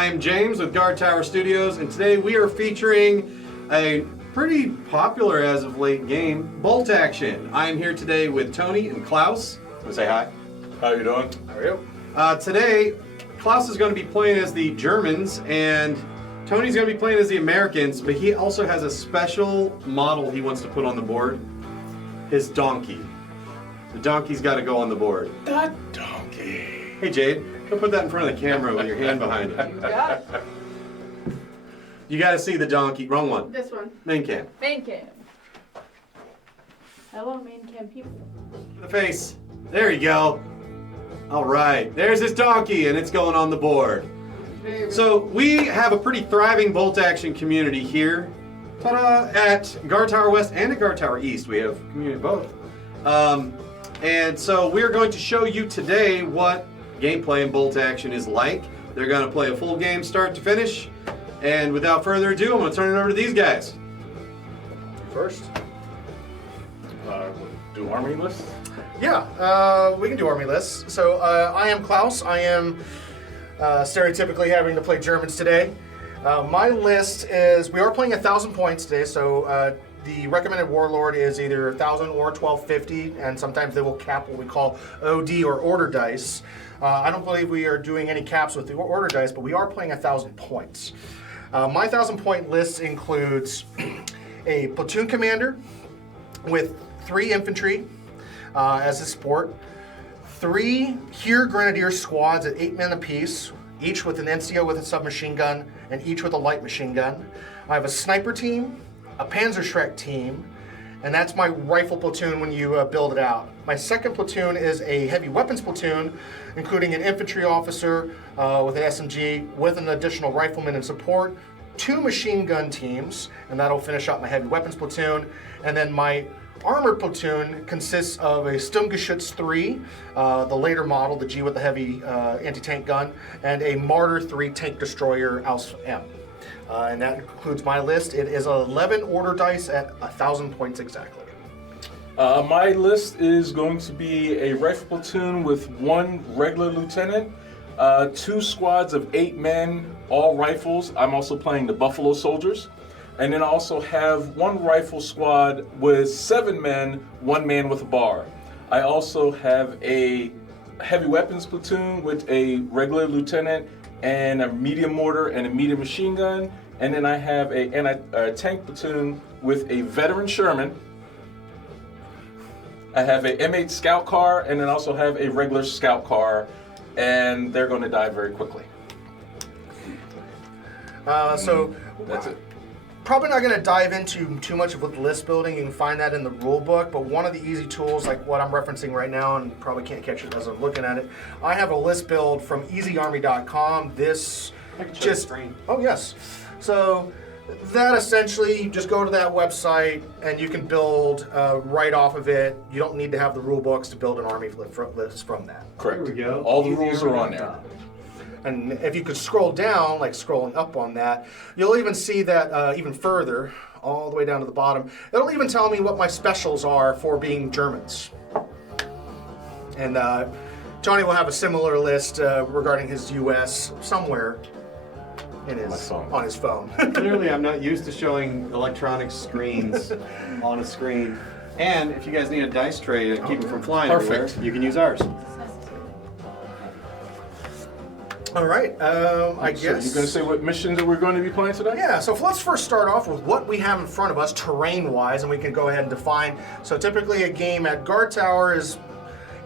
I'm James with Guard Tower Studios, and today we are featuring a pretty popular as of late game, Bolt Action. I'm here today with Tony and Klaus. Want to say hi? How you doing? How are you? Today, Klaus is going to be playing as the Germans, and Tony's going to be playing as the Americans, but he also has a special model he wants to put on the board. His donkey. The donkey's got to go on the board. That donkey. Hey Jade, go put that in front of the camera with your hand behind it. You got it. You got to see the donkey. Wrong one. This one. Main cam. Main cam. Hello, main cam people. The face. There you go. All right. There's his donkey, and it's going on the board. So we have a pretty thriving bolt action community here. At Guard Tower West and at Guard Tower East. We have community both. And so we're going to show you today what gameplay in bolt action is like. They're going to play a full game start to finish. And without further ado, I'm going to turn it over to these guys. First, do army lists? Yeah, we can do army lists. So I am Klaus. I am stereotypically having to play Germans today. My list is, we are playing 1,000 points today, so the recommended warlord is either 1,000 or 1,250, and sometimes they will cap what we call OD or order dice. I don't believe we are doing any caps with the order dice, but we are playing 1,000 points. My 1,000 point list includes a platoon commander with 3 infantry as a support, 3 Here Grenadier squads at 8 men apiece, each with an NCO with a submachine gun and each with a light machine gun. I have a sniper team, a Panzerschreck team, and that's my rifle platoon when you build it out. My second platoon is a heavy weapons platoon, including an infantry officer with an SMG with an additional rifleman in support, 2 machine gun teams, and that'll finish out my heavy weapons platoon. And then my armored platoon consists of a Sturmgeschütz 3, the later model, the G with the heavy anti-tank gun, and a Marder 3 tank destroyer Aus M. And that includes my list. It is 11 order dice at 1,000 points exactly. My list is going to be a rifle platoon with 1 regular lieutenant, 2 squads of 8 men, all rifles. I'm also playing the Buffalo Soldiers. And then I also have 1 rifle squad with 7 men, 1 man with a bar. I also have a heavy weapons platoon with a regular lieutenant and a medium mortar and a medium machine gun. And then I have a tank platoon with a veteran Sherman. I have a M8 scout car, and then also have a regular scout car, and they're going to die very quickly. So That's it. probably not going to dive into too much of with list building. You can find that in the rule book, but one of the easy tools, like what I'm referencing right now, and probably can't catch it as I'm looking at it, I have a list build from easyarmy.com. This just, oh yes. So that essentially, you just go to that website and you can build right off of it. You don't need to have the rule books to build an army list from that. Correct. There we go. All the rules are on there. And if you could scroll down, like scrolling up on that, you'll even see that even further, all the way down to the bottom. It'll even tell me what my specials are for being Germans. And Tony will have a similar list regarding his US somewhere in his, on his phone. Clearly, I'm not used to showing electronic screens on a screen. And if you guys need a dice tray to keep them from flying everywhere, you can use ours. All right, I guess. So you're going to say what missions that we're going to be playing today? Yeah, so let's first start off with what we have in front of us terrain-wise, and we can go ahead and define. So typically a game at Guard Tower is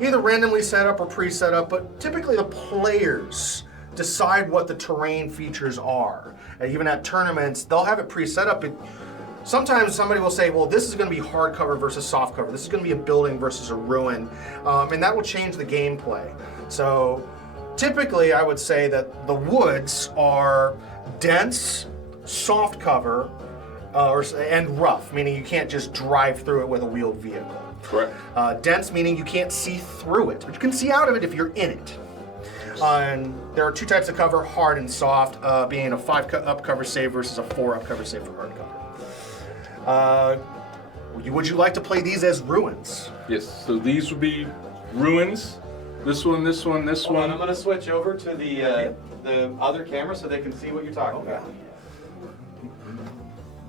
either randomly set up or pre-set up, but typically the players decide what the terrain features are. And even at tournaments, they'll have it pre-set up. Sometimes somebody will say, well, this is going to be hard cover versus soft cover. This is going to be a building versus a ruin, and that will change the gameplay. So typically, I would say that the woods are dense, soft cover, and rough, meaning you can't just drive through it with a wheeled vehicle. Correct. Dense, meaning you can't see through it, but you can see out of it if you're in it. And there are 2 types of cover, hard and soft, being a 5 up cover save versus a 4 up cover save for hard cover. Would you like to play these as ruins? Yes, so these would be ruins. This one, this one, this Hold on, one. I'm going to switch over to the the other camera so they can see what you're talking about.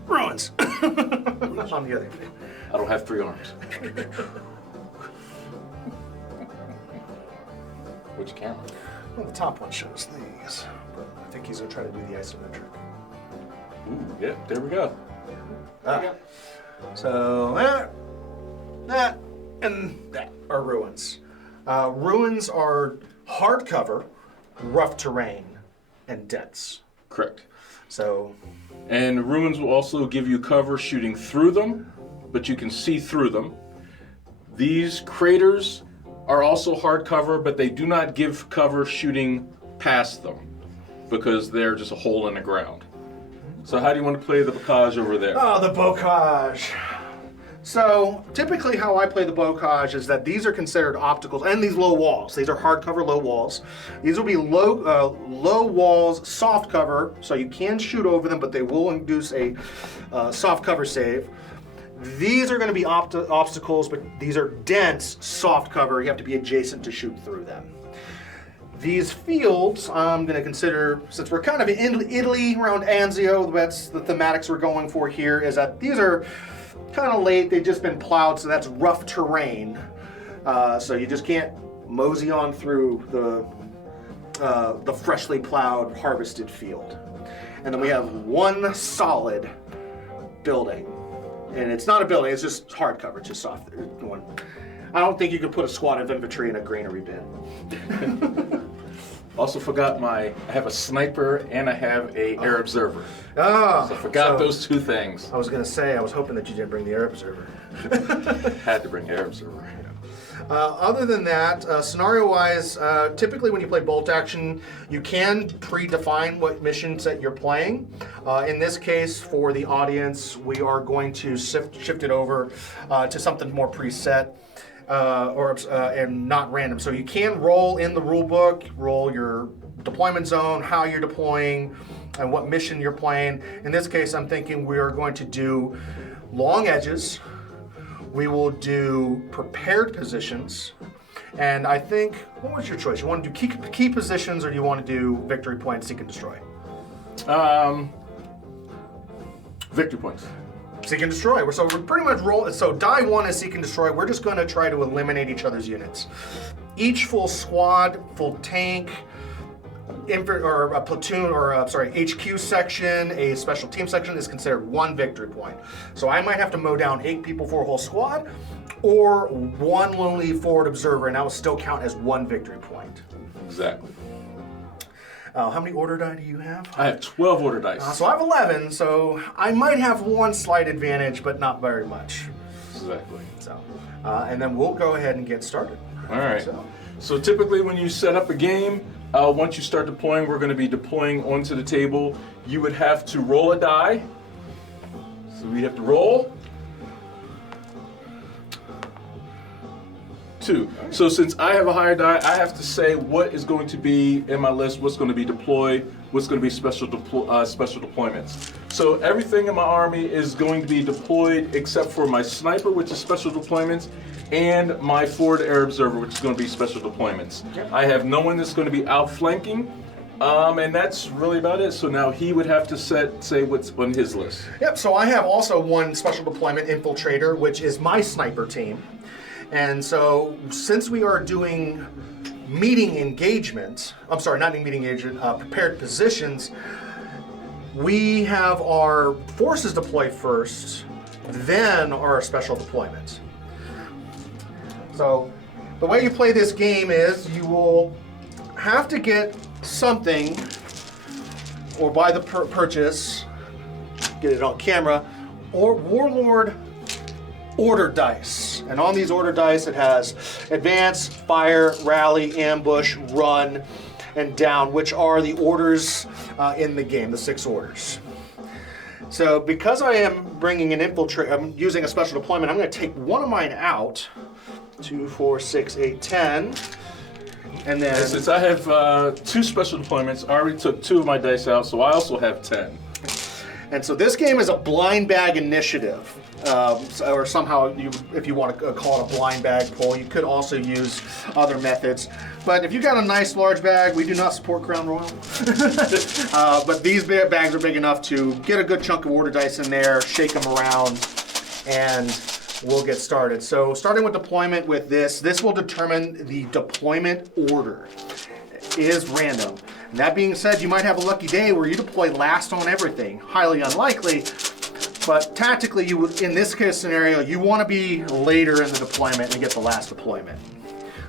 Ruins. On the other. I don't have 3 arms. Which camera? Well, the top one shows these, but I think he's gonna try to do the isometric. Ooh, yeah, there we go. So that, and that are ruins. Ruins are hardcover, rough terrain, and dense. Correct. So, And ruins will also give you cover shooting through them, but you can see through them. These craters are also hardcover, but they do not give cover shooting past them because they're just a hole in the ground. So how do you want to play the bocage over there? oh, the bocage. So typically how I play the bocage is that these are considered opticals, and these low walls. These are hardcover low walls. These will be low walls, soft cover, so you can shoot over them, but they will induce a soft cover save. These are going to be obstacles, but these are dense, soft cover. You have to be adjacent to shoot through them. These fields, I'm going to consider, since we're kind of in Italy around Anzio, that's the thematics we're going for here, is that these are kind of late. They've just been plowed, so that's rough terrain. So you just can't mosey on through the freshly plowed, harvested field. And then we have one solid building. And it's not a building, it's just hardcover, it's just soft. One. I don't think you could put a squad of infantry in a granary bin. Also forgot I have a sniper and I have a air observer. Ah, So I forgot those 2 things. I was going to say, I was hoping that you didn't bring the air observer. Had to bring air observer. Other than that, scenario-wise, typically when you play bolt action, you can predefine what missions that you're playing. In this case, for the audience, we are going to shift it over to something more preset and not random. So you can roll in the rule book, roll your deployment zone, how you're deploying, and what mission you're playing. In this case, I'm thinking we are going to do long edges. We will do prepared positions, and I think, what was your choice? You want to do key positions, or do you want to do victory points, seek and destroy? Victory points. Seek and destroy. So we're pretty much roll. So die 1 is seek and destroy. We're just going to try to eliminate each other's units. Each full squad, full tank, or a platoon, or HQ section, a special team section is considered 1 victory point. So I might have to mow down 8 people for a whole squad, or 1 lonely forward observer, and that will still count as 1 victory point. Exactly. How many order die do you have? I have 12 order dice. So I have 11, so I might have 1 slight advantage, but not very much. Exactly. So, and then we'll go ahead and get started. All right. So typically when you set up a game, once you start deploying, we're going to be deploying onto the table. You would have to roll a die. So we have to roll 2. So since I have a higher die, I have to say what is going to be in my list, what's going to be deployed, what's going to be special deployments. So everything in my army is going to be deployed except for my sniper, which is special deployments, and my forward air observer, which is going to be special deployments. Yep. I have no one that's going to be outflanking, and that's really about it. So now he would have to say what's on his list. Yep, so I have also 1 special deployment infiltrator, which is my sniper team. And so since we are doing meeting engagement, prepared positions, we have our forces deploy first, then our special deployment. So the way you play this game is you will have to get something, or buy the purchase, get it on camera, or Warlord order dice. And on these order dice it has advance, fire, rally, ambush, run, and down, which are the orders in the game, the 6 orders. So because I am bringing an I'm using a special deployment, I'm going to take one of mine out. 2, 4, 6, 8, 10. And then... And since I have 2 special deployments, I already took 2 of my dice out, so I also have 10. And so this game is a blind bag initiative, or somehow, if you want to call it a blind bag pull, you could also use other methods. But if you got a nice large bag, we do not support Crown Royal. But these bags are big enough to get a good chunk of order dice in there, shake them around, and we'll get started. So starting with deployment with this will determine the deployment order. It is random. And that being said, you might have a lucky day where you deploy last on everything. Highly unlikely, but tactically, in this case scenario, you want to be later in the deployment and get the last deployment.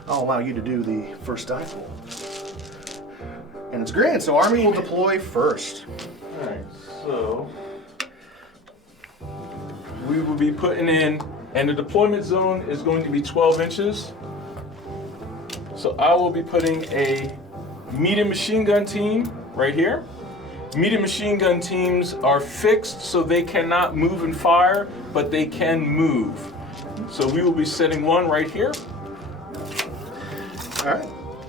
I'll allow you to do the first die pool. And it's green, so Army will deploy first. Alright, so we will be putting in, and the deployment zone is going to be 12 inches. So I will be putting a medium machine gun team right here. Medium machine gun teams are fixed, so they cannot move and fire, but they can move. So we will be setting one right here. All right,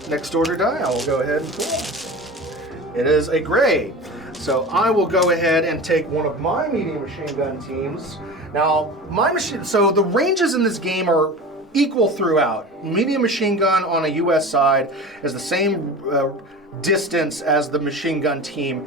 next order die, I will go ahead and pull. It is a gray. So I will go ahead and take one of my medium machine gun teams. Now, so the ranges in this game are equal throughout. Medium machine gun on a US side is the same distance as the machine gun team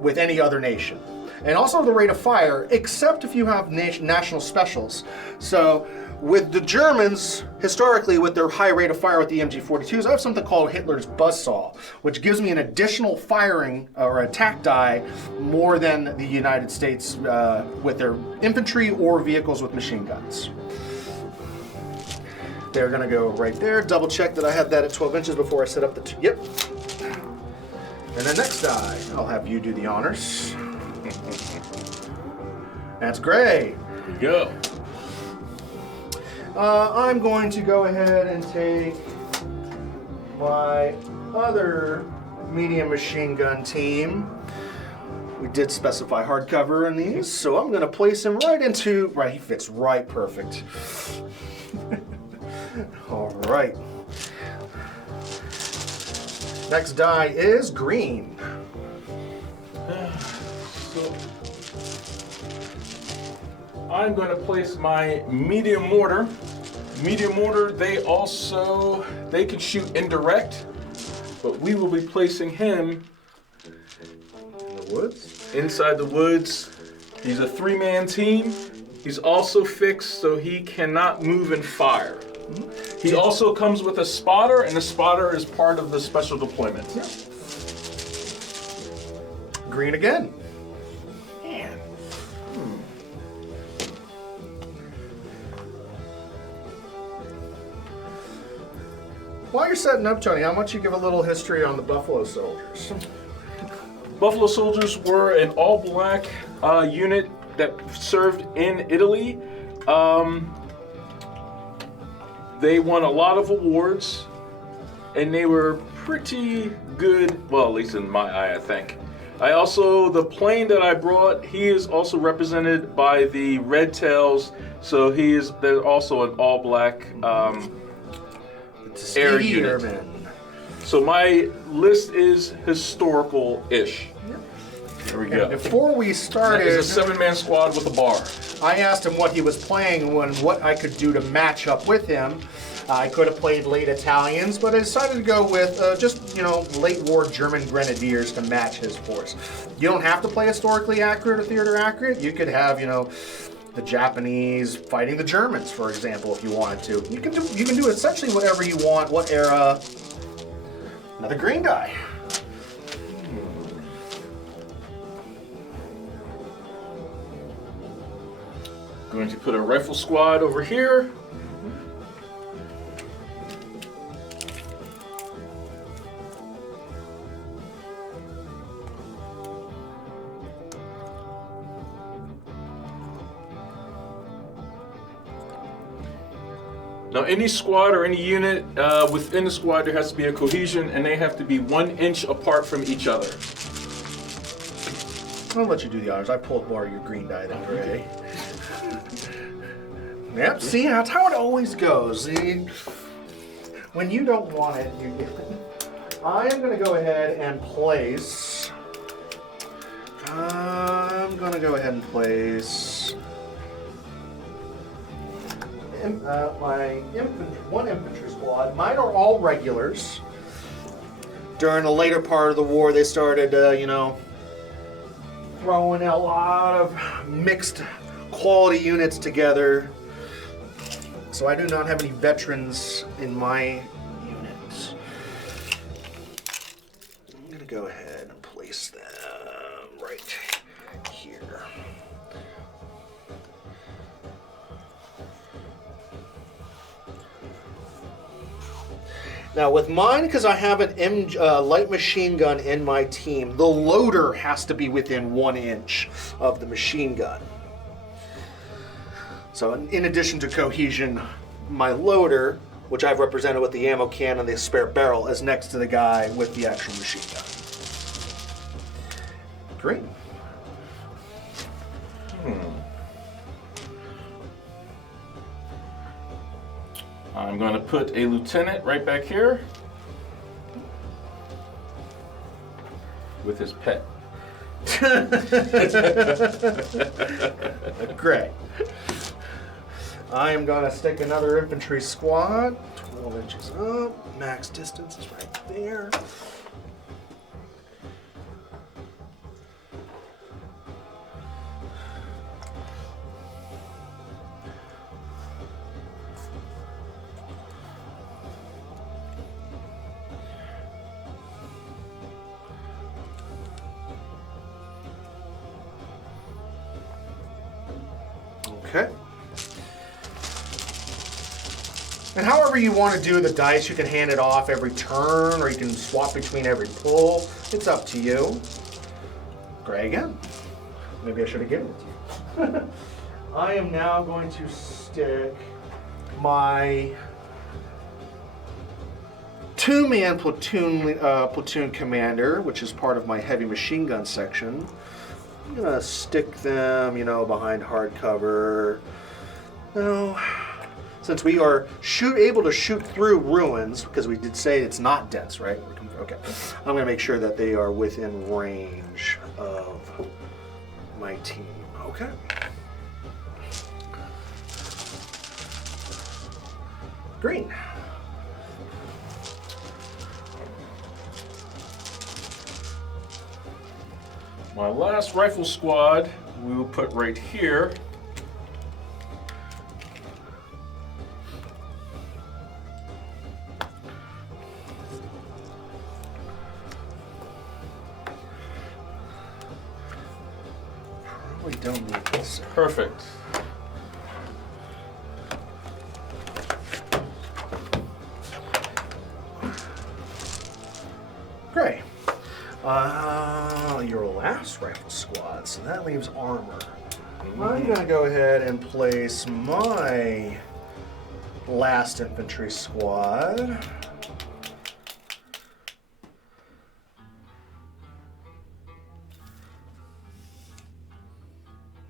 with any other nation. And also the rate of fire, except if you have national specials. So with the Germans, historically, with their high rate of fire with the MG42s, I have something called Hitler's Buzzsaw, which gives me an additional firing or attack die more than the United States with their infantry or vehicles with machine guns. They're gonna go right there. Double check that I had that at 12 inches before I set up the yep. And then next die, I'll have you do the honors. That's gray. There we go. I'm going to go ahead and take my other medium machine gun team. We did specify hardcover in these, so I'm going to place him right, he fits right perfect. All right. Next die is green. So I'm going to place my medium mortar. Medium mortar, they can shoot indirect, but we will be placing him In the woods? inside the woods. He's a 3-man team. He's also fixed, so he cannot move and fire. He also comes with a spotter, and the spotter is part of the special deployment. Yeah. Green again. Man. While you're setting up, Tony, how much you give a little history on the Buffalo Soldiers? Buffalo Soldiers were an all-black unit that served in Italy. They won a lot of awards, and they were pretty good, well, at least in my eye, I think. The plane that I brought, he is also represented by the Red Tails, so they're also an all-black air unit. Airmen. So my list is historical-ish. There we go. Before we started, It's a 7-man squad with a bar. I asked him what he was playing and what I could do to match up with him. I could have played late Italians, but I decided to go with late war German grenadiers to match his force. You don't have to play historically accurate or theater accurate. You could have, the Japanese fighting the Germans, for example, if you wanted to. You can do essentially whatever you want, what era. Another green die. Going to put a rifle squad over here. Now, any squad or any unit within the squad, there has to be a cohesion, and they have to be 1 inch apart from each other. I'll let you do the honors. I pulled more of your green die than gray. Yep, see, that's how it always goes. See? When you don't want it, you get it. I am going to go ahead and place I'm gonna go ahead and place one infantry squad. Mine are all regulars. During the later part of the war, they started, throwing a lot of mixed quality units together. So I do not have any veterans in my units. I'm gonna go ahead and place them right here. Now with mine, because I have an light machine gun in my team, the loader has to be within 1 inch of the machine gun. So in addition to cohesion, my loader, which I've represented with the ammo can and the spare barrel, is next to the guy with the actual machine gun. Green. I'm going to put a lieutenant right back here with his pet. Great. I am going to stick another infantry squad, 12 inches up. Max distance is right there. Okay. And however you want to do the dice, you can hand it off every turn, or you can swap between every pull. It's up to you. Gray again. Maybe I should have given it to you. I am now going to stick my two-man platoon commander, which is part of my heavy machine gun section. I'm gonna stick them, behind hard cover. Now, since we are able to shoot through ruins, because we did say it's not dense, right? Okay. I'm gonna make sure that they are within range of my team. Okay. Green. My last rifle squad we will put right here. Probably don't need this. Perfect. Great. Your last rifle squad, so that leaves armor. I'm gonna go ahead and place my last infantry squad.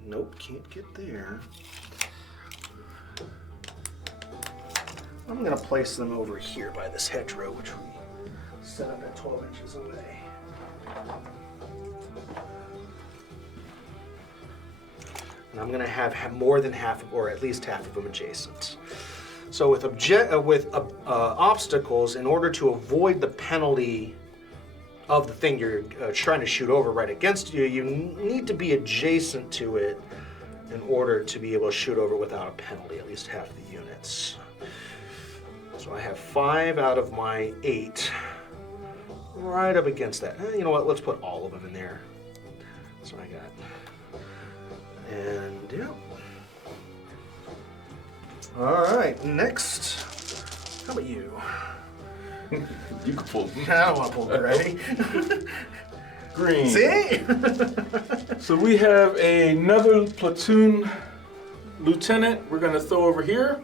Nope, can't get there. I'm gonna place them over here by this hedgerow, which we set up at 12 inches away. And I'm going to have more than half, or at least half of them adjacent. So with obstacles, in order to avoid the penalty of the thing you're trying to shoot over right against you, you need to be adjacent to it in order to be able to shoot over without a penalty, at least half the units. So I have 5 out of my 8 right up against that. You know what, let's put all of them in there. So I got... And yeah. All right, next. How about you? You can pull. I don't want to pull it already. Green. See? So we have another platoon lieutenant we're going to throw over here.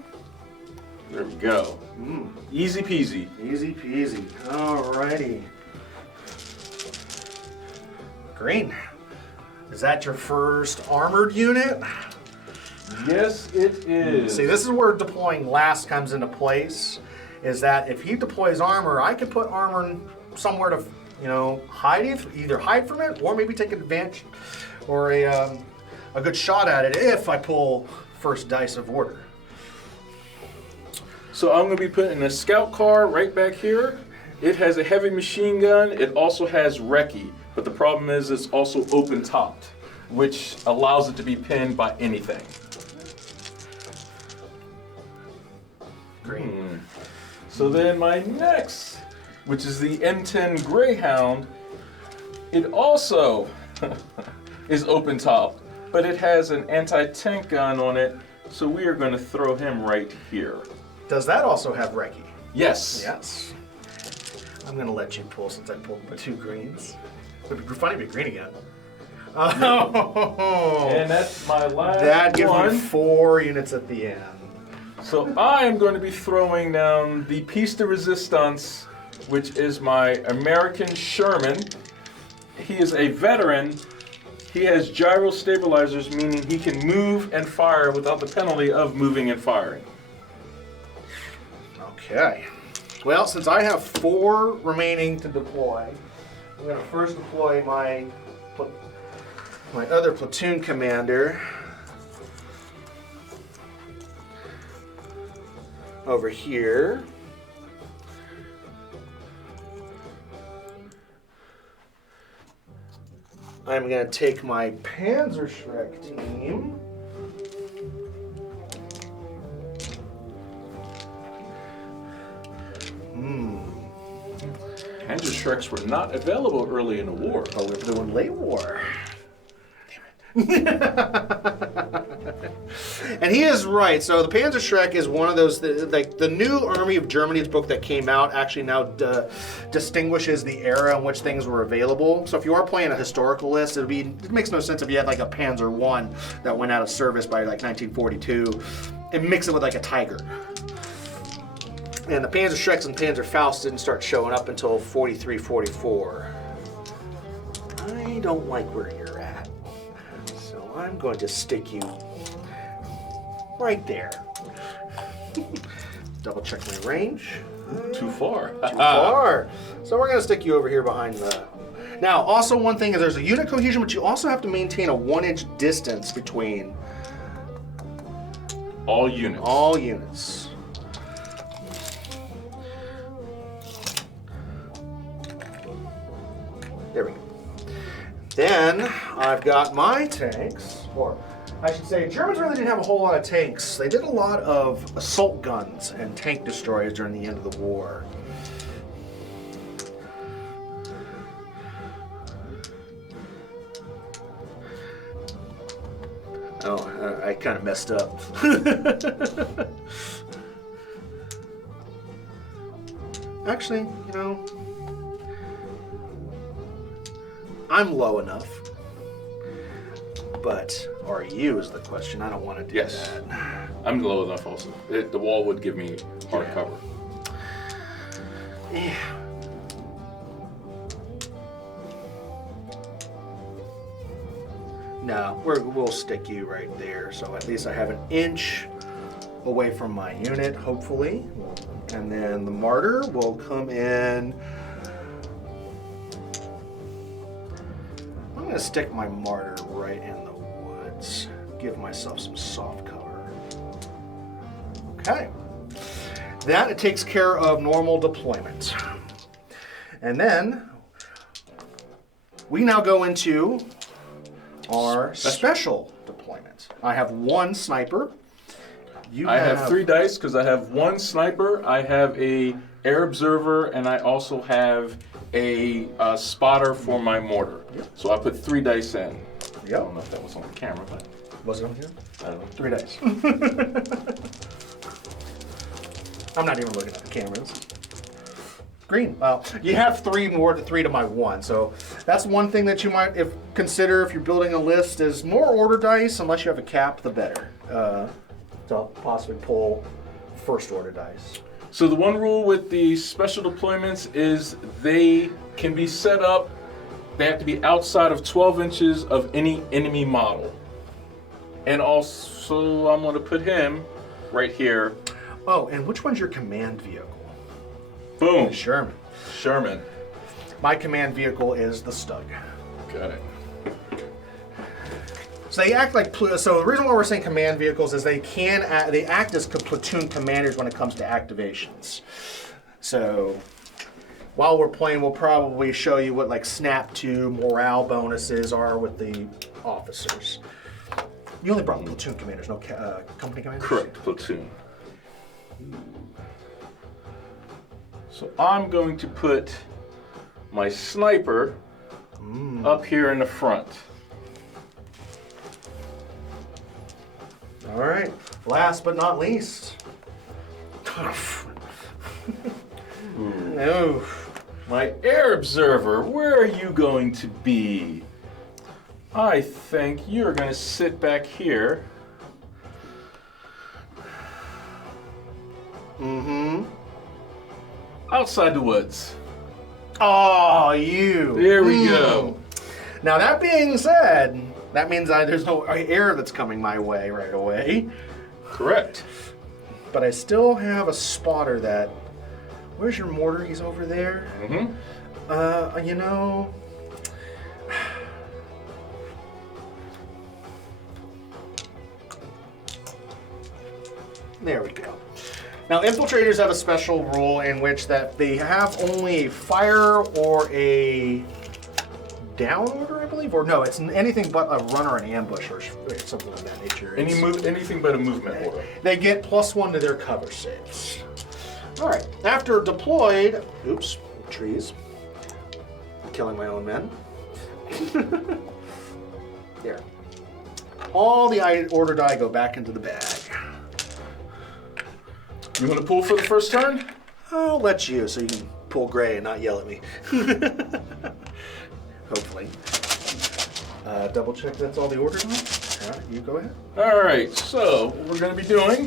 There we go. Easy peasy. Easy peasy. All righty. Green. Is that your first armored unit? Yes, it is. See, this is where deploying last comes into place, is that if he deploys armor, I can put armor somewhere to, either hide from it or maybe take advantage or a good shot at it if I pull first dice of order. So I'm going to be putting a scout car right back here. It has a heavy machine gun. It also has recce, but the problem is it's also open topped, which allows it to be pinned by anything. Great. So then my next, which is the M10 Greyhound, it also is open topped, but it has an anti-tank gun on it, so we are going to throw him right here. Does that also have recce? Yes. Yes. I'm gonna let you pull since I pulled the 2 greens. It'd be funny to be green again. Oh. And that's my last That gives one. me 4 units at the end. So I am going to be throwing down the piece de resistance, which is my American Sherman. He is a veteran. He has gyro stabilizers, meaning he can move and fire without the penalty of moving and firing. Okay. Well, since I have 4 remaining to deploy, I'm going to first deploy my other platoon commander over here. I'm going to take my Panzerschreck team. Panzerschrecks were not available early in the war. Oh, we're doing late war. And he is right. So the Panzerschreck is one of those, like the new Army of Germany's book that came out actually now distinguishes the era in which things were available. So if you are playing a historical list, it makes no sense if you had like a Panzer I that went out of service by like 1942 and mix it with like a Tiger. And the Panzerschrecks and Panzerfaust didn't start showing up until 43, 44. I don't like where you're at. So I'm going to stick you right there. Double check my range. Too far. Too far. So we're going to stick you over here behind the... Now, also one thing is there's a unit cohesion, but you also have to maintain a 1-inch distance between All units. all units. There we go. Then I've got my tanks, or I should say, Germans really didn't have a whole lot of tanks. They did a lot of assault guns and tank destroyers during the end of the war. Oh, I kind of messed up. Actually, you know, I'm low enough. But are you is the question. I don't want to do Yes. that. I'm low enough also. The wall would give me hard cover. Yeah. No, we'll stick you right there. So at least I have an inch away from my unit, hopefully. And then the martyr will come in. I'm going to stick my martyr right in the woods. Give myself some soft cover. Okay. That it takes care of normal deployment. And then we now go into our special deployment. I have 1 sniper. I have 3 dice because I have 1 sniper, I have a air observer, and I also have a spotter for my mortar. So I put 3 dice in. I don't know if that was on the camera, but Was it on here? I don't know. 3 dice. I'm not even looking at the cameras. Green. Well, you have 3 more to 3 to my 1, so that's one thing that you might consider if you're building a list is more order dice. Unless you have a cap, the better. To possibly pull first order dice. So the one rule with the special deployments is they can be set up, they have to be outside of 12 inches of any enemy model. And also I'm going to put him right here. Oh, and which one's your command vehicle? Boom. Sherman. Sherman. My command vehicle is the Stug. Got it. So they act like so. The reason why we're saying command vehicles is they act as platoon commanders when it comes to activations. So while we're playing, we'll probably show you what like snap to morale bonuses are with the officers. You only brought platoon commanders, no company commanders? Correct, platoon. So I'm going to put my sniper up here in the front. All right. Last but not least. No. My air observer, where are you going to be? I think you're going to sit back here. Mm-hmm. Outside the woods. Oh, you. There we go. Now, that being said, that means there's no air that's coming my way right away. Correct. But I still have a spotter that... Where's your mortar? He's over there. Mm-hmm. You know... There we go. Now, infiltrators have a special rule in which that they have only a fire or a down order, I believe, or no, it's anything but a run or an ambush or something of that nature. Anything but a movement order. They get +1 to their cover saves. All right. After deployed, oops, trees. Killing my own men. There. All the order die go back into the bag. You want to pull for the first turn? I'll let you, so you can pull gray and not yell at me. Hopefully. Double check that's all the order die. All right, you go ahead. All right, so what we're going to be doing.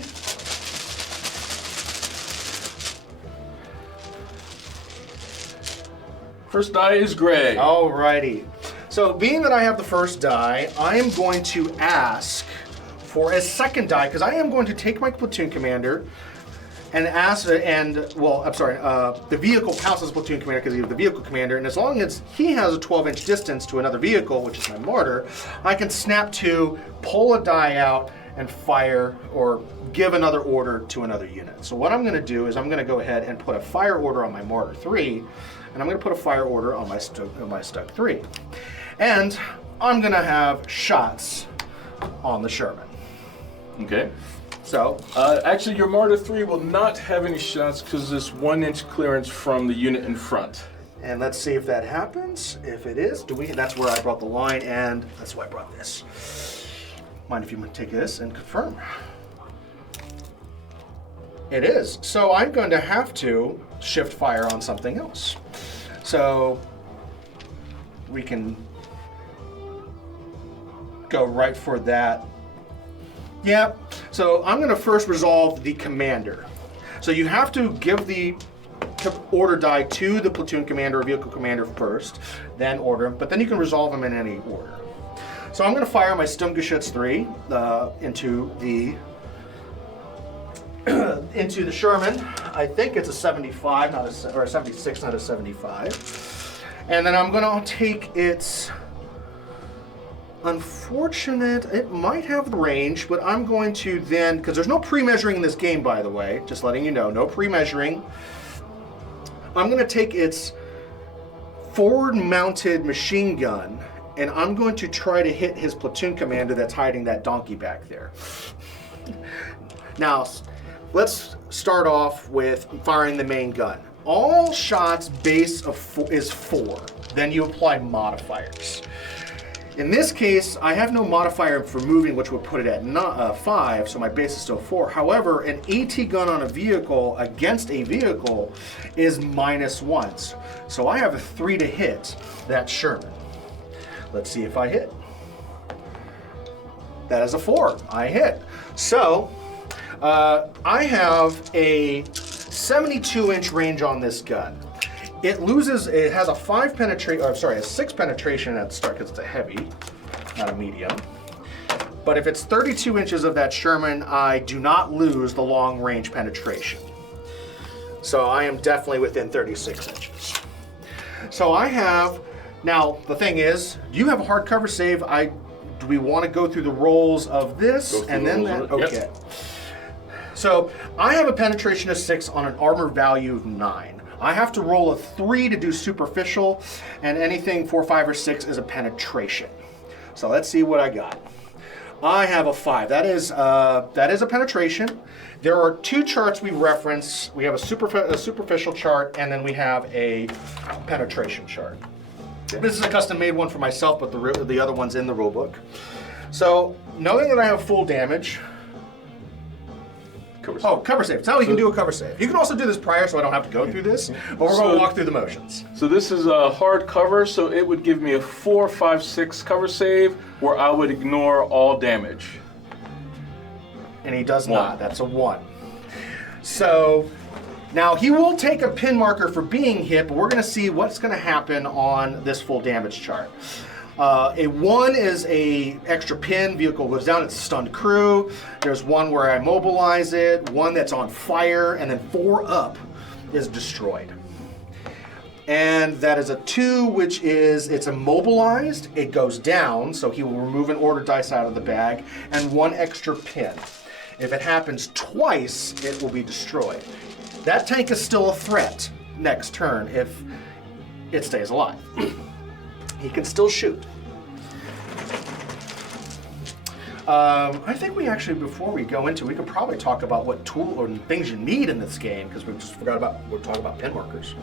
First die is gray. Alrighty. So being that I have the first die, I am going to ask for a second die, because I am going to take my platoon commander and the vehicle counts as a platoon commander because he's the vehicle commander, and as long as he has a 12-inch distance to another vehicle, which is my mortar, I can snap to, pull a die out, and fire or give another order to another unit. So what I'm going to do is I'm going to go ahead and put a fire order on my mortar 3, and I'm going to put a fire order on my Stug 3. And I'm going to have shots on the Sherman. Okay. So, actually, your Martyr 3 will not have any shots because this 1-inch clearance from the unit in front. and let's see if that happens. If it is, that's where I brought the line, and that's why I brought this. Mind if you take this and confirm? It is. So I'm going to have to shift fire on something else. So we can go right for that. Yep. So I'm going to first resolve the commander. So you have to give the order die to the platoon commander or vehicle commander first, then order him, but then you can resolve them in any order. So I'm going to fire my Sturmgeschütz 3 into the into the Sherman. I think it's a 75, or a 76, not a 75. And then I'm going to take its unfortunate, it might have the range, but I'm going to then, because there's no pre-measuring in this game, by the way, just letting you know, no pre-measuring. I'm going to take its forward-mounted machine gun, and I'm going to try to hit his platoon commander that's hiding that donkey back there. Now, let's start off with firing the main gun. All shots base is 4. Then you apply modifiers. In this case, I have no modifier for moving, which would put it at 5, so my base is still 4. However, an AT gun on a vehicle against a vehicle is -1. So I have a 3 to hit that Sherman. Let's see if I hit. That is a 4. I hit. So I have a 72-inch range on this gun. It has a 6 penetration at the start because it's a heavy, not a medium. But if it's 32 inches of that Sherman, I do not lose the long range penetration. So I am definitely within 36 inches. So I have, now the thing is, do you have a hard cover save? I do we want to go through the rolls of this Go through and the then rolls that? of it. Okay. Yep. So I have a penetration of 6 on an armor value of 9. I have to roll a 3 to do superficial, and anything 4, 5, or 6 is a penetration. So let's see what I got. I have a 5. That is a penetration. There are 2 charts we reference. We have a superficial chart, and then we have a penetration chart. This is a custom-made one for myself, but the other one's in the rulebook. So knowing that I have full damage. Cover save. It's how you can do a cover save. You can also do this prior, so I don't have to go through this, but we're going to walk through the motions. So this is a hard cover, so it would give me a 4, 5, 6 cover save where I would ignore all damage. And he does 1. not. That's a 1. So now he will take a pin marker for being hit, but we're going to see what's going to happen on this full damage chart. A 1 is a extra pin, vehicle goes down, it's a stunned crew. There's 1 where I mobilize it, 1 that's on fire, and then 4 up is destroyed. And that is a 2, which is, it's immobilized, it goes down, so he will remove an order dice out of the bag, and 1 extra pin. If it happens twice, it will be destroyed. That tank is still a threat next turn if it stays alive. He can still shoot. I think we actually, before we go into, we could probably talk about what tool or things you need in this game, because we just forgot about, we're talking about pin markers.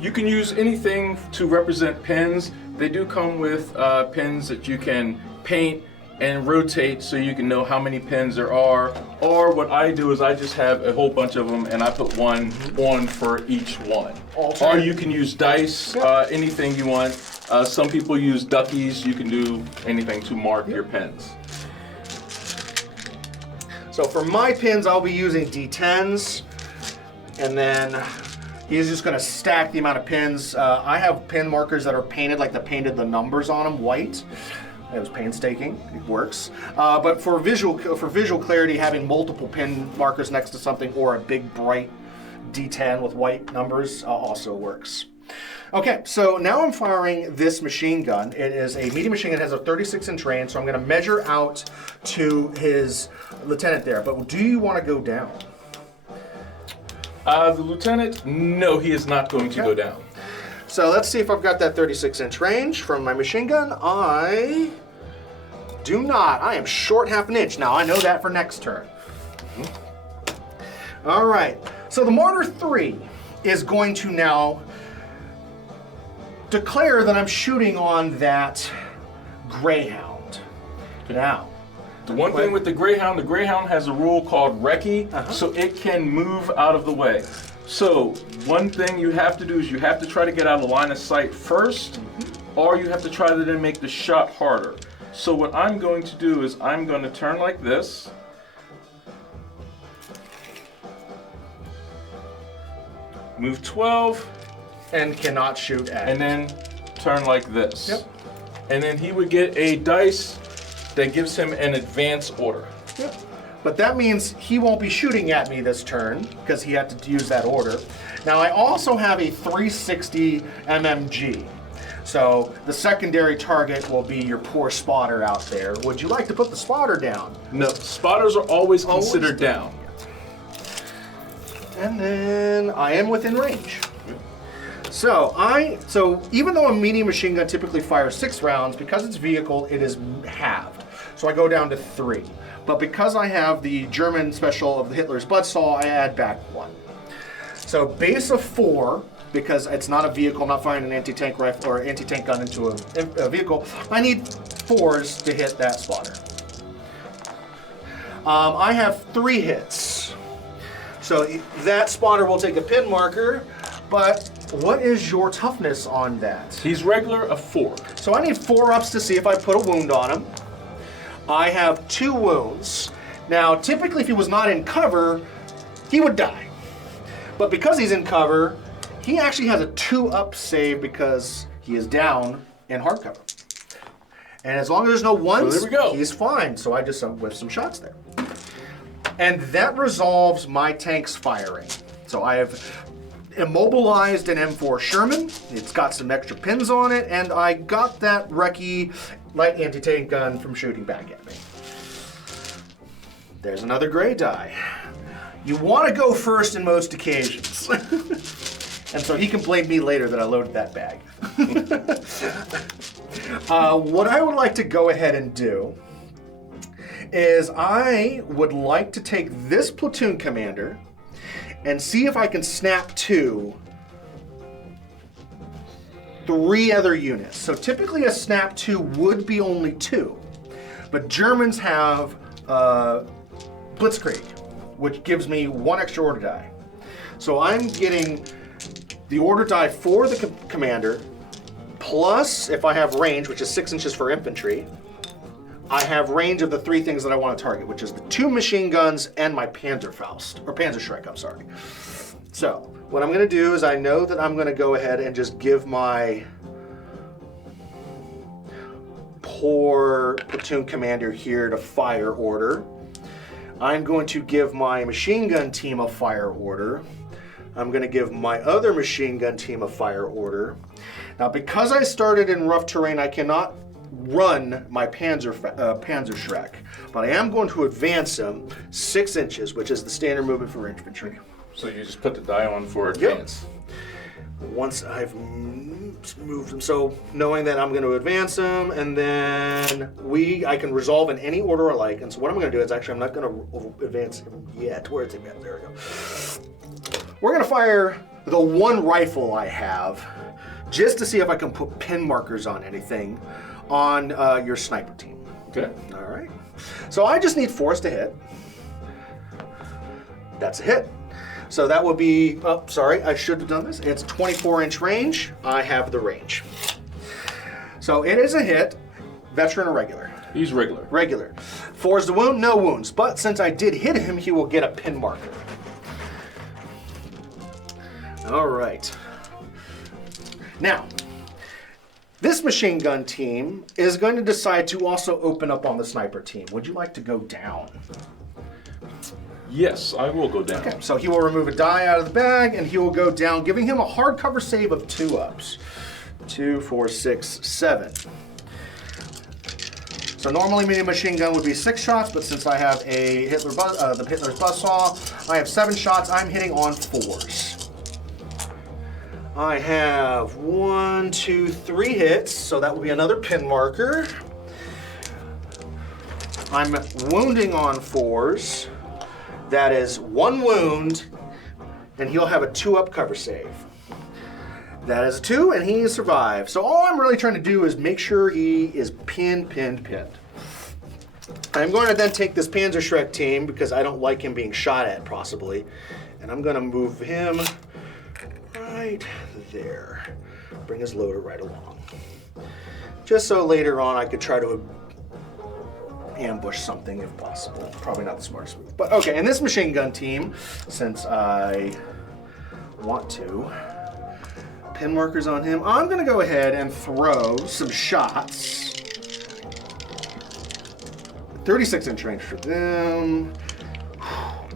You can use anything to represent pins. They do come with pins that you can paint and rotate so you can know how many pins there are. Or what I do is I just have a whole bunch of them and I put 1 on for each one. Or you can use dice, anything you want. Some people use duckies. You can do anything to mark your pins. So for my pins, I'll be using D10s, and then he's just going to stack the amount of pins. I have pin markers that are painted, like they painted the numbers on them white. It was painstaking. It works. But for visual clarity, having multiple pin markers next to something or a big bright D10 with white numbers also works. Okay, so now I'm firing this machine gun. It is a medium machine gun. It has a 36-inch range, so I'm going to measure out to his lieutenant there. But do you want to go down? The lieutenant, no, he is not going to go down. So let's see if I've got that 36-inch range from my machine gun. I do not. I am short half an inch. Now I know that for next turn. All right. So the Martyr 3 is going to now declare that I'm shooting on that Greyhound. Now, The one thing with the Greyhound has a rule called recce, so it can move out of the way. So one thing you have to do is you have to try to get out of line of sight first, or you have to try to then make the shot harder. So what I'm going to do is I'm going to turn like this. Move 12. and cannot shoot at. And then turn like this. Yep. And then he would get a dice that gives him an advance order. Yep. But that means he won't be shooting at me this turn because he had to use that order. Now I also have a 360 MMG. So the secondary target will be your poor spotter out there. Would you like to put the spotter down? No, spotters are always considered down. And then I am within range. So even though a medium machine gun typically fires 6 rounds, because it's vehicle, it is halved. So I go down to 3. But because I have the German special of the Hitler's Buzzsaw, I add back 1. So base of 4, because it's not a vehicle, I'm not firing an anti-tank rifle or anti-tank gun into a vehicle, I need 4s to hit that spotter. I have 3 hits. So that spotter will take a pin marker, but what is your toughness on that? He's regular, a 4. So I need 4 ups to see if I put a wound on him. I have 2 wounds. Now, typically if he was not in cover, he would die. But because he's in cover, he actually has a 2-up save because he is down in hard cover. And as long as there's no ones, there we go. He's fine. So I just whip some shots there. And that resolves my tank's firing. So I have immobilized an M4 Sherman. It's got some extra pins on it, and I got that Recce light anti-tank gun from shooting back at me. There's another gray die. You want to go first in most occasions. And so he can blame me later that I loaded that bag. What I would like to go ahead and do is I would like to take this platoon commander and see if I can snap to 3 other units. So typically a snap to would be only 2, but Germans have Blitzkrieg, which gives me 1 extra order die. So I'm getting the order die for the commander, plus if I have range, which is 6 inches for infantry, I have range of the 3 things that I want to target, which is the 2 machine guns and my Panzerfaust, or Panzerschreck, I'm sorry. So what I'm going to do is I know that I'm going to go ahead and just give my poor platoon commander here to fire order. I'm going to give my machine gun team a fire order. I'm going to give my other machine gun team a fire order. Now, because I started in rough terrain, I cannot run my Panzerschreck, but I am going to advance him 6 inches, which is the standard movement for infantry. So you just put the die on for advance. Yep. Once I've moved him, so knowing that I'm going to advance him, and then I can resolve in any order I like. And so what I'm going to do is actually I'm not going to advance him yet. Where's he at? There we go. We're going to fire the 1 rifle I have, just to see if I can put pin markers on anything on your sniper team. Okay. All right. So I just need force to hit. That's a hit. So that would be, oh, sorry, I should have done this. It's 24-inch range. I have the range. So it is a hit. Veteran or regular? He's regular. Regular. 4 is the wound, no wounds. But since I did hit him, he will get a pin marker. All right. Now, this machine gun team is going to decide to also open up on the sniper team. Would you like to go down? Yes, I will go down. Okay, so he will remove a die out of the bag and he will go down, giving him a hardcover save of 2 ups. 2, 4, 6, 7. So normally medium machine gun would be 6 shots, but since I have a Hitler's buzzsaw, I have 7 shots. I'm hitting on 4s. I have 1, 2, 3 hits, so that will be another pin marker. I'm wounding on 4s. That is 1 wound, and he'll have a 2-up cover save. That is a 2, and he survived. So all I'm really trying to do is make sure he is pinned. I'm going to then take this Panzerschreck team, because I don't like him being shot at, possibly, and I'm going to move him right there. Bring his loader right along. Just so later on I could try to ambush something if possible. Probably not the smartest move. But okay, and this machine gun team, since I want to pin markers on him, I'm going to go ahead and throw some shots. 36-inch range for them.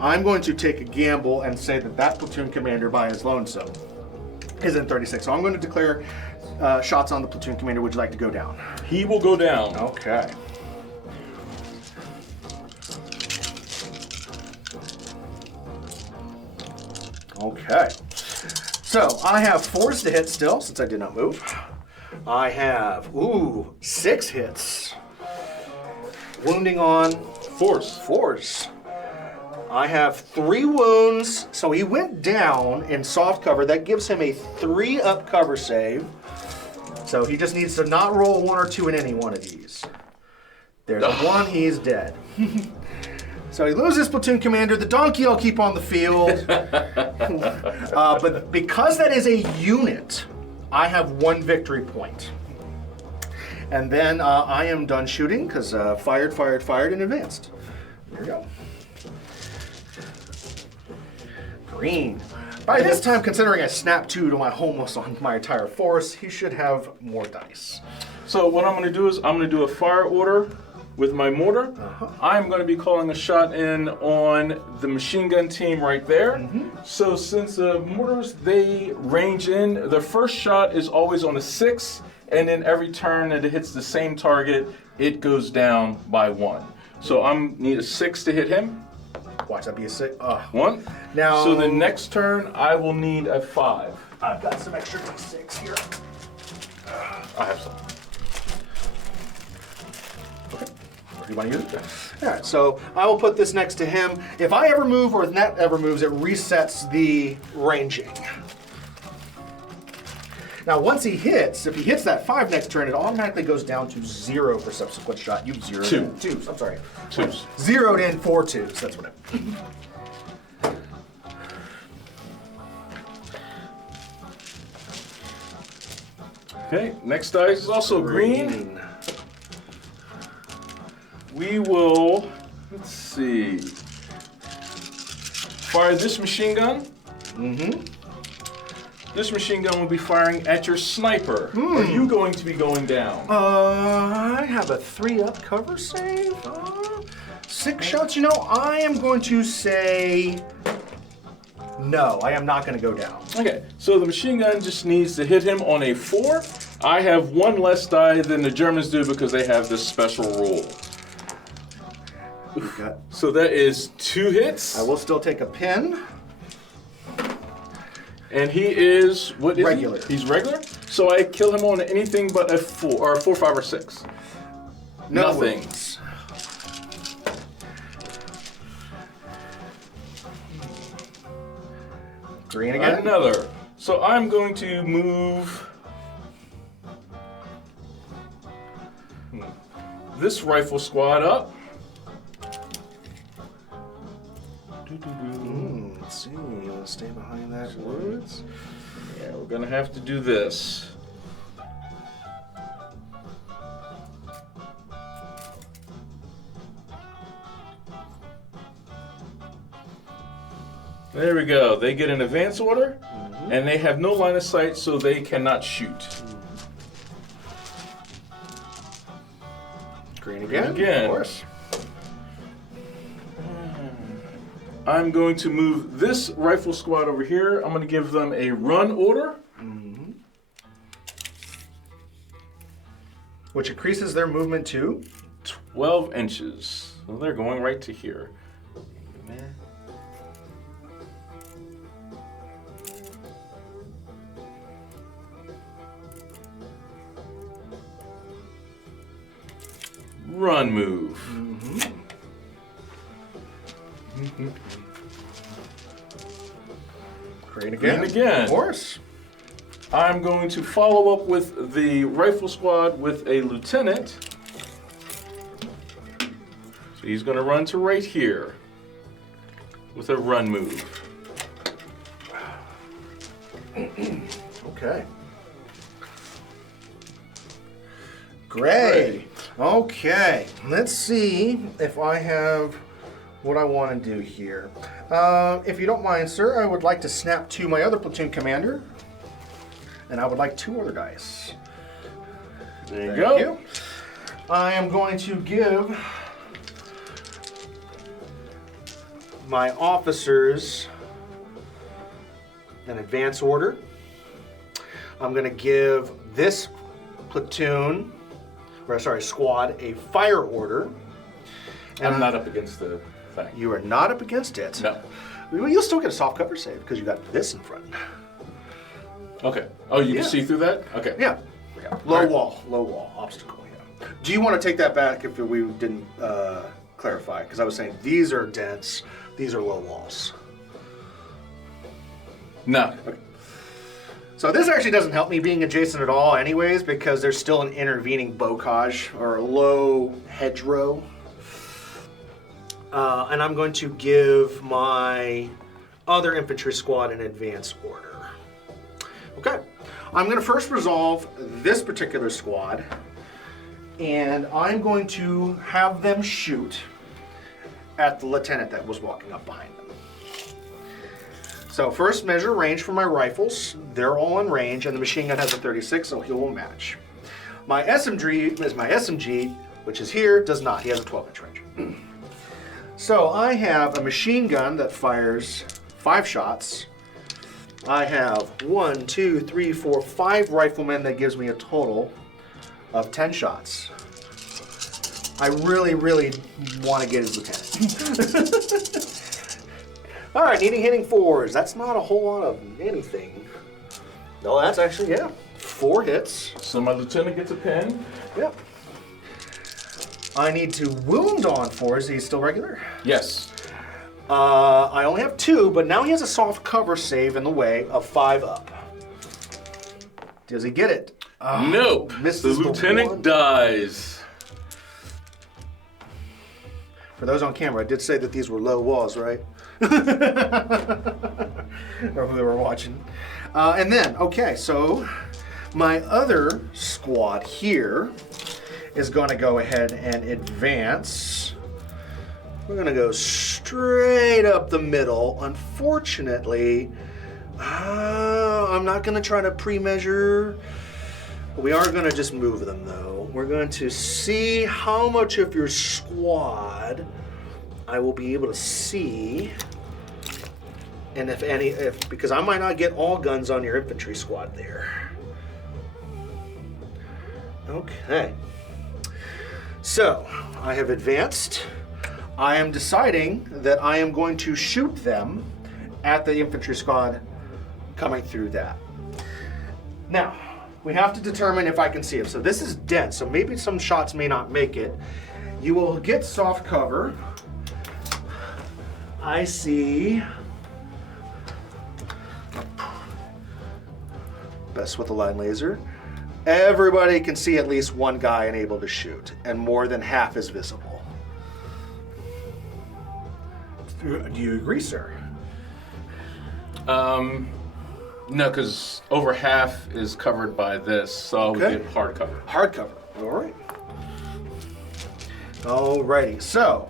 I'm going to take a gamble and say that that platoon commander by his lonesome is in 36. So I'm going to declare shots on the platoon commander. Would you like to go down? He will go down. Okay. Okay. So I have 4s to hit still, since I did not move. I have, 6 hits. Wounding on 4s. I have 3 wounds, so he went down in soft cover. That gives him a 3-up cover save. So he just needs to not roll 1 or 2 in any one of these. There's 1, he's dead. So he loses platoon commander. The donkey I'll keep on the field. But because that is a unit, I have 1 victory point. And then I am done shooting, because fired, and advanced. There we go. Green. By this time, considering I snapped 2 to almost on my entire force, he should have more dice. So what I'm going to do is I'm going to do a fire order with my mortar. I'm going to be calling a shot in on the machine gun team right there. So since the mortars, they range in, the first shot is always on a 6, and then every turn that it hits the same target, it goes down by 1. So I'm need a 6 to hit him. Watch that be a 6. 1. Now, So the next turn, I will need a 5. I've got some extra D6 here. I have some. Okay. Where do you want to use it? All right, so I will put this next to him. If I ever move or if Nat ever moves, it resets the ranging. Now, once he hits, if he hits that 5 next turn, it automatically goes down to 0 for subsequent shot. You've zeroed 2. in 2s. I'm sorry. 2s. Zeroed in 4 2s. That's what I meant. Okay, next dice is also green. We will, let's see, fire this machine gun. This machine gun will be firing at your sniper. Are you going to be going down? I have a 3-up cover save. 6 shots. You know, I am going to say no. I am not going to go down. Okay, so the machine gun just needs to hit him on a 4. I have 1 less die than the Germans do because they have this special rule. So that is 2 hits. I will still take a pin. And he is, what is regular. He? He's regular? So I kill him on anything but a 4, or a 4, 5, or 6. No Nothing. wounds. Green again. Another. So I'm going to move this rifle squad up. Let's see. You want to stay behind that woods? Yeah, we're gonna have to do this. There we go. They get an advance order, and they have no line of sight, so they cannot shoot. Green again. Again. Of course. I'm going to move this rifle squad over here. I'm going to give them a run order. Which increases their movement to 12 inches. Well, they're going right to here. Run move. green again. Green again. Of course. I'm going to follow up with the rifle squad with a lieutenant. So he's going to run to right here with a run move. Okay. Gray. Okay. Let's see if I have what I want to do here. If you don't mind, sir, I would like to snap to my other platoon commander. And I would like 2 other dice. There you Thank go. you. I am going to give my officers an advance order. I'm going to give this platoon, or sorry, squad, a fire order. I'm not up against the thing. You are not up against it. No. Well, you'll still get a soft cover save because you got this in front. Okay. Oh, you Yeah. can see through that? Okay. Yeah. Low wall, obstacle. Yeah. Do you want to take that back if we didn't clarify? Because I was saying these are dense, these are low walls. No. Okay. So this actually doesn't help me being adjacent at all anyways, because there's still an intervening bocage or a low hedgerow. And I'm going to give my other infantry squad an advance order. Okay, I'm going to first resolve this particular squad, and I'm going to have them shoot at the lieutenant that was walking up behind them. So first measure range for my rifles. They're all in range, and the machine gun has a 36, so he will match. My SMG is my SMG which is here, does not. He has a 12-inch range. So I have a machine gun that fires 5 shots. I have 1, 2, 3, 4, 5 riflemen that gives me a total of 10 shots. I really, really want to get his lieutenant. All right, hitting 4s. That's not a whole lot of anything. No, that's actually, yeah, 4 hits. So my lieutenant gets a pen. Yep. I need to wound on 4s. Is he still regular? Yes. I only have 2, but now he has a soft cover save in the way of 5 up. Does he get it? Nope. The lieutenant dies. For those on camera, I did say that these were low walls, right? Or who were watching. And then, okay, so my other squad here is going to go ahead and advance. We're going to go straight up the middle. Unfortunately, I'm not going to try to pre-measure. We are going to just move them, though. We're going to see how much of your squad I will be able to see. And if any, because I might not get all guns on your infantry squad there. Okay. So, I have advanced. I am deciding that I am going to shoot them at the infantry squad coming through that. Now, we have to determine if I can see them. So this is dense, so maybe some shots may not make it. You will get soft cover. I see. Best with a line laser. Everybody can see at least one guy and able to shoot, and more than half is visible. Do you agree, sir? No, because over half is covered by this, so we get hard cover. Hard cover. All right. Alrighty. So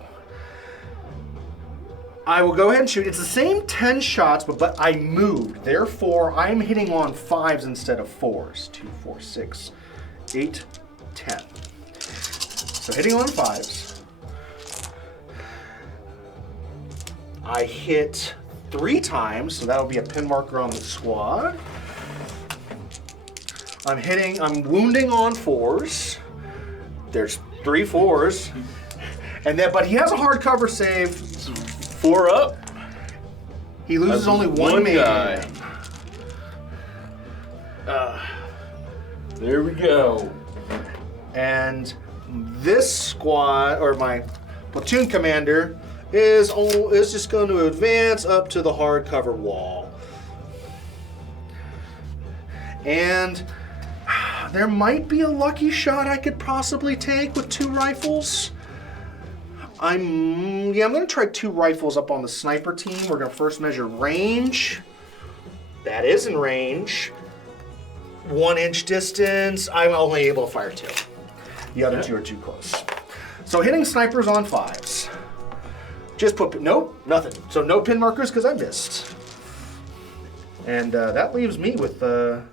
I will go ahead and shoot. It's the same 10 shots, but I moved. Therefore, I'm hitting on 5s instead of 4s. 2, 4, 6, 8, 10. So hitting on 5s. I hit 3 times, so that'll be a pin marker on the squad. I'm wounding on 4s. There's 3 4s. And then, but he has a hard cover save. 4 up. He loses only one man. Guy. There we go. And this squad, or my platoon commander, is just going to advance up to the hard cover wall. And there might be a lucky shot I could possibly take with 2 rifles. I'm going to try 2 rifles up on the sniper team. We're going to first measure range. That is in range. 1-inch distance. I'm only able to fire 2. The other 2 are too close. So hitting snipers on 5s. Just put, nope, nothing. So no pin markers because I missed. And that leaves me with, there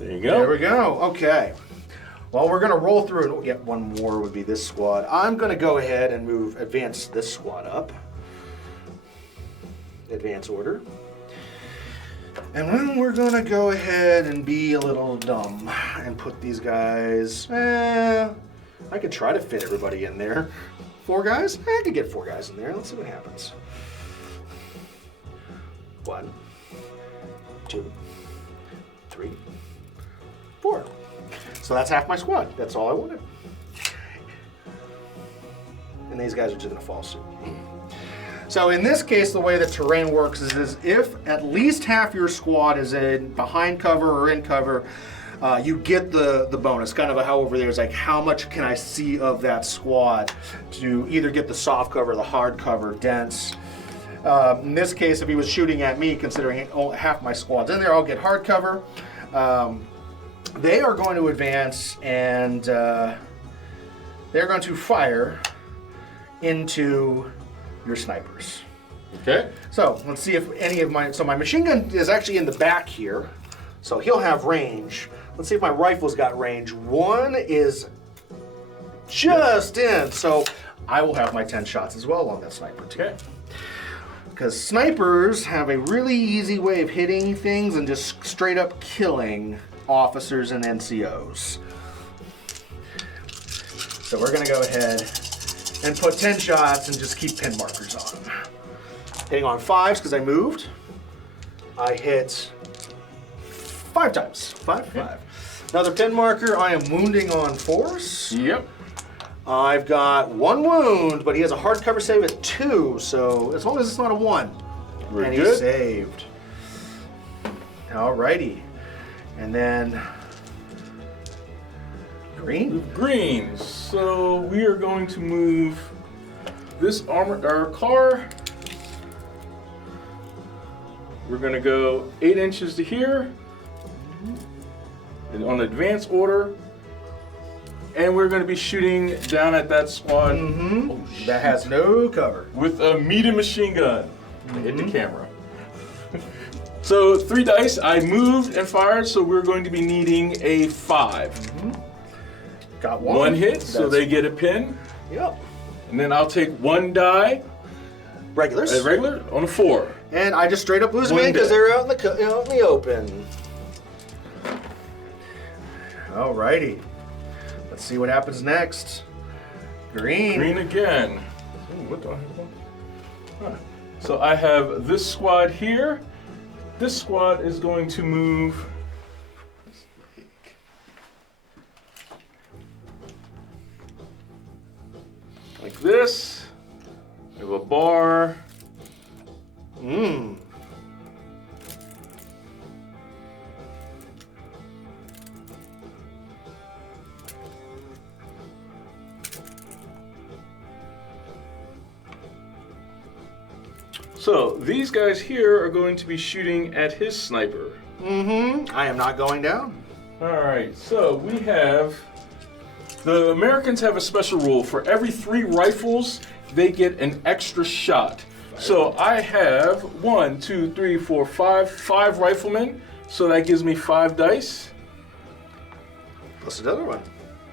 you go. There we go, okay. Well, we're gonna roll through and get one more would be this squad. I'm gonna go ahead and advance this squad up. Advance order. And then we're gonna go ahead and be a little dumb and put these guys, I could try to fit everybody in there. 4 guys? I could get 4 guys in there. Let's see what happens. 1, 2, 3, 4. So that's half my squad. That's all I wanted. And these guys are just gonna fall suit. So in this case, the way the terrain works is if at least half your squad is in behind cover or in cover, you get the bonus. Kind of a how over there is like, how much can I see of that squad to either get the soft cover, the hard cover, dense. In this case, if he was shooting at me, considering half my squad's in there, I'll get hard cover. They are going to advance and they're going to fire into your snipers. Okay. So let's see if any of my machine gun is actually in the back here, so he'll have range. Let's see if my rifle's got range. 1 is just in. So I will have my 10 shots as well on that sniper too. Okay. Because snipers have a really easy way of hitting things and just straight up killing officers and NCOs. So we're gonna go ahead and put 10 shots and just keep pin markers on. Hitting on 5s because I moved. I hit 5 times. 5, 5. Another pin marker. I am wounding on 4s. Yep. I've got 1 wound, but he has a hard cover save at 2, so as long as it's not a 1. We're and good. He's saved. Alrighty. And then green. Green. So we are going to move this our car. We're going to go 8 inches to here. And on advance order. And we're going to be shooting down at that squad. Oh, that has no cover. With a medium machine gun. Hit the camera. So 3 dice. I moved and fired, so we're going to be needing a 5. Got 1. 1 hit, so they get a pin. Yep. And then I'll take 1 die, Regulars. a regular, on a 4. And I just straight up lose 1 me because dead. they're out in the open. Alrighty. Let's see what happens next. Green. Green again. Ooh, what do I have? Huh. So I have this squad here. This squad is going to move. Like this. I have a bar. So these guys here are going to be shooting at his sniper. I am not going down. All right, so we have, the Americans have a special rule. For every 3 rifles, they get an extra shot. So I have 1, 2, 3, 4, 5 riflemen. So that gives me 5 dice. Plus another one.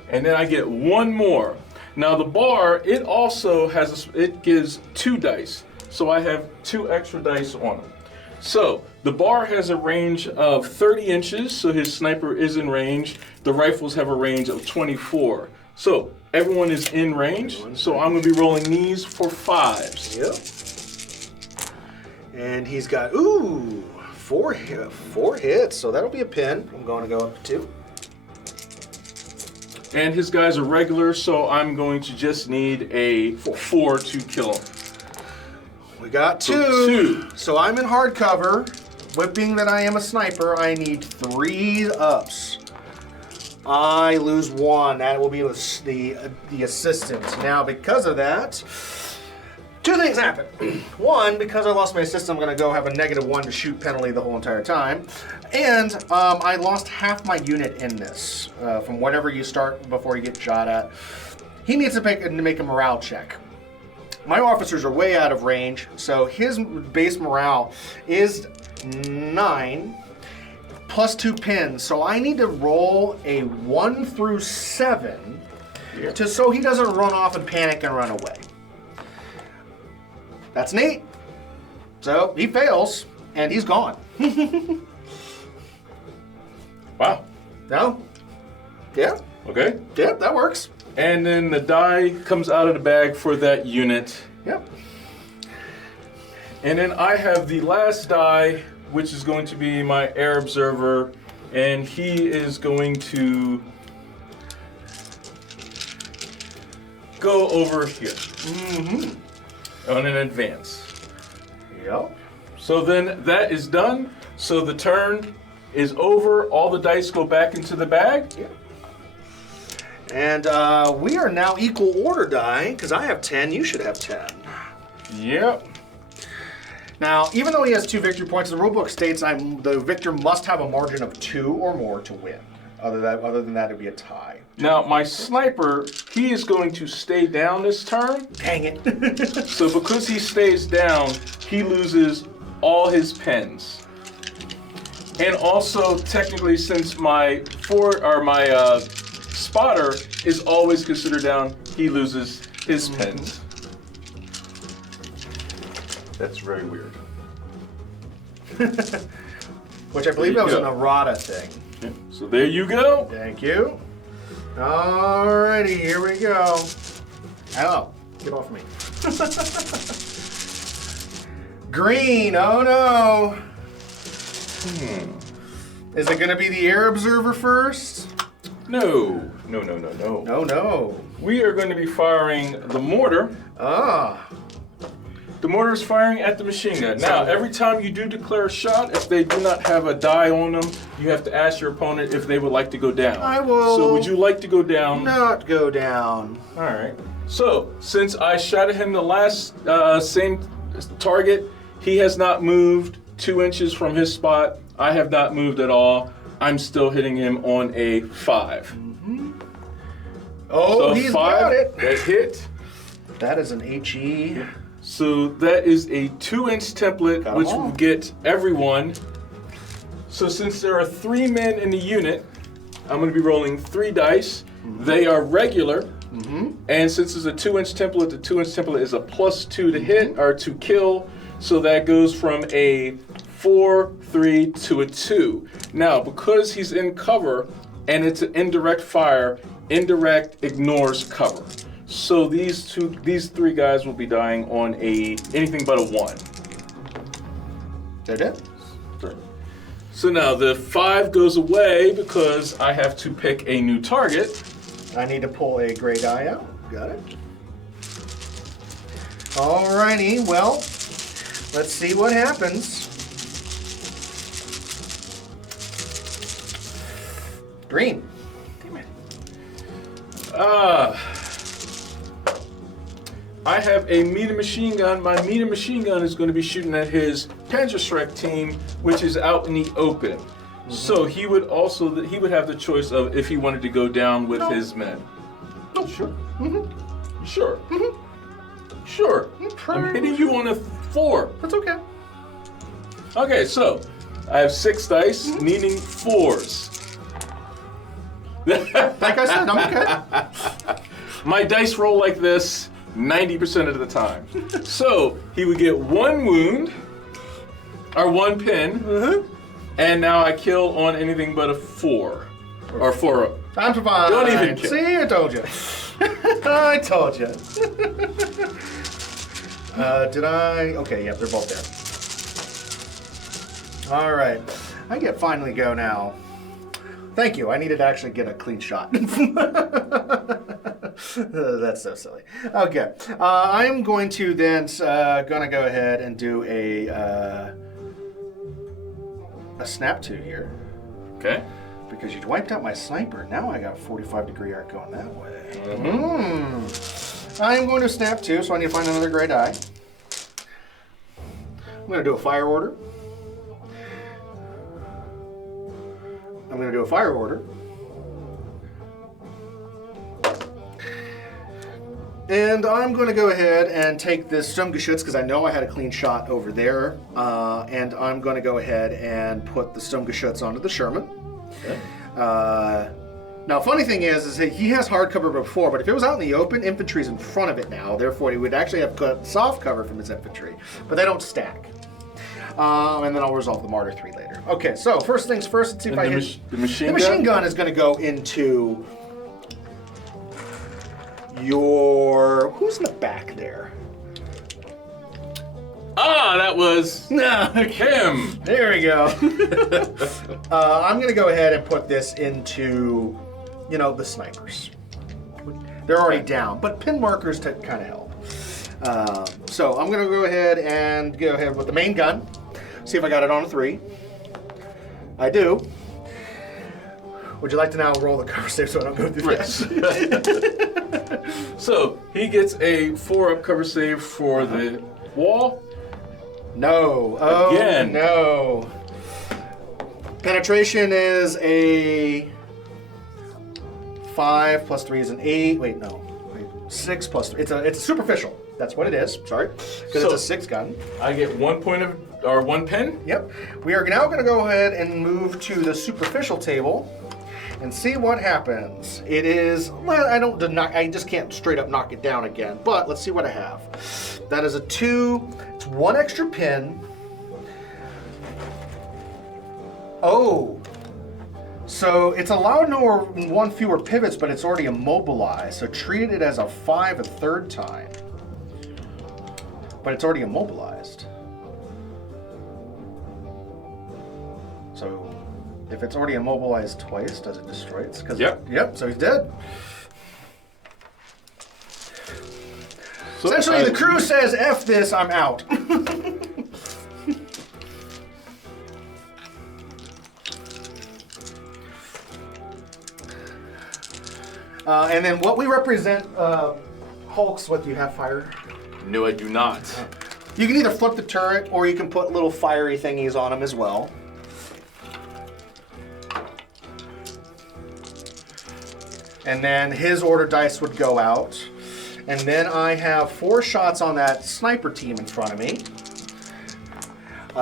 And then I get 1 more. Now the bar, it also has, it gives 2 dice. So I have 2 extra dice on them. So the bar has a range of 30 inches, so his sniper is in range. The rifles have a range of 24. So everyone is in range. So I'm gonna be rolling these for 5s. Yep. And he's got, 4 hits, so that'll be a pin. I'm going to go up to 2. And his guys are regular, so I'm going to just need a 4 to kill him. We got 2. So 2. So I'm in hard cover. Whipping that I am a sniper, I need 3 ups. I lose 1. That will be the assistant. Now, because of that, 2 things happen. 1, because I lost my assistant, I'm going to go have a -1 to shoot penalty the whole entire time. And I lost half my unit in this, from whatever you start before you get shot at. He needs to make a morale check. My officers are way out of range, so his base morale is 9 plus 2 pins. So I need to roll a 1 through 7 so he doesn't run off and panic and run away. That's neat. So he fails, and he's gone. Wow. No? Yeah? Okay. Yeah, that works. And then the die comes out of the bag for that unit. Yep. And then I have the last die, which is going to be my air observer, and he is going to go over here on an advance. Yep. So then that is done. So the turn is over. All the dice go back into the bag. Yep. And we are now equal order die, because I have 10, you should have 10. Yep. Now, even though he has 2 victory points, the rulebook states the victor must have a margin of 2 or more to win. Other than that, it'd be a tie. Now, my sniper, he is going to stay down this turn. Dang it. So because he stays down, he loses all his pens. And also, technically, since my spotter is always considered down, he loses his pins. That's very weird. Which I believe that was an errata thing. Yeah. So there you go. Thank you. Alrighty, here we go. Oh, get off me. Green, oh no. Is it gonna be the air observer first? No. Oh no. We are going to be firing the mortar. Ah. The mortar is firing at the machine gun. Now, every time you do declare a shot, if they do not have a die on them, you have to ask your opponent if they would like to go down. I will. So would you like to go down? Not go down. All right. So, since I shot at him the last same target, he has not moved 2 inches from his spot. I have not moved at all. I'm still hitting him on a 5. Oh, So he's 5, got it. that hit. That is an HE. So that is a 2-inch template, Got 'em which all. will get everyone. So since there are 3 men in the unit, I'm going to be rolling 3 dice. They are regular. And since it's a 2-inch template, the 2-inch template is a +2 to hit or to kill. So that goes from a 4, 3 to a 2. Now, because he's in cover and it's an indirect fire, indirect ignores cover. So these 3 guys will be dying on anything but a 1. Is that it? So now the 5 goes away because I have to pick a new target. I need to pull a gray die out. Got it. Alrighty, well, let's see what happens. Green. Damn it. I have a meter machine gun. My meter machine gun is going to be shooting at his Panzerschreck team, which is out in the open. So he would have the choice of if he wanted to go down with his men. Oh, sure. Sure. Sure. I'm hitting you on a 4. That's okay. Okay, so I have 6 dice, needing 4s. Like I said, I'm okay. My dice roll like this 90% of the time. So he would get 1 wound or 1 pin, and now I kill on anything but a 4 or 4. I'm fine. Don't even kill. See, I told you. I told you. Did I? Okay, yep, they're both there. All right, I get finally go now. Thank you. I needed to actually get a clean shot. That's so silly. Okay, I'm going to then gonna go ahead and do a snap to here. Okay. Because you wiped out my sniper. Now I got 45-degree arc going that way. I am going to snap 2, so I need to find another gray die. I'm going to do a fire order. I'm going to do a fire order. And I'm going to go ahead and take this Sturmgeschütz because I know I had a clean shot over there. And I'm going to go ahead and put the Sturmgeschütz onto the Sherman. Okay. Now, funny thing is that he has hard cover before, but if it was out in the open, infantry's in front of it now. Therefore, he would actually have soft cover from his infantry, but they don't stack. And then I'll resolve the Martyr 3 later. Okay, so first things first, let's see if I hit... The machine The machine gun is going to go into your... Who's in the back there? Ah, that was him. There we go. I'm going to go ahead and put this into, the snipers. They're already down, but pin markers to kind of help. So I'm going to go ahead with the main gun. See if I got it on a 3. I do. Would you like to now roll the cover save so I don't go through this? So he gets a 4-up cover save for the wall. No. Oh, Again. no. Penetration is a 5 plus 3 is an 8. Wait, no. 6 plus 3. It's superficial. That's what it is. Sorry. Because it's a 6 gun. I get 1 pin. Yep. We are now going to go ahead and move to the superficial table. and see what happens. It is, well, I just can't straight up knock it down again, but let's see what I have. That is a 2, it's 1 extra pin. Oh, so it's allowed no 1 fewer pivots, but it's already immobilized, so treat it as a 5 a third time. But it's already immobilized. So if it's already immobilized twice, does it destroy it? Yep, so he's dead. So essentially, the crew says, F this, I'm out. And then what we represent, Hulks, what do you have, fire? No, I do not. You can either flip the turret, or you can put little fiery thingies on them as well. And then his order dice would go out. And then I have 4 shots on that sniper team in front of me.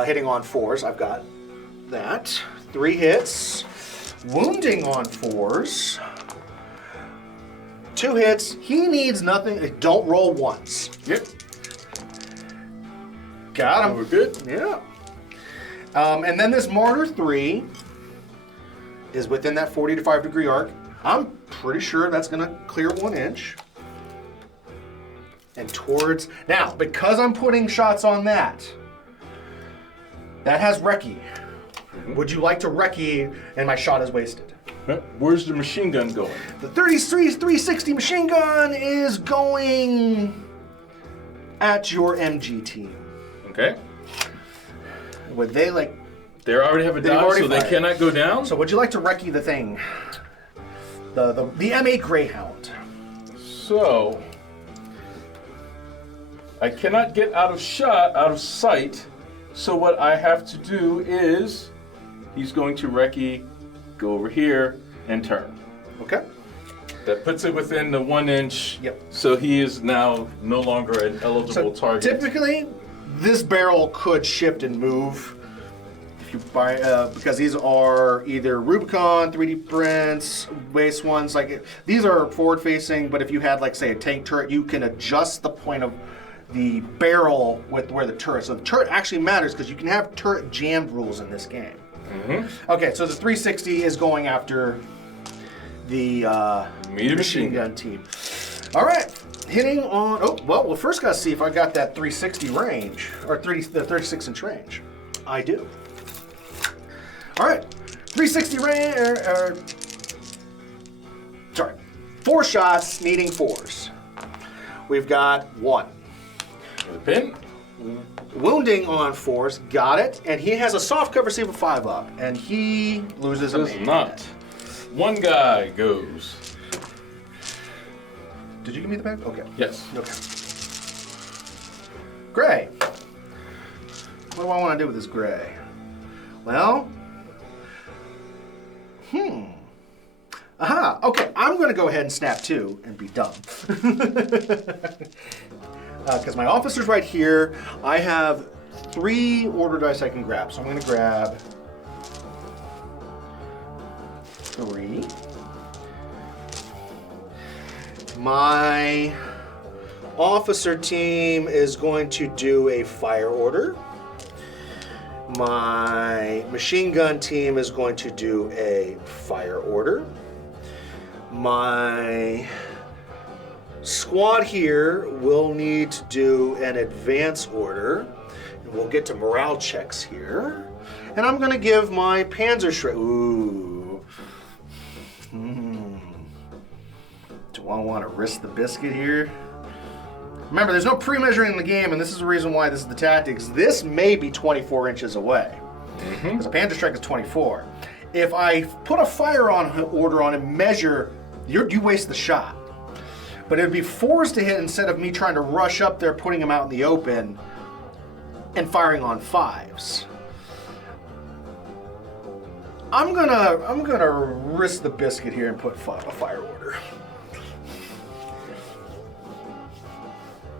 Hitting on 4s, I've got that. 3 hits. Wounding on 4s. 2 hits. He needs nothing. Don't roll once. Yep. Got him. We're good. Yeah. And then this Martyr 3 is within that 40 to 5 degree arc. I'm pretty sure that's going to clear 1 inch. And towards... Now, because I'm putting shots on that has Recce. Would you like to Recce and my shot is wasted? Where's the machine gun going? The 360 machine gun is going at your MG team. Okay. Would they like... They already have a They've dodge, already so they fired. cannot go down? So would you like to Recce the thing? The M8 Greyhound. So... I cannot get out of sight, so what I have to do is... He's going to Recce, go over here, and turn. Okay. That puts it within the 1 inch. Yep. So he is now no longer an eligible target. Typically, this barrel could shift and move if you buy because these are either Rubicon 3D prints, base ones. These are forward facing, but if you had say a tank turret, you can adjust the point of the barrel with where the turret. So the turret actually matters because you can have turret jammed rules in this game. Mm-hmm. Okay, so the 360 is going after the machine gun team. All right, hitting on. Oh, well, we'll first got to see if I got that 360 range or the 36-inch range. I do. All right, 360 range. Sorry, 4 shots, needing 4s. We've got 1. The pin. Wounding on 4s, got it, and he has a soft cover save of 5 up, and he loses a Does man. not. 1 guy goes. Did you give me the bag? Okay. Yes. Okay. Gray. What do I want to do with this gray? Well, Aha, okay, I'm going to go ahead and snap 2 and be done. Because my officer's right here. I have 3 order dice I can grab. So I'm going to grab 3. My officer team is going to do a fire order. My machine gun team is going to do a fire order. My squad here will need to do an advance order. And we'll get to morale checks here. And I'm going to give my Panzer Shred. Ooh. Do I want to risk the biscuit here? Remember, there's no pre-measuring in the game, and this is the reason why this is the tactics. This may be 24 inches away. Because a Panzer Strike is 24. If I put a fire on order on and measure, you waste the shot. But it'd be 4s to hit instead of me trying to rush up there, putting them out in the open, and firing on 5s. I'm gonna risk the biscuit here and put a fire order.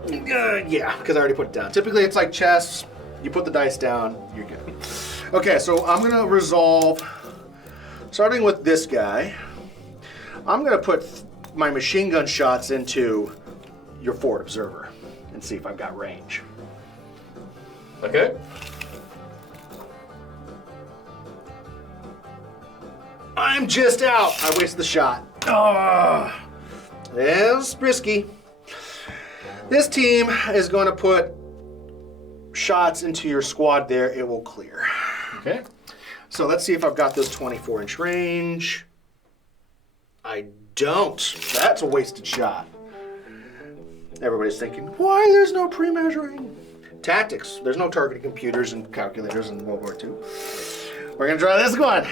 Yeah, because I already put it down. Typically, it's like chess. You put the dice down, you're good. Okay, so I'm gonna resolve, starting with this guy. I'm going to put my machine gun shots into your forward observer and see if I've got range. Okay. I'm just out. I wasted the shot. Oh, that's risky. This team is going to put shots into your squad there. It will clear. Okay. So let's see if I've got those 24-inch range. I don't. That's a wasted shot. Everybody's thinking, why there's no pre-measuring? Tactics. There's no targeting computers and calculators in World War II. We're going to try this one.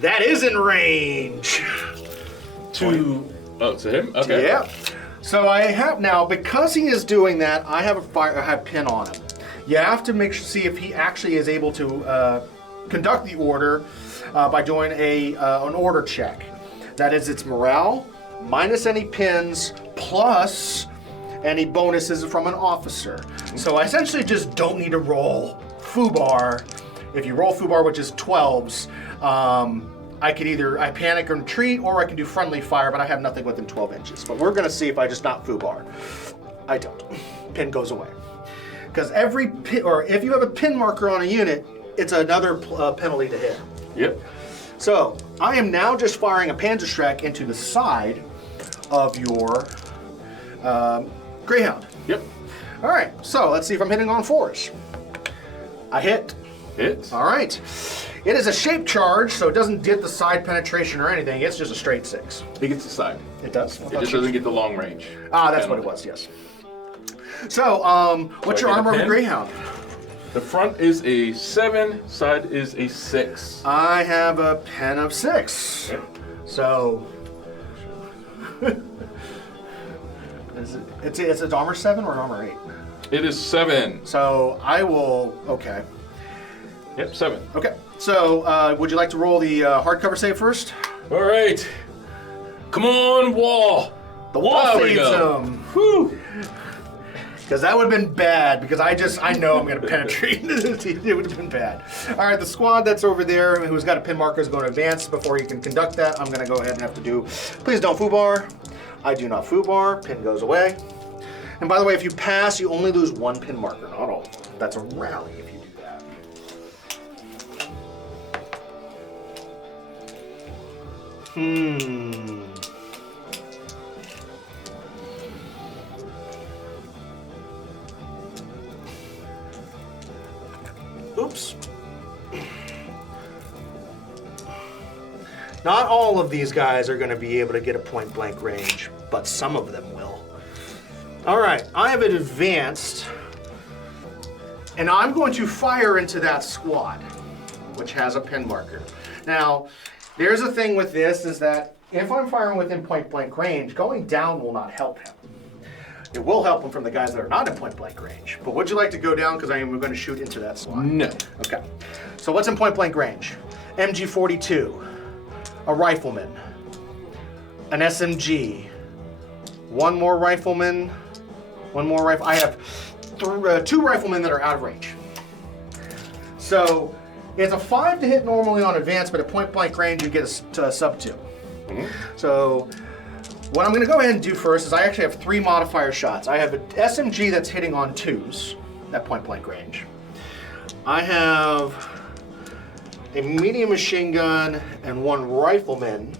That is in range. To him? Okay. Yeah. So I have now, because he is doing that, I have I have pin on him. You have to see if he actually is able to conduct the order by doing an order check. That is its morale, minus any pins, plus any bonuses from an officer. So I essentially just don't need to roll FUBAR. If you roll FUBAR, which is 12s, I could either panic or retreat, or I can do friendly fire, but I have nothing within 12 inches. But we're gonna see if I just not FUBAR. I don't. Pin goes away. Because every pin, or if you have a pin marker on a unit, it's another penalty to hit. Yep. So I am now just firing a Panzerschreck into the side of your Greyhound. Yep. All right, so let's see if I'm hitting on 4s. I hit. Hits. All right. It is a shape charge, so it doesn't get the side penetration or anything. It's just a straight 6. He gets the side. It does? It just doesn't get the long range. Ah, that's what it was, yes. So, what's your I get a armor of a pin? Greyhound? The front is a 7, side is a 6. I have a pen of 6. Yep. So, it's an armor 7 or an armor 8? It is 7. So I will. Okay. Yep, 7. Okay. So, would you like to roll the hardcover save first? All right. Come on, wall. The wall There we saves go. him. Whew. Because that would have been bad, because I know I'm going to penetrate. It would have been bad. All right, the squad that's over there, who's got a pin marker, is going to advance. Before you can conduct that, I'm going to go ahead and have to do, please don't FUBAR. I do not FUBAR. Pin goes away. And by the way, if you pass, you only lose 1 pin marker, not all. That's a rally if you do that. Oops. Not all of these guys are going to be able to get a point blank range, but some of them will. All right, I have advanced, and I'm going to fire into that squad, which has a pin marker. Now, there's a thing with this, is that if I'm firing within point blank range, going down will not help him. It will help him from the guys that are not in point blank range. But would you like to go down, because I am going to shoot into that slot? No. Okay. So what's in point blank range? MG42, a rifleman, an SMG, one more rifleman, one more rifle. I have 2 riflemen that are out of range. So it's a 5 to hit normally on advance, but at point blank range you get a sub 2. So what I'm going to go ahead and do first is I actually have 3 modifier shots. I have an SMG that's hitting on 2s at point blank range. I have a medium machine gun and 1 rifleman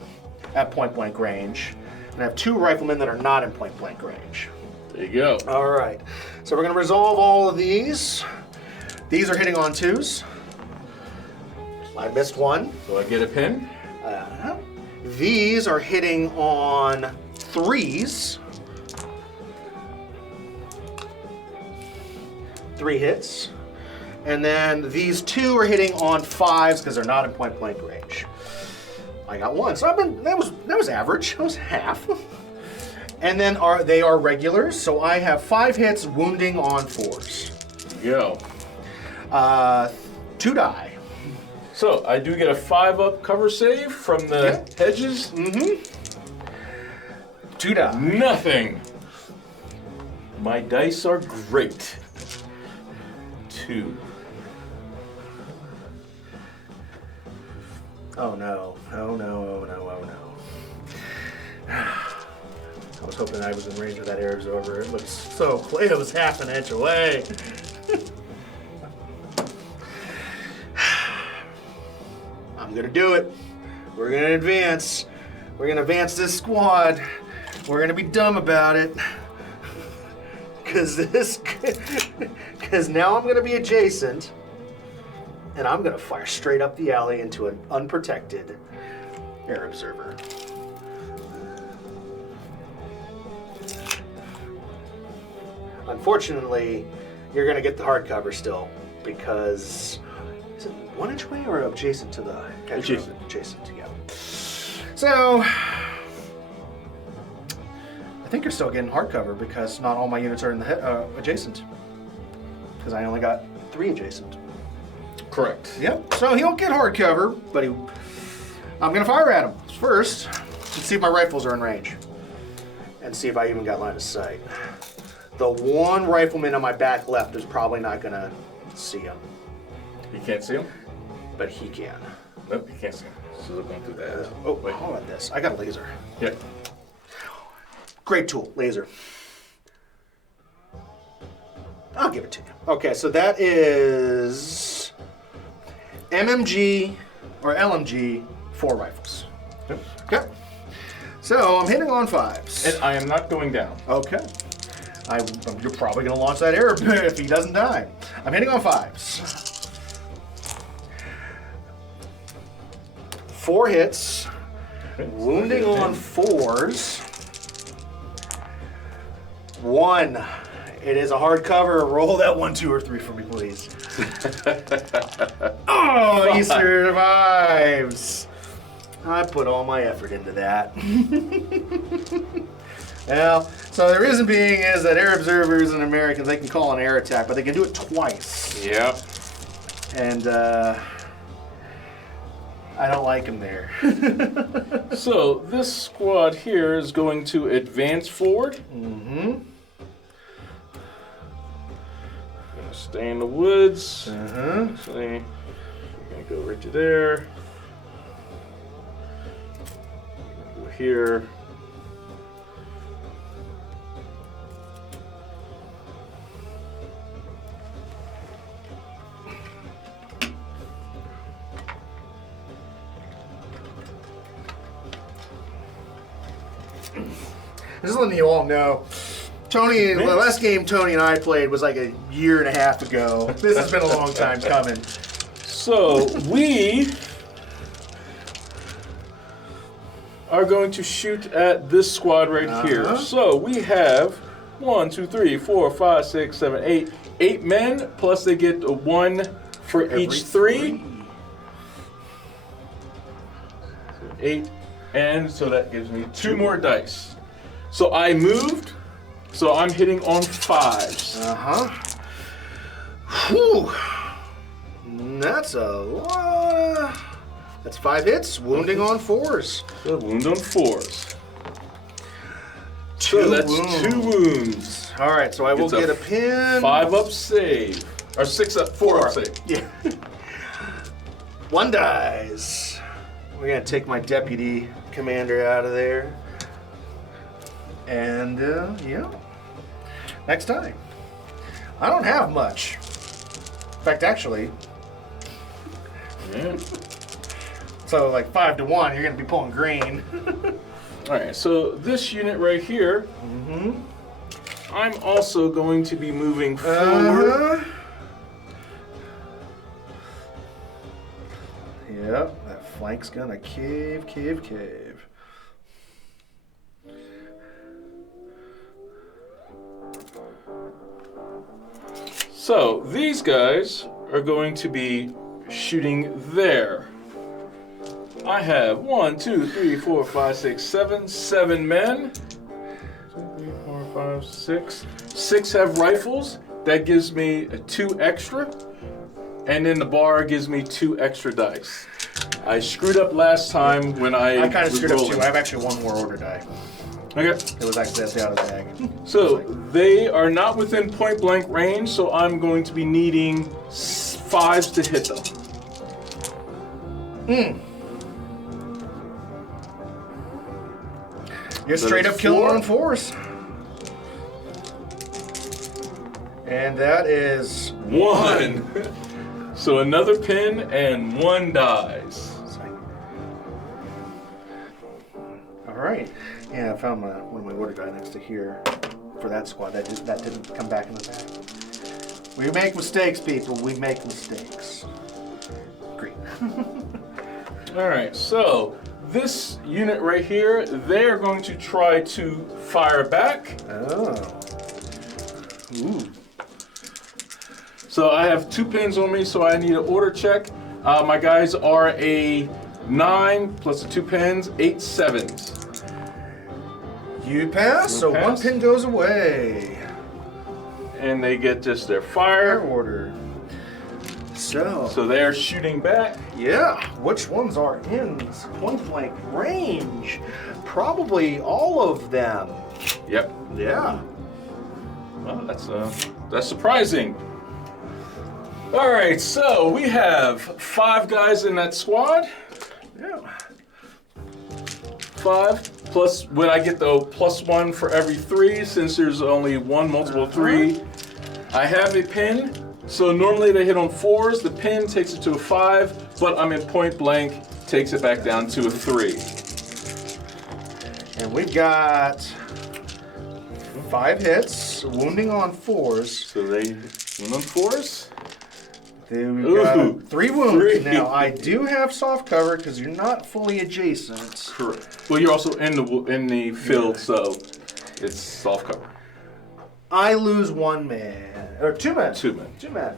at point blank range. And I have 2 riflemen that are not in point blank range. There you go. All right, so we're going to resolve all of these. These are hitting on 2s. I missed 1. So I get a pin. These are hitting on 3s. 3 hits. And then these 2 are hitting on 5s because they're not in point blank range. I got 1, so that was average. That was half. And then they are regulars, so I have 5 hits, wounding on 4s. Go. 2 die. So I do get a 5-up cover save from the hedges. 2 die. Nothing. My dice are great. 2. Oh no. Oh no, oh no, oh no. I was hoping I was in range of that air absorber. It looks so close. It was half an inch away. I'm gonna do it. We're gonna advance. We're gonna advance this squad. We're gonna be dumb about it. Cause now I'm gonna be adjacent, and I'm gonna fire straight up the alley into an unprotected air observer. Unfortunately, you're gonna get the hard cover still, because is it 1 inch away or adjacent to the catcher? Adjacent. Adjacent, yeah. So I think you're still getting hard cover because not all my units are in the adjacent. Because I only got 3 adjacent. Correct. Yep. So he'll get hard cover, but I'm gonna fire at him first to see if my rifles are in range, and see if I even got line of sight. The one rifleman on my back left is probably not gonna see him, You can't see him? but he can. Nope, you can't see him. So they're going through that. Oh, wait, how about this? I got a laser. Yeah. Great tool, laser. I'll give it to you. Okay, so that is MMG or LMG 4 rifles. Yep. Okay. So I'm hitting on 5s. And I am not going down. Okay. You're probably going to launch that arrow if he doesn't die. I'm hitting on 5s. 4 hits. Wounding on 4s. 1. It is a hard cover. Roll that 1, 2, or 3 for me, please. Oh, he survives. I put all my effort into that. Well, so the reason being is that air observers and Americans, they can call an air attack, but they can do it twice. Yep. And I don't like them there. So this squad here is going to advance forward. Mm-hmm. Gonna stay in the woods. Uh-huh. Actually, we're gonna go right to there. Go here. Just letting you all know, Tony, the last game Tony and I played was like a year and a half ago. This has been a long time coming. So we are going to shoot at this squad right here. So we have 1, 2, 3, 4, 5, 6, 7, 8. 8 men, plus they get a 1 for each 3. 8, and so that gives me 2 more dice. So I moved, so I'm hitting on 5s. Uh-huh. Whew. That's a lot. That's 5 hits, wounding on 4s. So wound on 4s. 2 So that's wounds. 2 wounds. All right, so I will It's a get a pin. 5 up save. Or 6 up, 4 up save. Yeah. 1 dies. We're gonna take my deputy commander out of there. And yeah. Next time. I don't have much. In fact, actually, Yeah. so like 5 to 1, you're gonna be pulling green. Alright, so this unit right here, I'm also going to be moving forward. Yep, that flank's gonna cave. So these guys are going to be shooting there. I have 1, 2, 3, 4, 5, 6, 7 men. 2, 3, 4, 5, 6. 6 have rifles. That gives me 2 extra. And then the bar gives me 2 extra dice. I screwed up last time when I kind of was screwed up rolling. too. I have actually 1 more order die. Okay. It was actually out of the bag. So they are not within point blank range, so I'm going to be needing 5s to hit them. You're straight up killing on 4s. And that is 1. So another pin and 1 dies. All right. Yeah, I found one of my order die next to here for that squad. That didn't come back in the bag. We make mistakes, people. We make mistakes. Great. All right, so this unit right here, they're going to try to fire back. Oh. Ooh. So I have 2 pins on me, so I need an order check. My guys are a 9 plus the 2 pins, 8 7s. You pass, so pass. 1 pin goes away. And they get just their Fire fire. order. So They're shooting back. yeah, which ones are in point blank range? Probably all of them. Yep. Yeah. Well, that's surprising. All right, so we have 5 guys in that squad. Yeah. 5 plus when I get the +1 for every 3, since there's only 1 multiple of 3. I have a pin, so normally they hit on 4s. The pin takes it to a 5, but I'm in point blank, takes it back down to a 3. And we've got 5 hits, wounding on 4s. So they win on 4s. Then we've got Ooh, 3 wounds. 3. Now I do have soft cover because you're not fully adjacent. Correct. Well, you're also in the field, so it's soft cover. I lose 1 man or 2 men. 2 men. 2 men.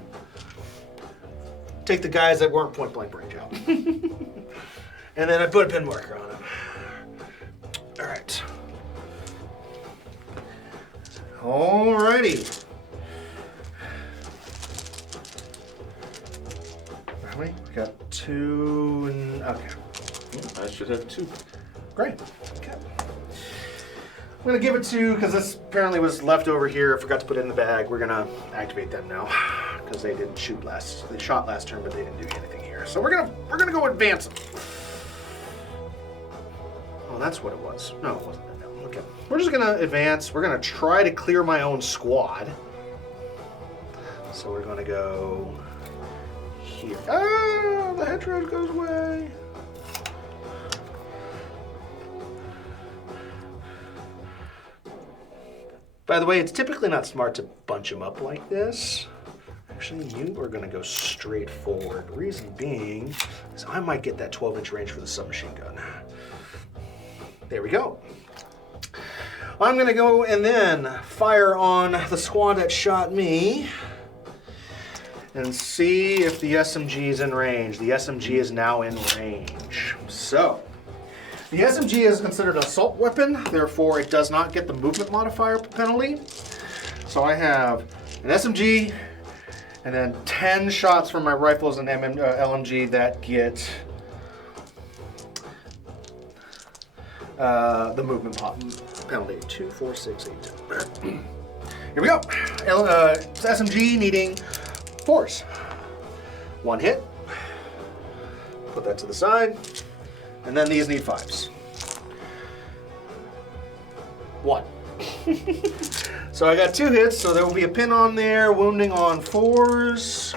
Take the guys that weren't point blank range out, and then I put a pin marker on them. All right. Alrighty. How many? We got 2 and okay. I should have 2. Great. Okay. I'm gonna give it to, because this apparently was left over here. I forgot to put it in the bag. We're gonna activate them now because they didn't shoot last. They shot last turn, but they didn't do anything here. So we're gonna go advance them. Oh, that's what it was. No, it wasn't that. No. Okay. We're just gonna advance. We're gonna try to clear my own squad. So we're gonna go here. Ah, the hedgerow goes away. By the way, it's typically not smart to bunch them up like this. Actually, you are going to go straight forward. Reason being is I might get that 12-inch range for the submachine gun. There we go. I'm going to go and then fire on the squad that shot me and see if the SMG is in range. The SMG is now in range. So, the SMG is considered an assault weapon, therefore it does not get the movement modifier penalty. So I have an SMG and then 10 shots from my rifles and LMG that get the movement penalty. 2, 4, 6, 8, 10. Here we go. SMG needing 4s. 1 hit. Put that to the side. And then these need 5s. 1. So I got 2 hits, so there will be a pin on there, wounding on 4s.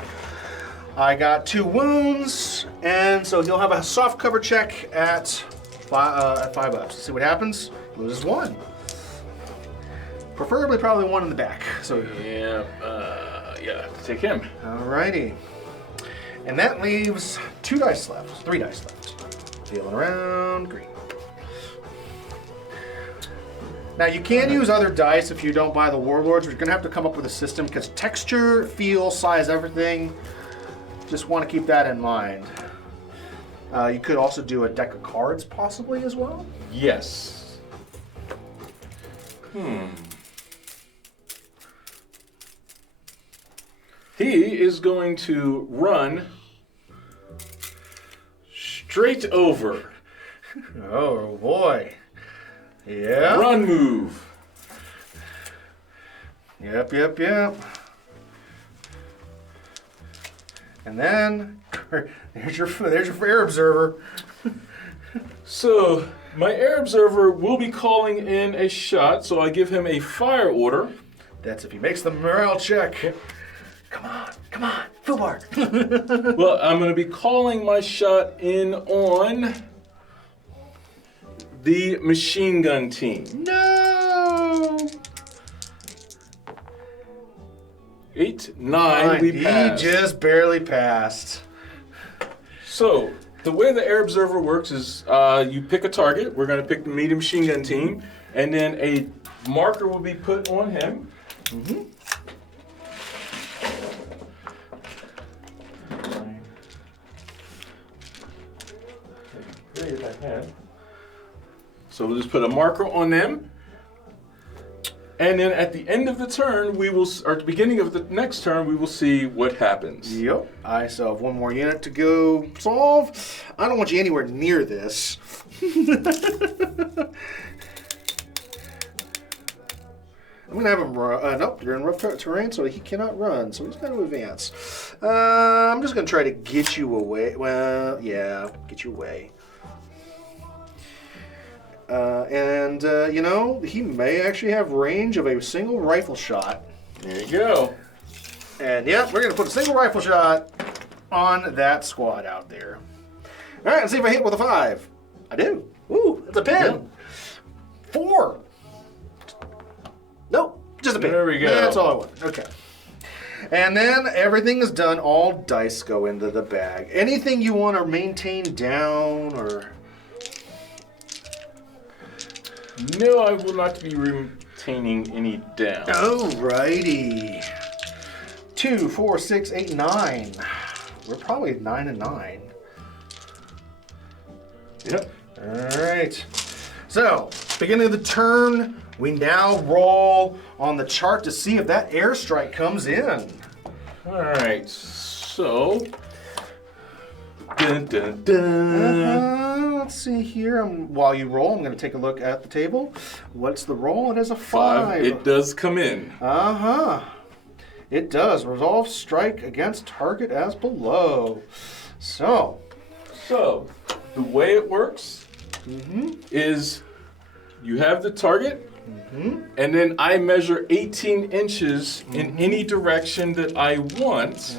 I got 2 wounds, and so he'll have a soft cover check at 5 ups. See what happens? Loses 1. Preferably probably 1 in the back. So Yeah, take him. alrighty. And that leaves 2 dice left, 3 dice left. Feeling around, green. Now you can use other dice if you don't buy the Warlords. We're gonna have to come up with a system because texture, feel, size, everything. Just want to keep that in mind. You could also do a deck of cards possibly as well. Yes. He is going to run straight over. Oh boy. Yeah. Run move. Yep. And then there's your air observer. So, my air observer will be calling in a shot, so I give him a fire order. That's if he makes the morale check. Come on, Fubar. Well, I'm going to be calling my shot in on the machine gun team. No! 8, 9, we He passed. just barely passed. So, the way the air observer works is you pick a target. We're going to pick the medium machine gun team, and then a marker will be put on him. Mm-hmm. So we'll just put a marker on them. And then at the end of the turn, or at the beginning of the next turn, we will see what happens. Yep. I still have one more unit to go solve. I don't want you anywhere near this. I'm going to have him run. Nope, you're in rough terrain, so he cannot run. So he's got to advance. I'm just going to try to get you away. Well, yeah, get you away. You know, he may actually have range of a single rifle shot. There you go. And yep, we're going to put a single rifle shot on that squad out there. All right, let's see if I hit with a 5. I do. Ooh, it's a pin. Yep. 4. Nope, just a pin. There we go. That's all I want. Okay. And then everything is done. All dice go into the bag. Anything you want to maintain down or... No, I will not be retaining any down. Alrighty. 2, 4, 6, 8, 9. We're probably 9 and 9. Yep. Alright. So, beginning of the turn, we now roll on the chart to see if that airstrike comes in. All right. So. Dun, dun, dun. Let's see here. While you roll, I'm going to take a look at the table. What's the roll? It is a 5. It does come in. It does. Resolve strike against target as below. So, the way it works is you have the target, and then I measure 18 inches in any direction that I want.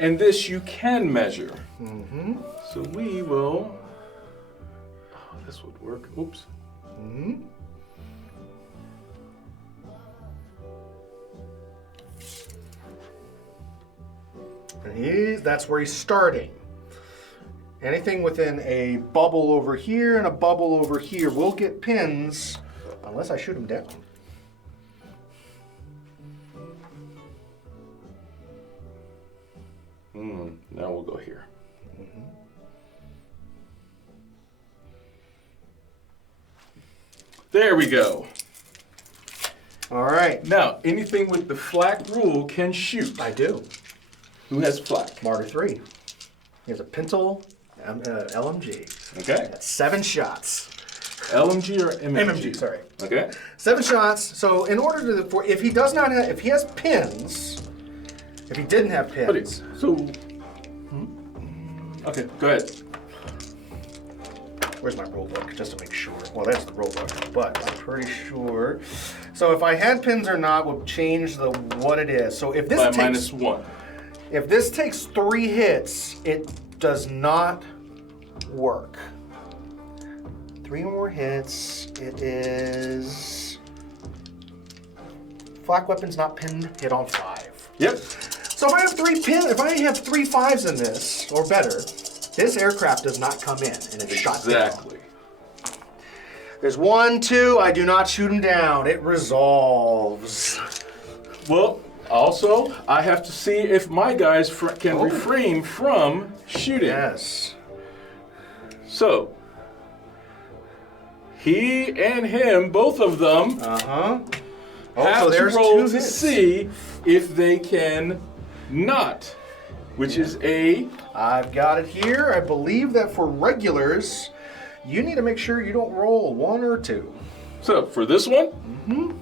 And this you can measure. So we will. Oh, this would work. Oops. And that's where he's starting. Anything within a bubble over here and a bubble over here will get pins unless I shoot him down. Now we'll go here. There we go. All right. Now, anything with the flak rule can shoot. I do. Who has flak? Martyr 3. He has a Pintle LMG. Okay. That's 7 shots. LMG or MMG? MMG, sorry. Okay. 7 shots. So in order to, if he does not have, if he has pins, if he didn't have pins. Okay, go ahead. Where's my rule book, just to make sure. Well, that's the rule book, but I'm pretty sure. So if I had pins or not would change the what it is. So if this By takes -1. if this takes 3 hits, it does not work. 3 more hits. It is flak weapons not pinned. Hit on 5. Yep. So if I have 3 pin, if I have 3 5s in this or better, this aircraft does not come in and it's shot down. Exactly. There's 1, 2. I do not shoot him down. It resolves. Well, also, I have to see if my guys can refrain from shooting. Yes. So, he and him, both of them, have to roll to see if they can not, which is a... I've got it here. I believe that for regulars, you need to make sure you don't roll a 1 or 2. So, for this one?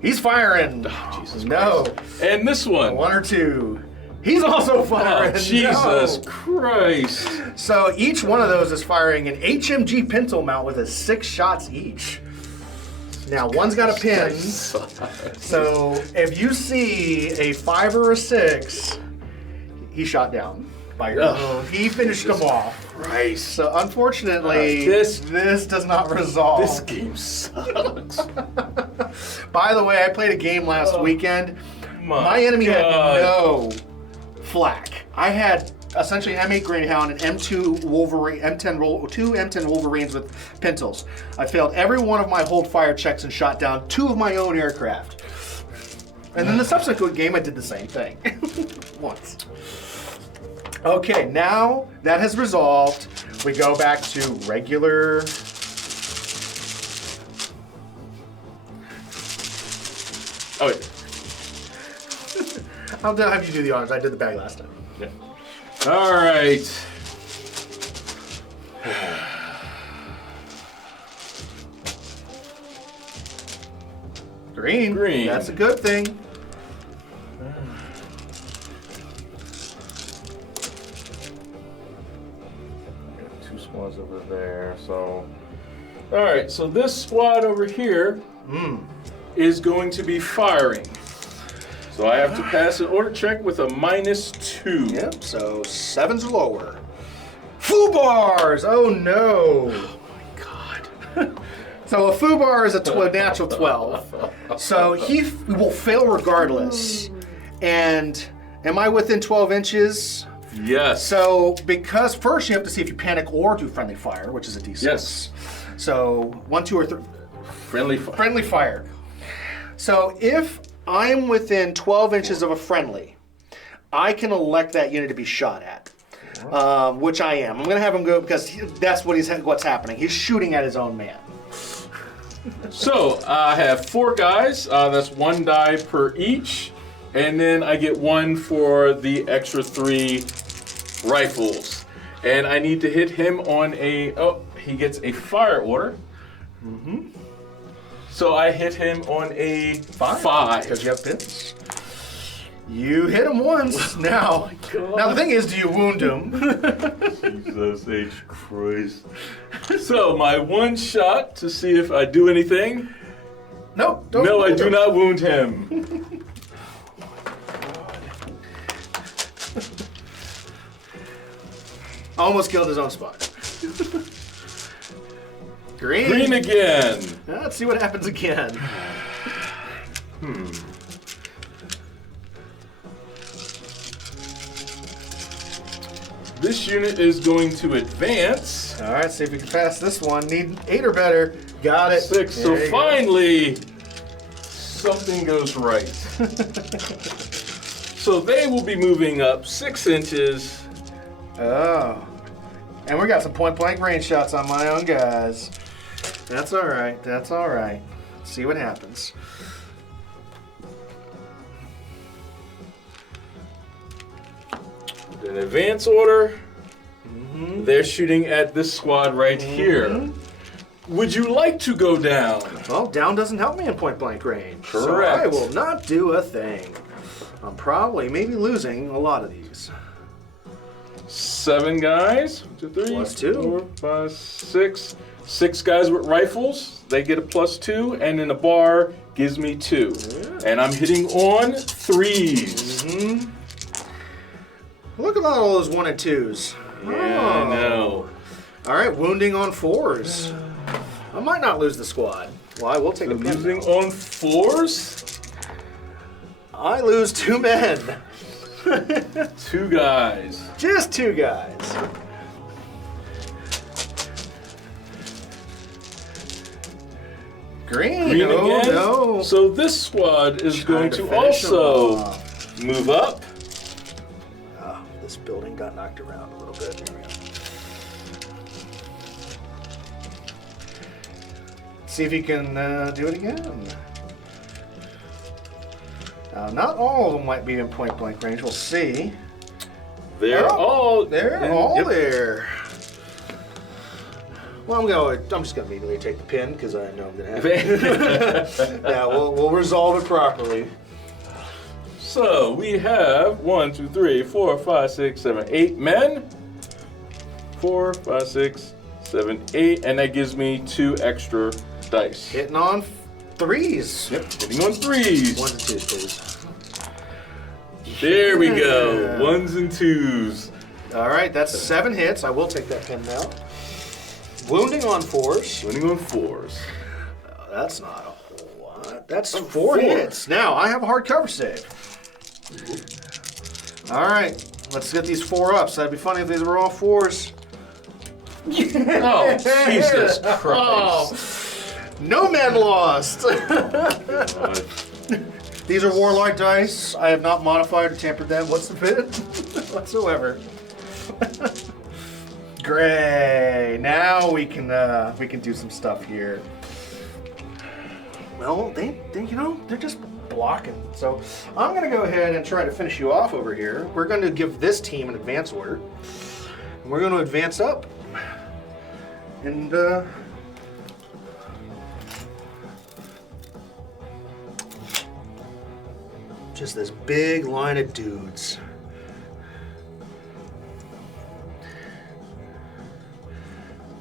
He's firing. Jesus no. Christ. And this one? 1 or 2. He's also Oh, firing. Jesus No. Christ. So each one of those is firing an HMG pintle mount with a 6 shots each. Now one's got a pin, so if you see a 5 or a 6, he shot down by your own. He finished them off. Christ. So unfortunately, This does not resolve. This game sucks. By the way, I played a game last weekend. My enemy God. had no flak. I had essentially an M8 Greyhound and M2 Wolverine, two M10 Wolverines with pintles. I failed every one of my hold fire checks and shot down 2 of my own aircraft. And then the subsequent game, I did the same thing once. Okay, now that has resolved, we go back to regular. Oh, wait. I'll have you do the honors. I did the bag last time. Yeah. All right. Green. Green. That's a good thing. Two squads over there, so. All right, so this squad over here is going to be firing. So I have to pass an order check with a -2. Yep, so 7s or lower. Foo-bars! Oh no! Oh my God. So a foo-bar is a natural 12. So he will fail regardless. And am I within 12 inches? Yes. So because first you have to see if you panic or do friendly fire, which is a D6. Yes. So 1, 2, or 3. Friendly fire. Friendly fire. So if I'm within 12 inches of a friendly, I can elect that unit to be shot at, which I am. I'm going to have him go because that's what's happening. He's shooting at his own man. So I have 4 guys. That's 1 die per each, and then I get 1 for the extra 3 rifles. And I need to hit him on a. Oh, he gets a fire order. So I hit him on a 5. Because you have pins. You hit him once. Now the thing is, do you wound him? Jesus H. Christ. So my 1 shot to see if I do anything. Nope. Don't No, I wound do him. not wound him. Almost killed his own spot. Green. Green again. Let's see what happens again. This unit is going to advance. All right, see if we can pass this one. Need 8 or better. Got it. 6. There So you go. finally, something goes right. So they will be moving up 6 inches. Oh. And we got some point blank range shots on my own guys. That's all right. That's all right. See what happens. An advance order. They're shooting at this squad right here. Would you like to go down? Well, down doesn't help me in point blank range. So Correct. I will not do a thing. I'm probably maybe losing a lot of these. 7 guys. 1, 2, 3, Plus 2. 4, 5, 6. 6 guys with rifles. They get a +2, and then a bar gives me 2. And I'm hitting on 3s. Look at all those 1 and 2s. Yeah, I know. All right, wounding on 4s. I might not lose the squad. Well, I will take a pin. Losing on 4s. I lose 2 men. 2 guys. Just 2 guys. Green. Green Oh, again. no. So this squad is going Trying to finish 'em also off. move up. Oh, this building got knocked around a little bit. There we go. See if you can do it again. Not all of them might be in point blank range. We'll see. They're all They're all there. Well, I'm just gonna immediately take the pin because I know I'm gonna have it. Yeah, we'll resolve it properly. So we have 1, 2, 3, 4, 5, 6, 7, 8 men. 4, 5, 6, 7, 8, and that gives me 2 extra dice. Hitting on threes. Yep, hitting on 3s. 1s and 2s, please. There we go. 1s and 2s. All right, that's 7 hits. I will take that pin now. Wounding on 4s. Winning on 4s. That's not a whole lot. That's 4 hits. Now, I have a hard cover save. All right, let's get these 4 ups. That'd be funny if these were all 4s. Oh, Jesus Christ. Oh, no man lost. God. These are Warlord dice. I have not modified or tampered them. What's the bit? Whatsoever. Great. Now we can do some stuff here. Well, they they're just blocking. So I'm gonna go ahead and try to finish you off over here. We're going to give this team an advance order. We're going to advance up. And just this big line of dudes.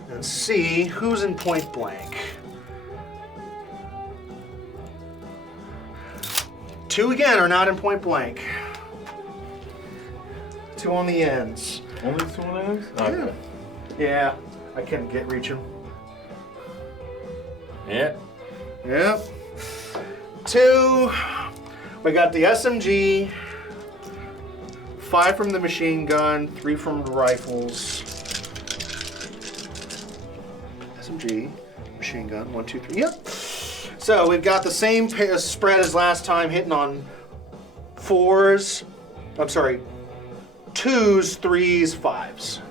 And see who's in point blank. 2 again are not in point blank. 2 on the ends. Only 2 on the ends? Okay. Yeah, I couldn't reach him. Yeah. Yep. 2. We got the SMG. 5 from the machine gun. 3 from the rifles. SMG, machine gun. 1, 2, 3. Yep. So we've got the same spread as last time, hitting on 4s. I'm sorry, 2s, 3s, 5s.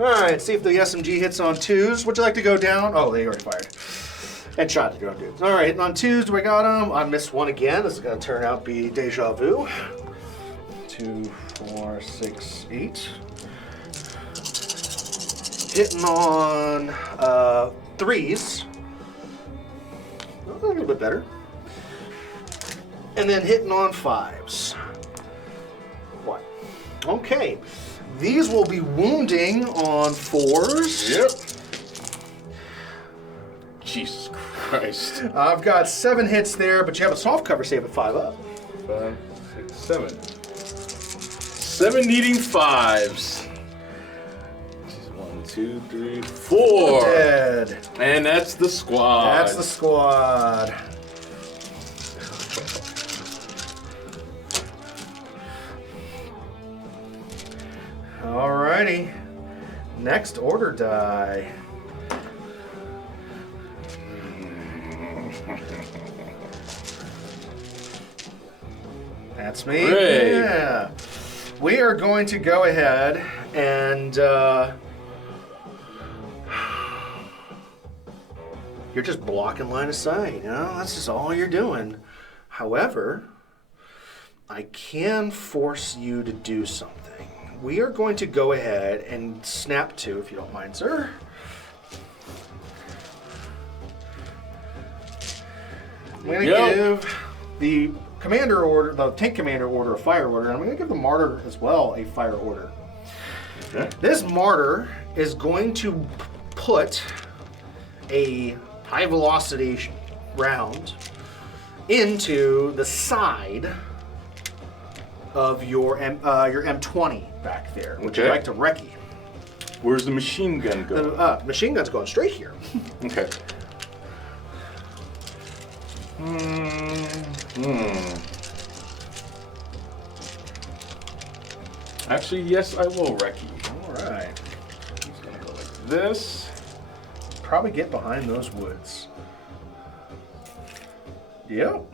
All right, see if the SMG hits on 2s. Would you like to go down? Oh, they already fired. And shot the drone dudes. All right, hitting on 2s, do I got them? I missed 1 again. This is going to turn out to be deja vu. 2, 4, 6, 8. Hitting on 3s. A little bit better. And then hitting on 5s. 1. Okay. These will be wounding on 4s. Yep. Jesus Christ. I've got 7 hits there, but you have a soft cover save at 5 up. 5, 6, 7. 7 needing 5s. 1, 2, 3, 4. Dead. And that's the squad. That's the squad. Alrighty. Next order die. That's me. Great. Yeah. We are going to go ahead and you're just blocking line of sight, you know? That's just all you're doing. However, I can force you to do something. We are going to go ahead and snap to, if you don't mind, sir. I'm going to give the commander order, the tank commander order, a fire order, and I'm going to give the martyr as well a fire order. Okay. This martyr is going to put a high velocity round into the side of your M20 back there, which Okay. I like to recce. Where's the machine gun go? The machine gun's going straight here. Okay. Actually, yes, I will recce. All right. He's gonna go like this. Probably get behind those woods. Yep.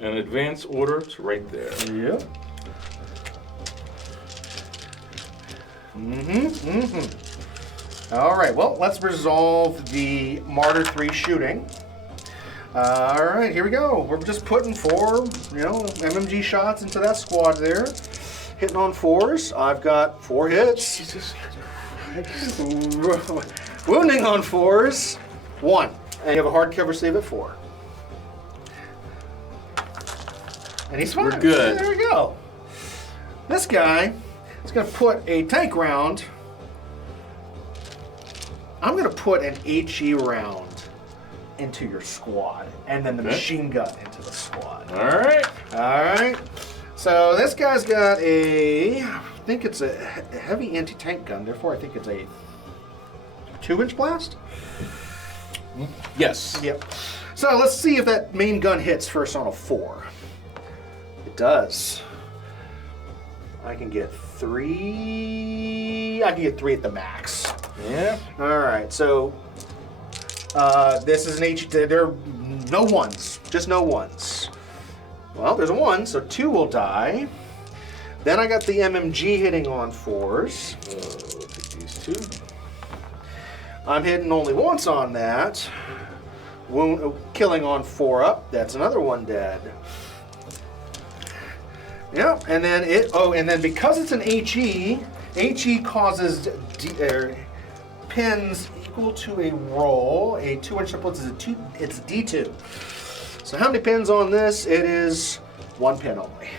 An advance order to right there. Yep. All right, well, let's resolve the Martyr 3 shooting. All right, here we go. We're just putting 4, MMG shots into that squad there. Hitting on 4s. I've got 4 hits. Jesus. Wounding on 4s. 1. And you have a hard cover save at 4. And he's fine. We're good. There we go. This guy is going to put a tank round. I'm going to put an HE round into your squad, and then the machine gun into the squad. All right. All right. So this guy's got I think it's a heavy anti-tank gun, therefore I think it's a 2-inch blast? Yes. Yep. So let's see if that main gun hits first on a 4. It does. I can get 3. I can get 3 at the max. Yeah. All right. So this is an H. There are no ones. Just no ones. Well, there's a 1, so 2 will die. Then I got the MMG hitting on 4s. Take these 2. I'm hitting only once on that. Killing on 4 up. That's another 1 dead. Yep, and then and then because it's an HE causes pins equal to a roll. A 2-inch triplets is it's D2. So how many pins on this? It is 1 pin only.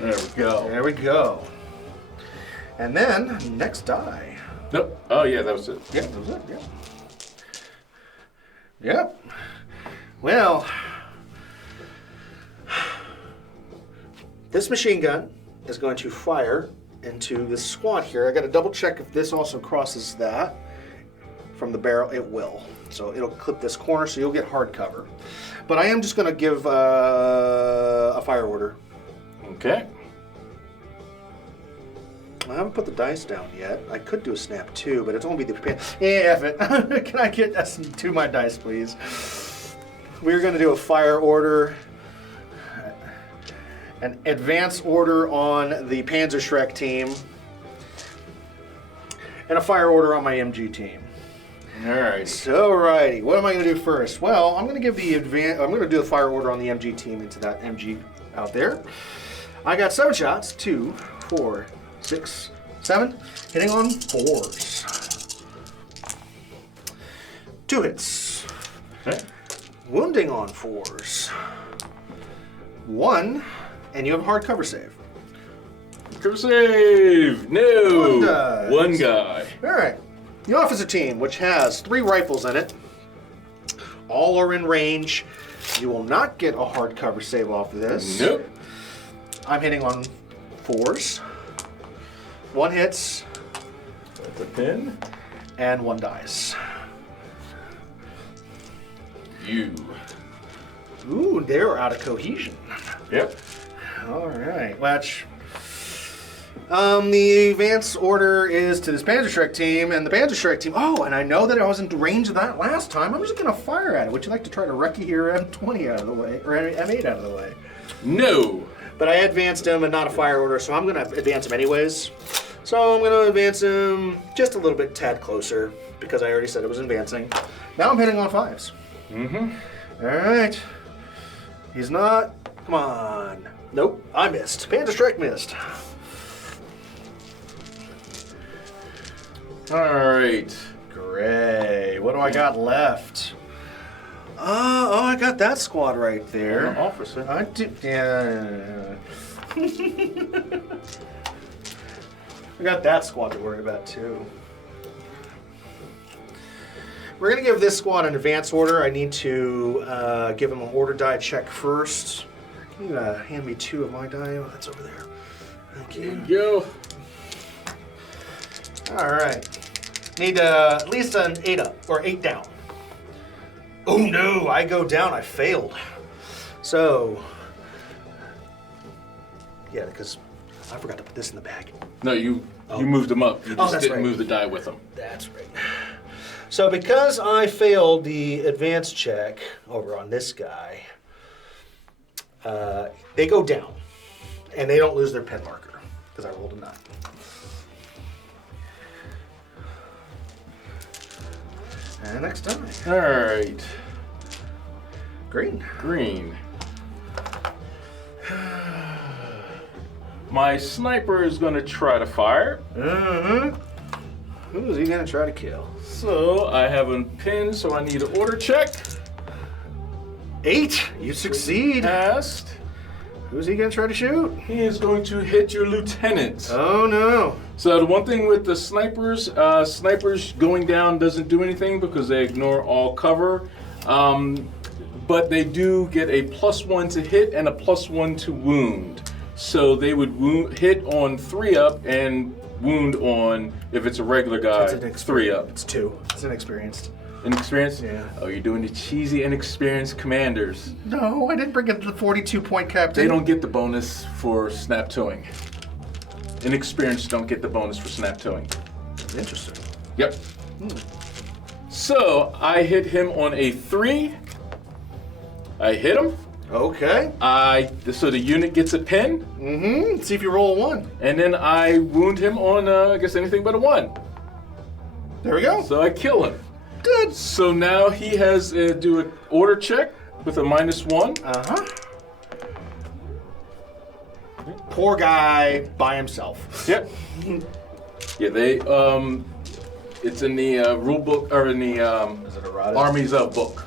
There we go. There we go. And then next die. Nope. Oh yeah, that was it. Yep, that was it. Yep. Yep. Well, this machine gun is going to fire into this squad here. I got to double check if this also crosses that from the barrel. It will. So it'll clip this corner, so you'll get hard cover. But I am just going to give a fire order. Okay. I haven't put the dice down yet. I could do a snap too, but it's only be the pan. Yeah, F it. Can I get us to my dice, please? We're going to do a fire order, an advance order on the Panzerschreck team, and a fire order on my MG team. All right. So, righty. What am I going to do first? Well, I'm going to give the I'm going to do the fire order on the MG team into that MG out there. I got 7 shots. 2, 4, 6, 7. Hitting on 4s. 2 hits. Okay. Wounding on 4s. 1, and you have a hard cover save. Cover save. No. 1 dies. 1 guy. All right. The officer team, which has 3 rifles in it, all are in range. You will not get a hard cover save off of this. Nope. I'm hitting on 4s. 1 hits. That's a pin. And 1 dies. You. Ooh, they're out of cohesion. Yep. All right. Watch. The advance order is to this Panzerschreck team, and the Panzerschreck team. Oh, and I know that I was in range of that last time. I'm just going to fire at it. Would you like to try to recce your M20 out of the way, or M8 out of the way? No. But I advanced him and not a fire order, so I'm going to advance him anyways. So I'm going to advance him just a little bit tad closer, because I already said it was advancing. Now I'm hitting on 5s. Mm-hmm. All right. He's not. Come on. Nope, I missed. Panzerschreck missed. All right. Great. What do I got left? Oh, I got that squad right there. Officer. I do. Yeah. I got that squad to worry about too. We're gonna give this squad an advance order. I need to give them an order die check first. Can you hand me 2 of my die? Oh, that's over there. Thank you. Go. All right. Need at least an 8 up or 8 down. Oh no, I go down. I failed. So, yeah, because I forgot to put this in the bag. No, you moved them up. You just that's didn't right. move the die with them. That's right. So because I failed the advance check over on this guy, they go down, and they don't lose their pen marker because I rolled a 9. And next time. All right. Green. Green. My sniper is going to try to fire. Mm-hmm. Who is he going to try to kill? So I have him pinned, so I need an order check. 8. You succeed. Passed. Who's he gonna try to shoot? He is going to hit your lieutenant. Oh no. So the one thing with the snipers, snipers going down doesn't do anything because they ignore all cover. But they do get a +1 to hit and a +1 to wound. So they would hit on 3 up and wound on, if it's a regular guy, 3 up. It's 2. It's inexperienced. Inexperienced? Yeah. Oh, you're doing the cheesy inexperienced commanders. No, I didn't bring it to the 42-point captain. They don't get the bonus for snap towing. Inexperienced don't get the bonus for snap towing. Interesting. Yep. So I hit him on a 3. I hit him. Okay. So the unit gets a pin. Mm-hmm. See if you roll a 1. And then I wound him on, I guess, anything but a 1. There we go. So I kill him. Good. So now he has to do an order check with a -1. Uh-huh. Poor guy by himself. Yep. Yeah, they, it's in the rule book, or in the Is it errata? Armies of book.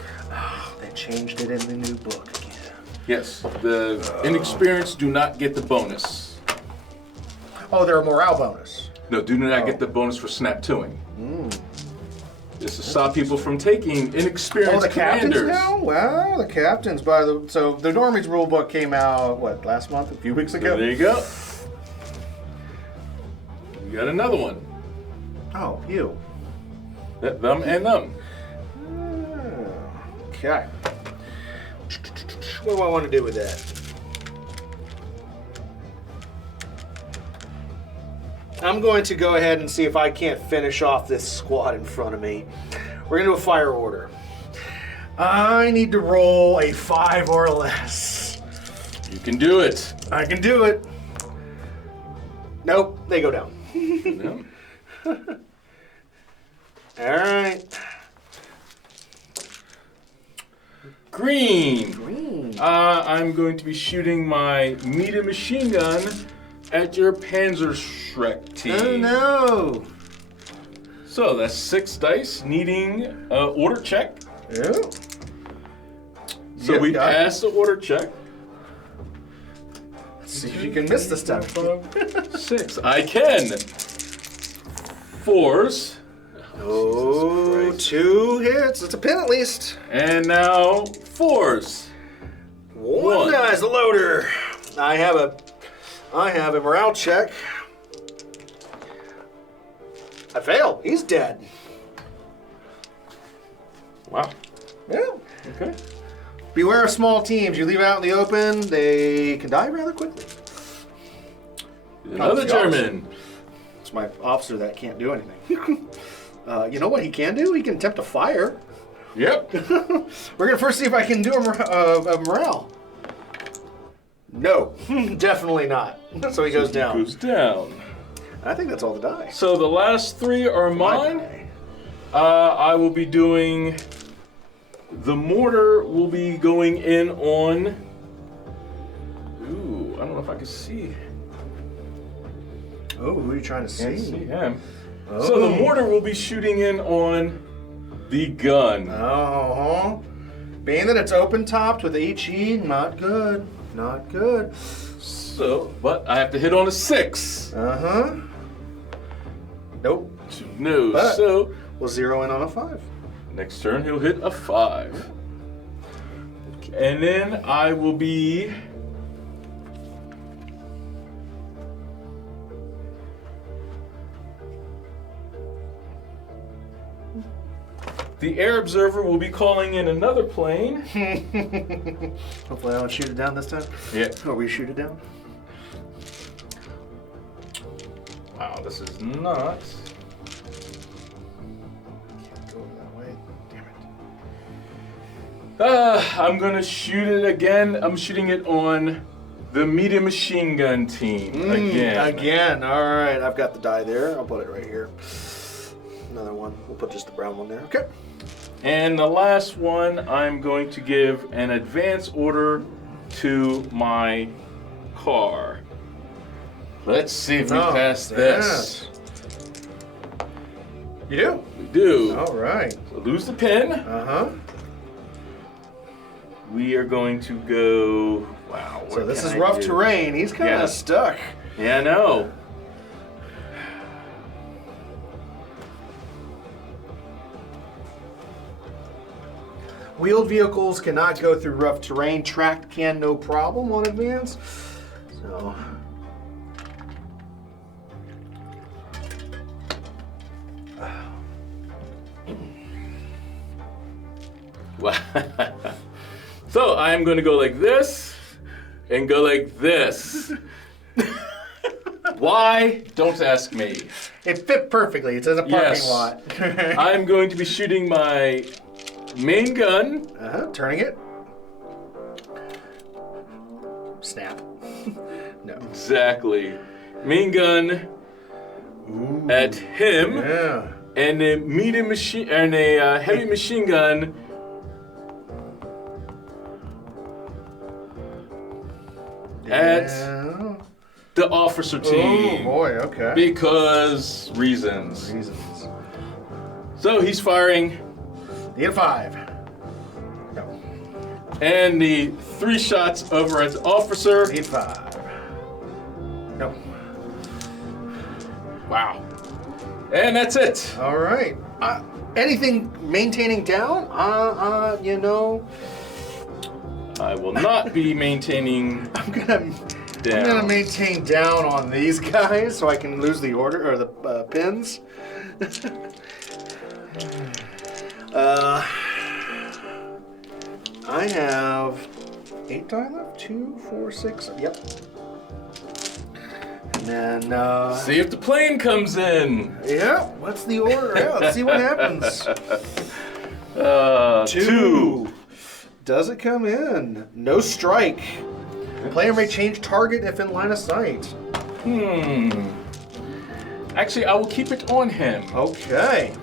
They changed it in the new book again. Yes, the inexperienced do not get the bonus. Oh, they're a morale bonus. No, do not get the bonus for snap towing. This to stop people from taking inexperienced Oh, the captains commanders. now? Well, the captains, so the Normies rule book came out, what, last month? A few weeks ago? There you go. You got another one. Oh, you. Them and them. Okay. What do I want to do with that? I'm going to go ahead and see if I can't finish off this squad in front of me. We're going to do a fire order. I need to roll a 5 or less. You can do it. I can do it. Nope, they go down. Yeah. All right. Green. I'm going to be shooting my medium machine gun at your Panzerschreck team. Oh no. So that's 6 dice, needing order check. Yeah. So Yep, we got it. pass the order check. Let's see if you can miss this time. 6. I can. 4s. Oh, 2 hits. It's a pin at least. And now 4s. One guy's the loader. I have a morale check. I failed. He's dead. Wow. Yeah. Okay. Beware of small teams. You leave out in the open, they can die rather quickly. Another That's the German. It's my officer that can't do anything. You know what he can do? He can attempt to fire. Yep. We're gonna first see if I can do a morale. No, definitely not. So he goes down. Goes down. I think that's all the die. So the last 3 are mine. die. I will be doing. The mortar will be going in on. Ooh, I don't know if I can see. Oh, who are you trying to Can't see? see him. So the mortar will be shooting in on the gun. Uh-huh. Being that it's open topped with HE, not good. Not good. So, but I have to hit on a 6. Uh-huh. Nope. No, But- so We'll zero in on a 5. next turn he'll hit a 5. And then I will be. The air observer will be calling in another plane. Hopefully I don't shoot it down this time. Yeah. Or we shoot it down. Wow, this is not. Can't go that way. Damn it. I'm gonna shoot it again. I'm shooting it on the medium machine gun team again. Again. All right. I've got the die there. I'll put it right here. Another one. We'll put just the brown one there. Okay. And the last one, I'm going to give an advance order to my car. Let's see if we pass this. You do? We do. All right. So lose the pin. Uh-huh. we are going to go. Wow. So this is rough terrain. He's kind of stuck. Yeah, I know. Wheeled vehicles cannot go through rough terrain. Tracked can, no problem on advance. So. So I'm going to go like this and go like this. Why? Don't ask me. It fit perfectly. It's in a parking lot. I'm going to be shooting my main gun. Turning it. Snap. No. Exactly. Main gun at him. Yeah. And a medium machine and a heavy machine gun at the officer team. Oh boy, okay. Because reasons. So he's firing. The 5. No. And the 3 shots over at the officer. The 5. No. Wow. And that's it. All right. Anything maintaining down? You know. I will not be maintaining I'm gonna maintain down on these guys so I can lose the order or the pins. I have 8 die left. 2, 4, 6. Yep. And then see if the plane comes in. yeah. What's the order? Yeah, let's see what happens. 2. Does it come in? No strike. Player may change target if in line of sight. Actually, I will keep it on him. Okay.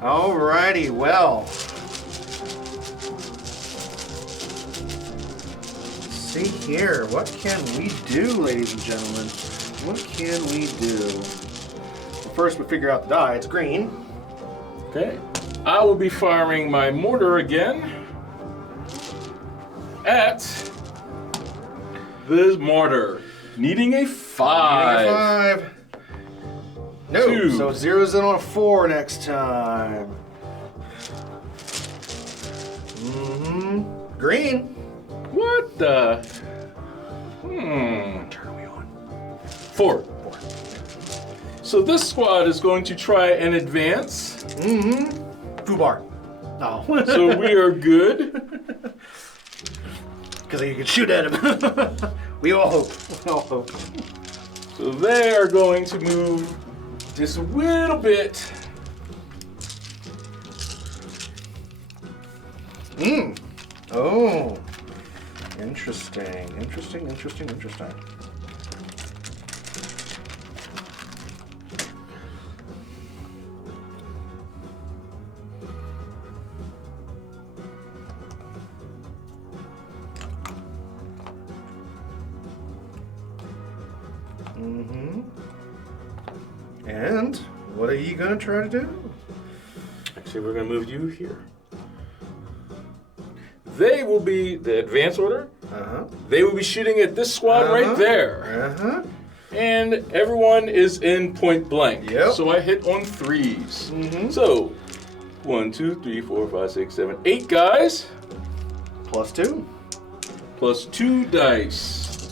Alrighty, well. Let's see here. What can we do, ladies and gentlemen? What can we do? Well, first, we figure out the die. It's green. Okay. I will be firing my mortar again at this mortar, needing a 5. 5. No, 2. so it zeroes in on a 4 next time. Green. What the? Turn are we on? 4. So this squad is going to try and advance. Foobar. Oh. So we are good. Because you can shoot at him. We all hope. We all hope. So they are going to move just a little bit. Oh. Interesting. Interesting. And what are you gonna try to do? Actually, we're going to move you here. They will be the advance order. They will be shooting at this squad right there. And everyone is in point blank. Yep. So I hit on 3s. So 1, 2, 3, 4, 5, 6, 7, 8 guys. +2. Plus 2 dice.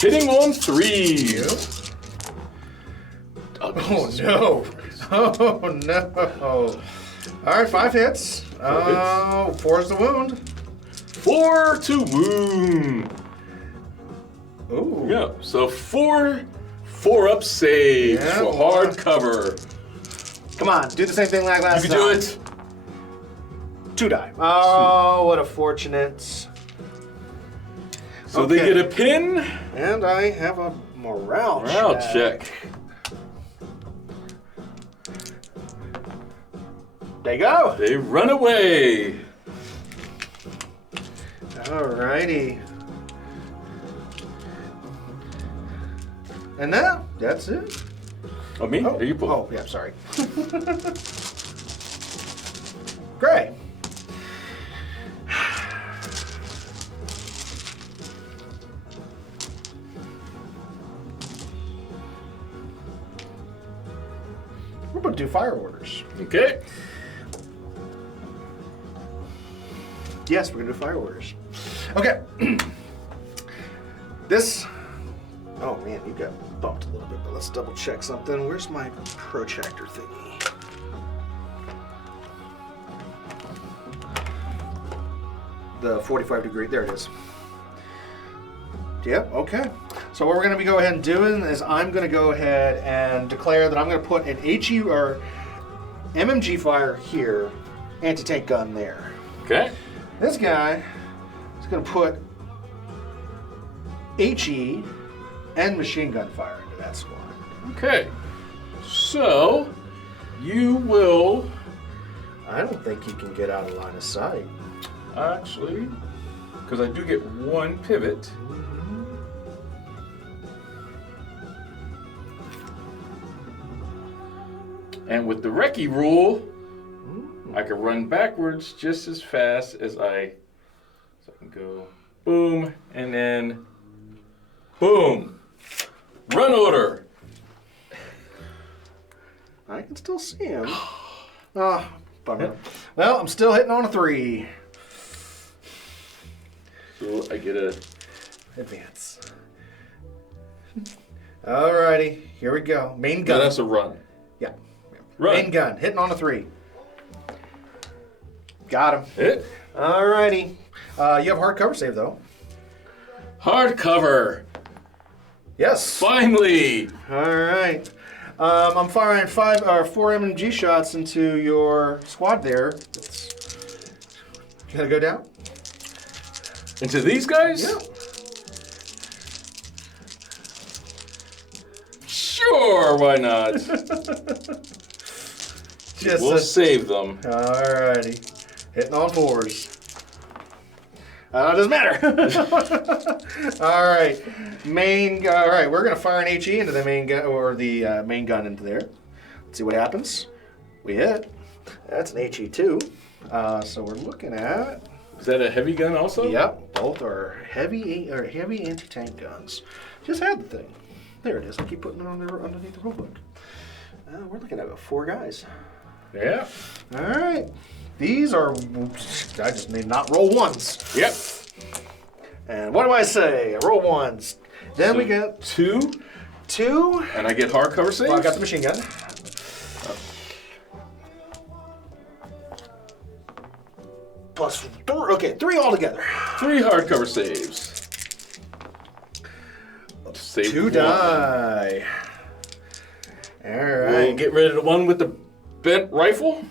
Hitting on 3s. Oh no! Oh no! All right, 5 hits. Oh, 4 is the wound. 4 to wound. Ooh. Yeah. So 4 up saves Yeah, for hard cover. Come on, do the same thing like last You time. can do it. 2 die. Oh, what a fortunate. So they get a pin. And I have a morale check. There you go. They run away. Alrighty. And now, that's it. Oh, me? Oh, There you pull. oh yeah, sorry. Great. do fire orders. Okay. Yes, we're gonna do fire orders. Okay. This. Oh man, you got bumped a little bit, but let's double check something. Where's my protractor thingy? The 45-degree. There it is. Yep. Okay. So what we're gonna be go ahead and doing is I'm gonna go ahead and declare that I'm gonna put an HE or MMG fire here, anti-tank gun there. Okay. This guy is going to put HE and machine gun fire into that squad. Okay. So you will I don't think he can get out of line of sight. actually, because I do get one pivot. And with the recce rule, I can run backwards just as fast as so I can go boom, and then boom. Run order. I can still see him. Ah, bummer. Well, I'm still hitting on a 3. So I get a Advance. Alrighty, here we go. Main gun. No, that's a run. Yeah. Run. Main gun, hitting on a 3. Got him. Hit. Alrighty. You have hard cover save though. Hardcover. Yes. Finally. All right. I'm firing 4 MMG shots into your squad there. Gotta go down? Into these guys? Yeah. Sure, why not? Just We'll save them. all righty. Hitting on 4s. Doesn't matter. All right. All right, we're gonna fire an HE into the main gun or the main gun into there. Let's see what happens. We hit. That's an HE2. So we're looking at. Is that a heavy gun also? Yep, both are heavy anti-tank guns. Just had the thing. There it is. I keep putting it on there underneath the rulebook. We're looking at about 4 guys. Yeah. All right. These are. I just need not roll 1s. Yep. And what do I say? I roll 1s. Then So we get 2, 2. and I get hardcover saves? Well, I got the machine gun. Plus 3. Okay, 3 altogether. 3 hardcover saves. Save 2 one. die. All right. We'll get rid of the one with the bent rifle.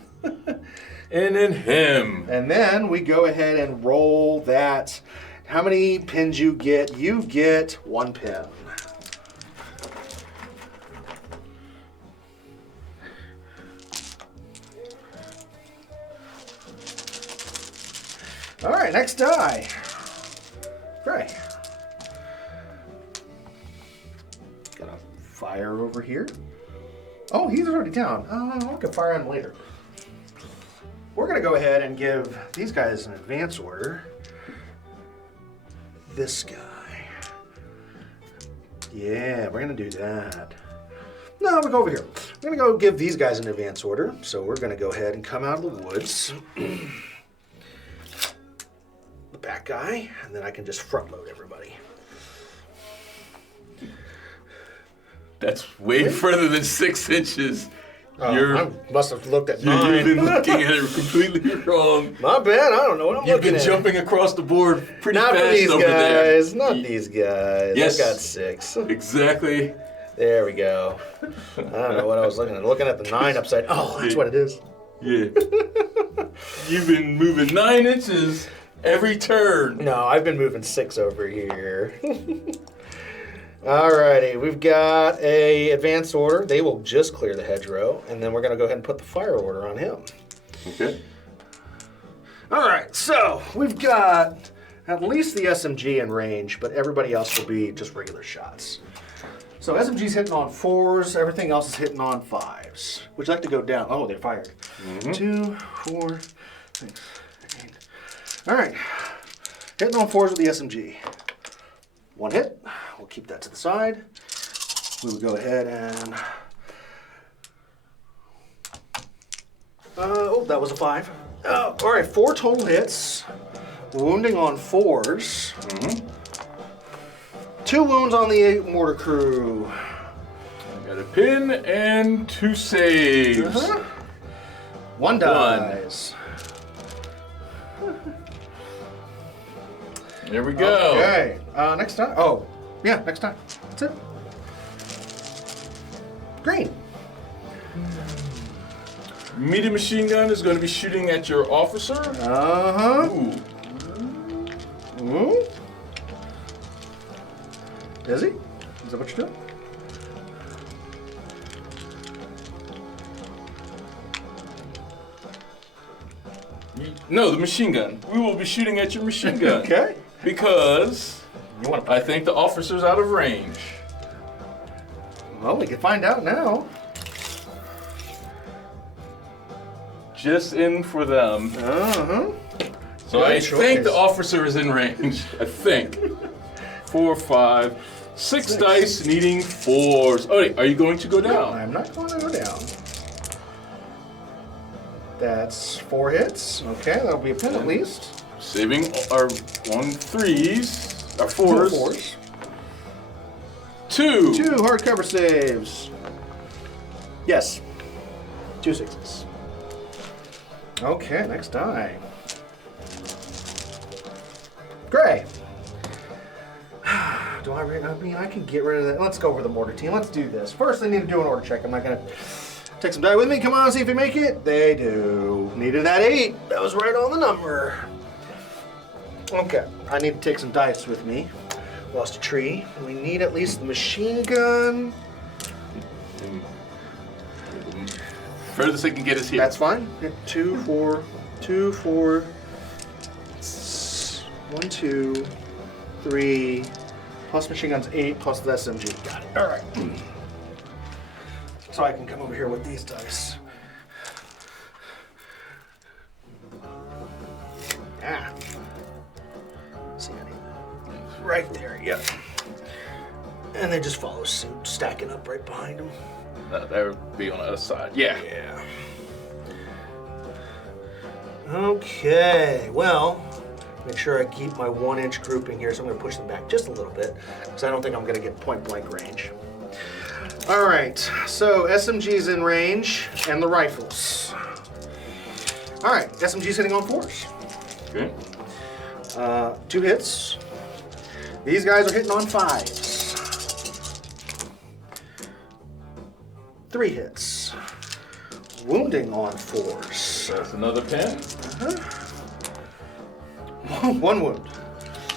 And then him. And then we go ahead and roll that. How many pins you get? You get 1 pin. All right, next die. Gray. Got a fire over here. Oh, he's already down. I can fire on him later. We're going to go ahead and give these guys an advance order. This guy. Yeah, we're going to do that. No, we'll go over here. We're going to go give these guys an advance order. So we're going to go ahead and come out of the woods. The back guy, and then I can just front load everybody. That's way further than 6 inches. I must have looked at You've 9. been looking at it completely wrong. My bad. I don't know what I'm You've looking been at. jumping across the board pretty Not fast for these over guys. there. Not these guys. Yes. I got 6. Exactly. There we go. I don't know what I was looking at. Looking at the 9 upside. Oh, that's what it is. Yeah. You've been moving 9 inches every turn. No, I've been moving 6 over here. Alrighty, we've got a advance order. They will just clear the hedgerow, and then we're going to go ahead and put the fire order on him. Okay. Alright, so we've got at least the SMG in range, but everybody else will be just regular shots. So SMG's hitting on 4s, everything else is hitting on 5s. Would you like to go down? Oh, they fired. 2, 4, 6, 8. Alright, hitting on 4s with the SMG. 1 hit. We'll keep that to the side. We will go ahead and Oh, that was a 5. All right, 4 total hits. Wounding on 4s. 2 wounds on the 8 mortar crew. I got a pin and 2 saves. 1 dies. There we go. Okay. Next time. Oh, yeah, next time. That's it. Green. Medium machine gun is going to be shooting at your officer. Ooh. Ooh. Is he? Is that what you're doing? No, the machine gun. We will be shooting at your machine gun. Okay. Because You want to? I think the officer's out of range. Well, we can find out now. Just in for them. So Good I choice. think the officer is in range. I think. 4, 5, 6 dice needing 4s. Oh, wait, are you going to go down? I'm not going to go down. That's 4 hits. Okay, that'll be a pin at least. Saving our 3s, our 4s. 4s. 2. 2 hardcover saves. Yes. 2 6s. Okay, next die. Gray. Do I mean, I can get rid of that. Let's go over the mortar team. Let's do this. First, I need to do an order check. I'm not going to take some die with me. Come on, see if they make it. They do. Needed that 8. That was right on the number. Okay, I need to take some dice with me. Lost a tree. We need at least the machine gun. Furthest they can get us here. That's fine. 2, 4, 2, 4, 1, 2, 3, plus machine guns 8, plus the SMG. Got it. All right. So I can come over here with these dice. Ah. See any? Right there. Yep. And they just follow suit, stacking up right behind them. That would be on the other side. Yeah. Yeah. Okay, well, make sure I keep my 1-inch grouping here, so I'm going to push them back just a little bit, because I don't think I'm going to get point-blank range. All right, so SMG's in range, and the rifles. All right, SMG's hitting on 4s. Okay. 2 hits. These guys are hitting on 5s. 3 hits. Wounding on 4s. That's another pin. 1 wound.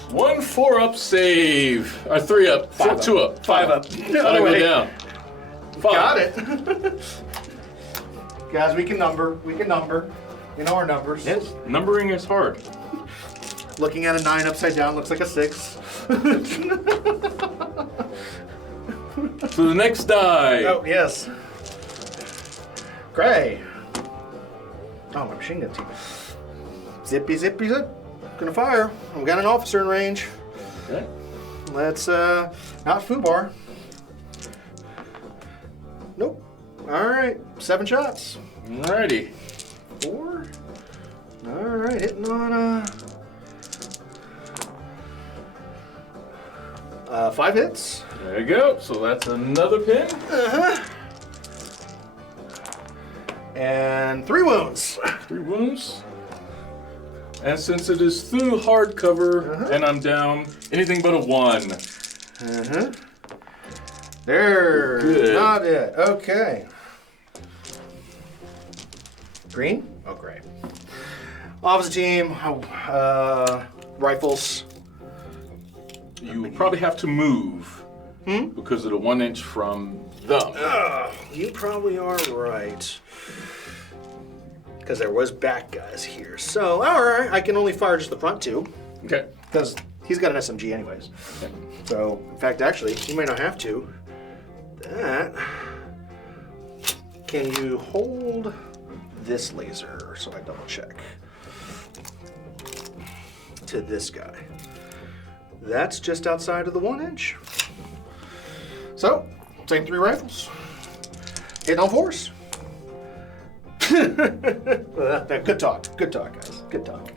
1 4-up save. Or 3 up. 2 up. 5 up. Gotta go down. 5. Got it. Guys, we can number. We can number. You know our numbers. Yes. Numbering is hard. Looking at a 9 upside down looks like a 6. So the next die. Oh, yes. Gray. Oh, my machine gun team. Zippy, zippy, zip. Gonna fire. We got an officer in range. Okay. Let's, not foobar. Nope. All right, 7 shots. Alrighty. 4. All right, hitting on, 5 hits. There you go. So that's another pin. And 3 wounds. 3 wounds. And since it is through hardcover and I'm down, anything but a 1. There. Good. Not it. Okay. Green? Oh, gray. Opposite team. Rifles. You will probably have to move because of the 1-inch from them. You probably are right. Because there was back guys here. So, all right, I can only fire just the front 2. Okay. Because he's got an SMG anyways. Okay. So, in fact, actually, you may not have to. That. Can you hold this laser? So I double check. To this guy. That's just outside of the 1-inch. So, same 3 rifles. Hitting on 4s. Good talk. Good talk, guys. Good talk.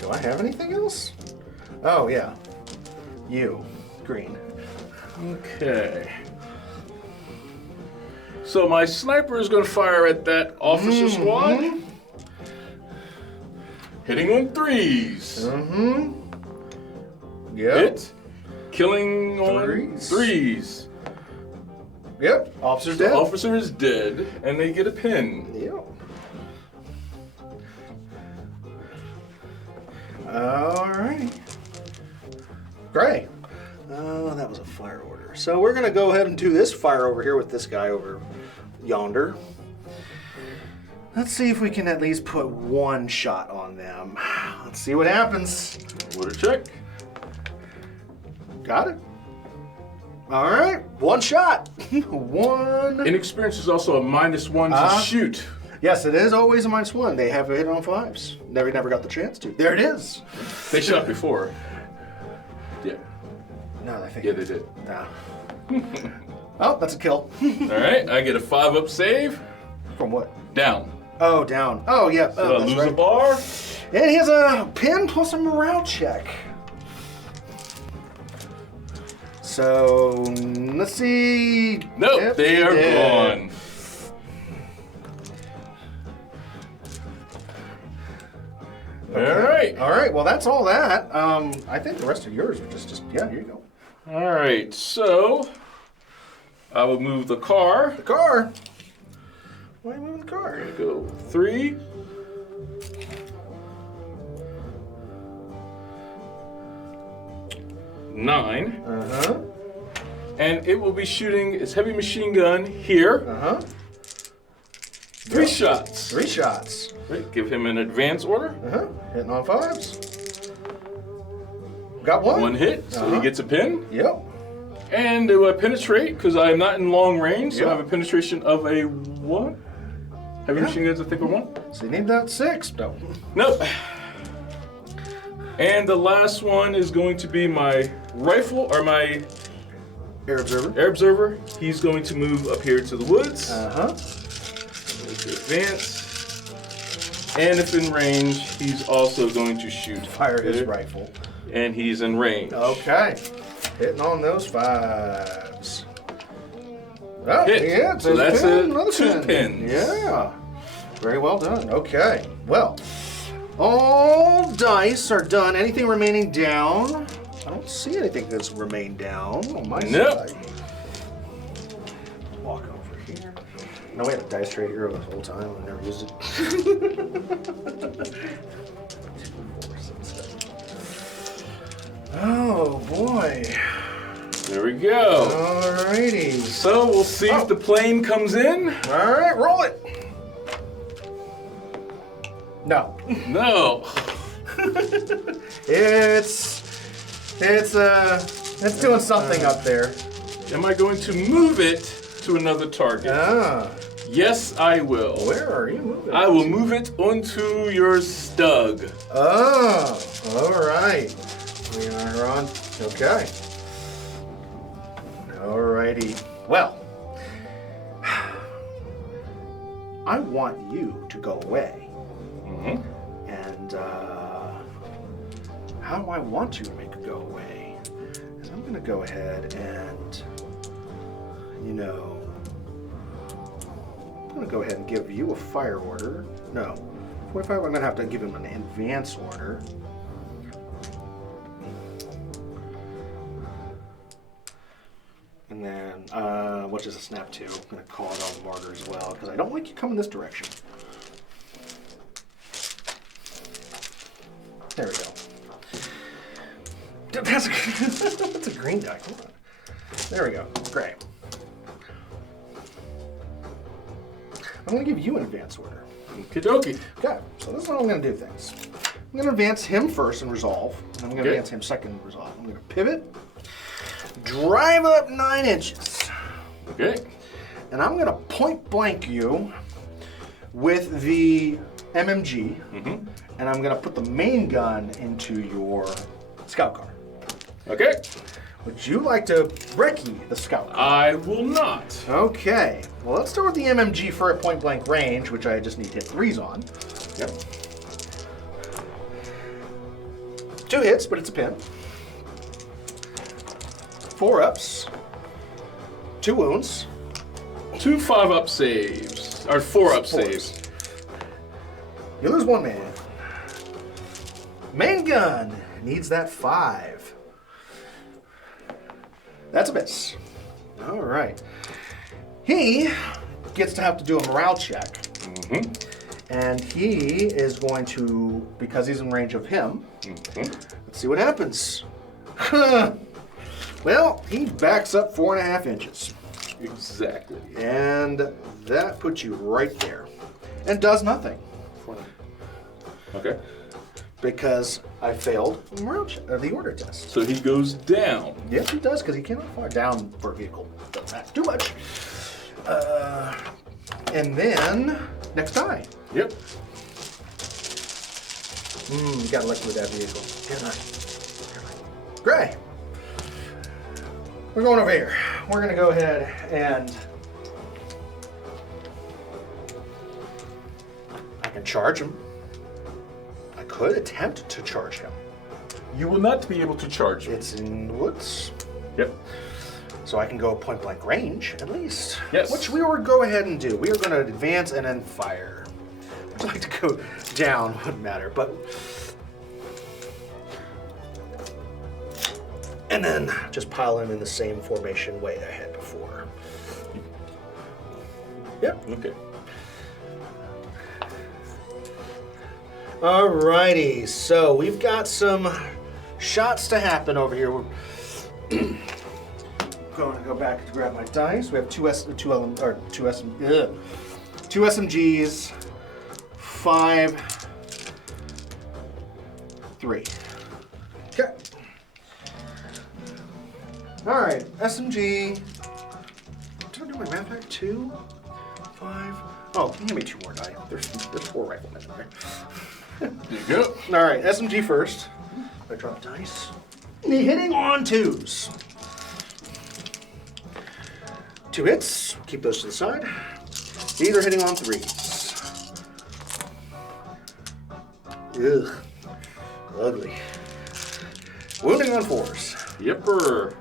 Do I have anything else? Oh, yeah. You. Green. Okay. So my sniper is going to fire at that officer squad. Hitting on 3s. Yep. Hit. Killing on 3s. Yep. Officer's The dead. officer is dead, and they get a pin. Yep. Alright. Gray. Oh, that was a fire order. So we're going to go ahead and do this fire over here with this guy over yonder. Let's see if we can at least put one shot on them. Let's see what happens. Order check. Got it. All right, one shot. One. Inexperience is also a -1 to shoot. Yes, it is always a -1. They have hit on 5s. Never got the chance to. There it is. They shot before. Yeah. No, I think. Yeah, they did. Nah. Oh, that's a kill. All right, I get a 5-up save. From what? Down. Oh, down. Oh, yeah. So I That's lose a right. bar. And he has a pin plus a morale check. So, let's see. Nope, Yep, they he are did. gone. Okay. All All right, well, that's all that. I think the rest of yours are just yeah, here you go. right. All right, so I will move the car. The car. Why are you moving the car? Go 3. Nine. Uh-huh. And it will be shooting its heavy machine gun here. Uh-huh. 3 shots. 3 shots. Right, give him an advance order. Uh-huh. Hitting on 5s. Got one. 1 hit, so he gets a pin. Yep. And do I penetrate? Because I am not in long range, so Yeah. I have a penetration of a 1. Heavy machine guns, I think, are 1. So you need that 6. No. Nope. And the last one is going to be my rifle, or my Air observer. air observer. He's going to move up here to the woods. Uh-huh. To advance. And if in range, he's also going to shoot. Fire his rifle. And he's in range. Okay. Hitting on those 5s. Oh, Hit. yeah, it's So that's another 2 pins. Yeah. Very well done. Okay. Well, all dice are done. Anything remaining down? I don't see anything that's remained down on my Nope. side. Walk over here. No, we had a dice tray here the whole time. I never used it. 2, 4, 6, 7. Oh boy. There we go. Alrighty. So we'll see if the plane comes in. All right, roll it. No. No. It's doing something up there. Am I going to move it to another target? Ah. Yes, I will. Where are you moving? I will move it onto your stug. Oh, all right. We are on. Okay. Alrighty. Well, I want you to go away. Mm-hmm. And how do I want to make it go away? Because I'm going to go ahead and, I'm going to go ahead and give you a fire order. No, 45, I'm going to have to give him an advance order. And then, which is a snap 2. I'm going to call it on the martyr as well, because I don't like you coming this direction. There we go. That's a green die. Come on. There we go. Gray. I'm going to give you an advance order. Okie dokie. Okay, so this is how I'm going to do things. I'm going to advance him first and resolve. And I'm going to advance him second and resolve. I'm going to pivot, drive up 9 inches. Okay. And I'm going to point blank you with the MMG. Mm-hmm. And I'm going to put the main gun into your scout car. Okay. Would you like to breckie the scout? I will not. Okay. Well, let's start with the MMG for a point blank range, which I just need to hit 3s on. Yep. 2 hits, but it's a pin. 4 ups. 2 wounds. 2 5-up saves. Or 4-up saves. You lose 1 man. Main gun needs that 5. That's a miss. All right. He gets to have to do a morale check. Mm-hmm. And he is going to, because he's in range of him, let's see what happens. Well, he backs up 4.5 inches. Exactly. And that puts you right there. And does nothing. Okay. Because I failed the order test. So he goes down. Yes, he does, because he cannot fire down for a vehicle. Doesn't have too much. And then, next die. Yep. You got lucky with that vehicle. Gray. We're going over here. We're going to go ahead and I can charge him. I could attempt to charge him. You will not be able to charge him. It's in the woods. Yep. So I can go point blank range, at least. Yes. Which we will go ahead and do. We are going to advance and then fire. Would you like to go down? Wouldn't matter, but... And then just pile him in the same formation way I had before. Yep. Okay. Alrighty, so we've got some shots to happen over here. We're going to go back to grab my dice. We have two SMGs, 5, 3. Okay. All right, SMG. Did I do my math right? 2, 5. Oh, give me 2 more die. There's 4 riflemen in there. There you go. All right, SMG first. I drop dice. Hitting on 2s. 2 hits. Keep those to the side. These are hitting on 3s. Ugh. Ugly. Wounding on 4s. Yepper.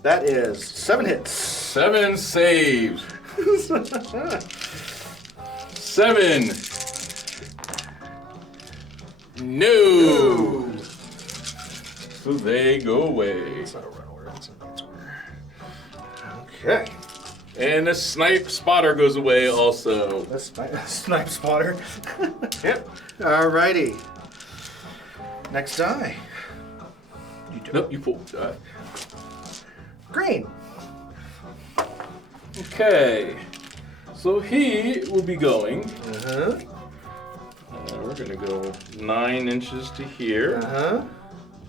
That is 7 hits. 7 saves. 7. No. So they go away. It's not a run order. It's a advance order. Okay. And the snipe spotter goes away also. The snipe spotter. Yep. Alrighty. Next die. You do. Nope, you pull. Green. Okay. So he will be going. Uh-huh. We're gonna go 9 inches to here. Uh-huh.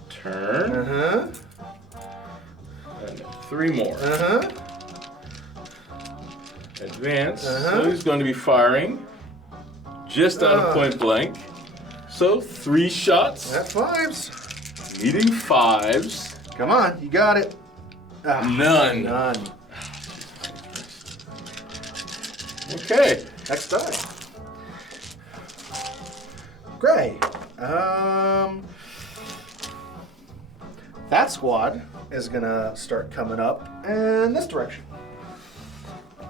Turn. Uh-huh. And then 3 more. Uh-huh. Advance. Uh-huh. So he's going to be firing just out of point blank. So 3 shots. That's 5s. Needing 5s. Come on, you got it. Ah, None. None. Okay. Next die. Gray. That squad is gonna start coming up in this direction.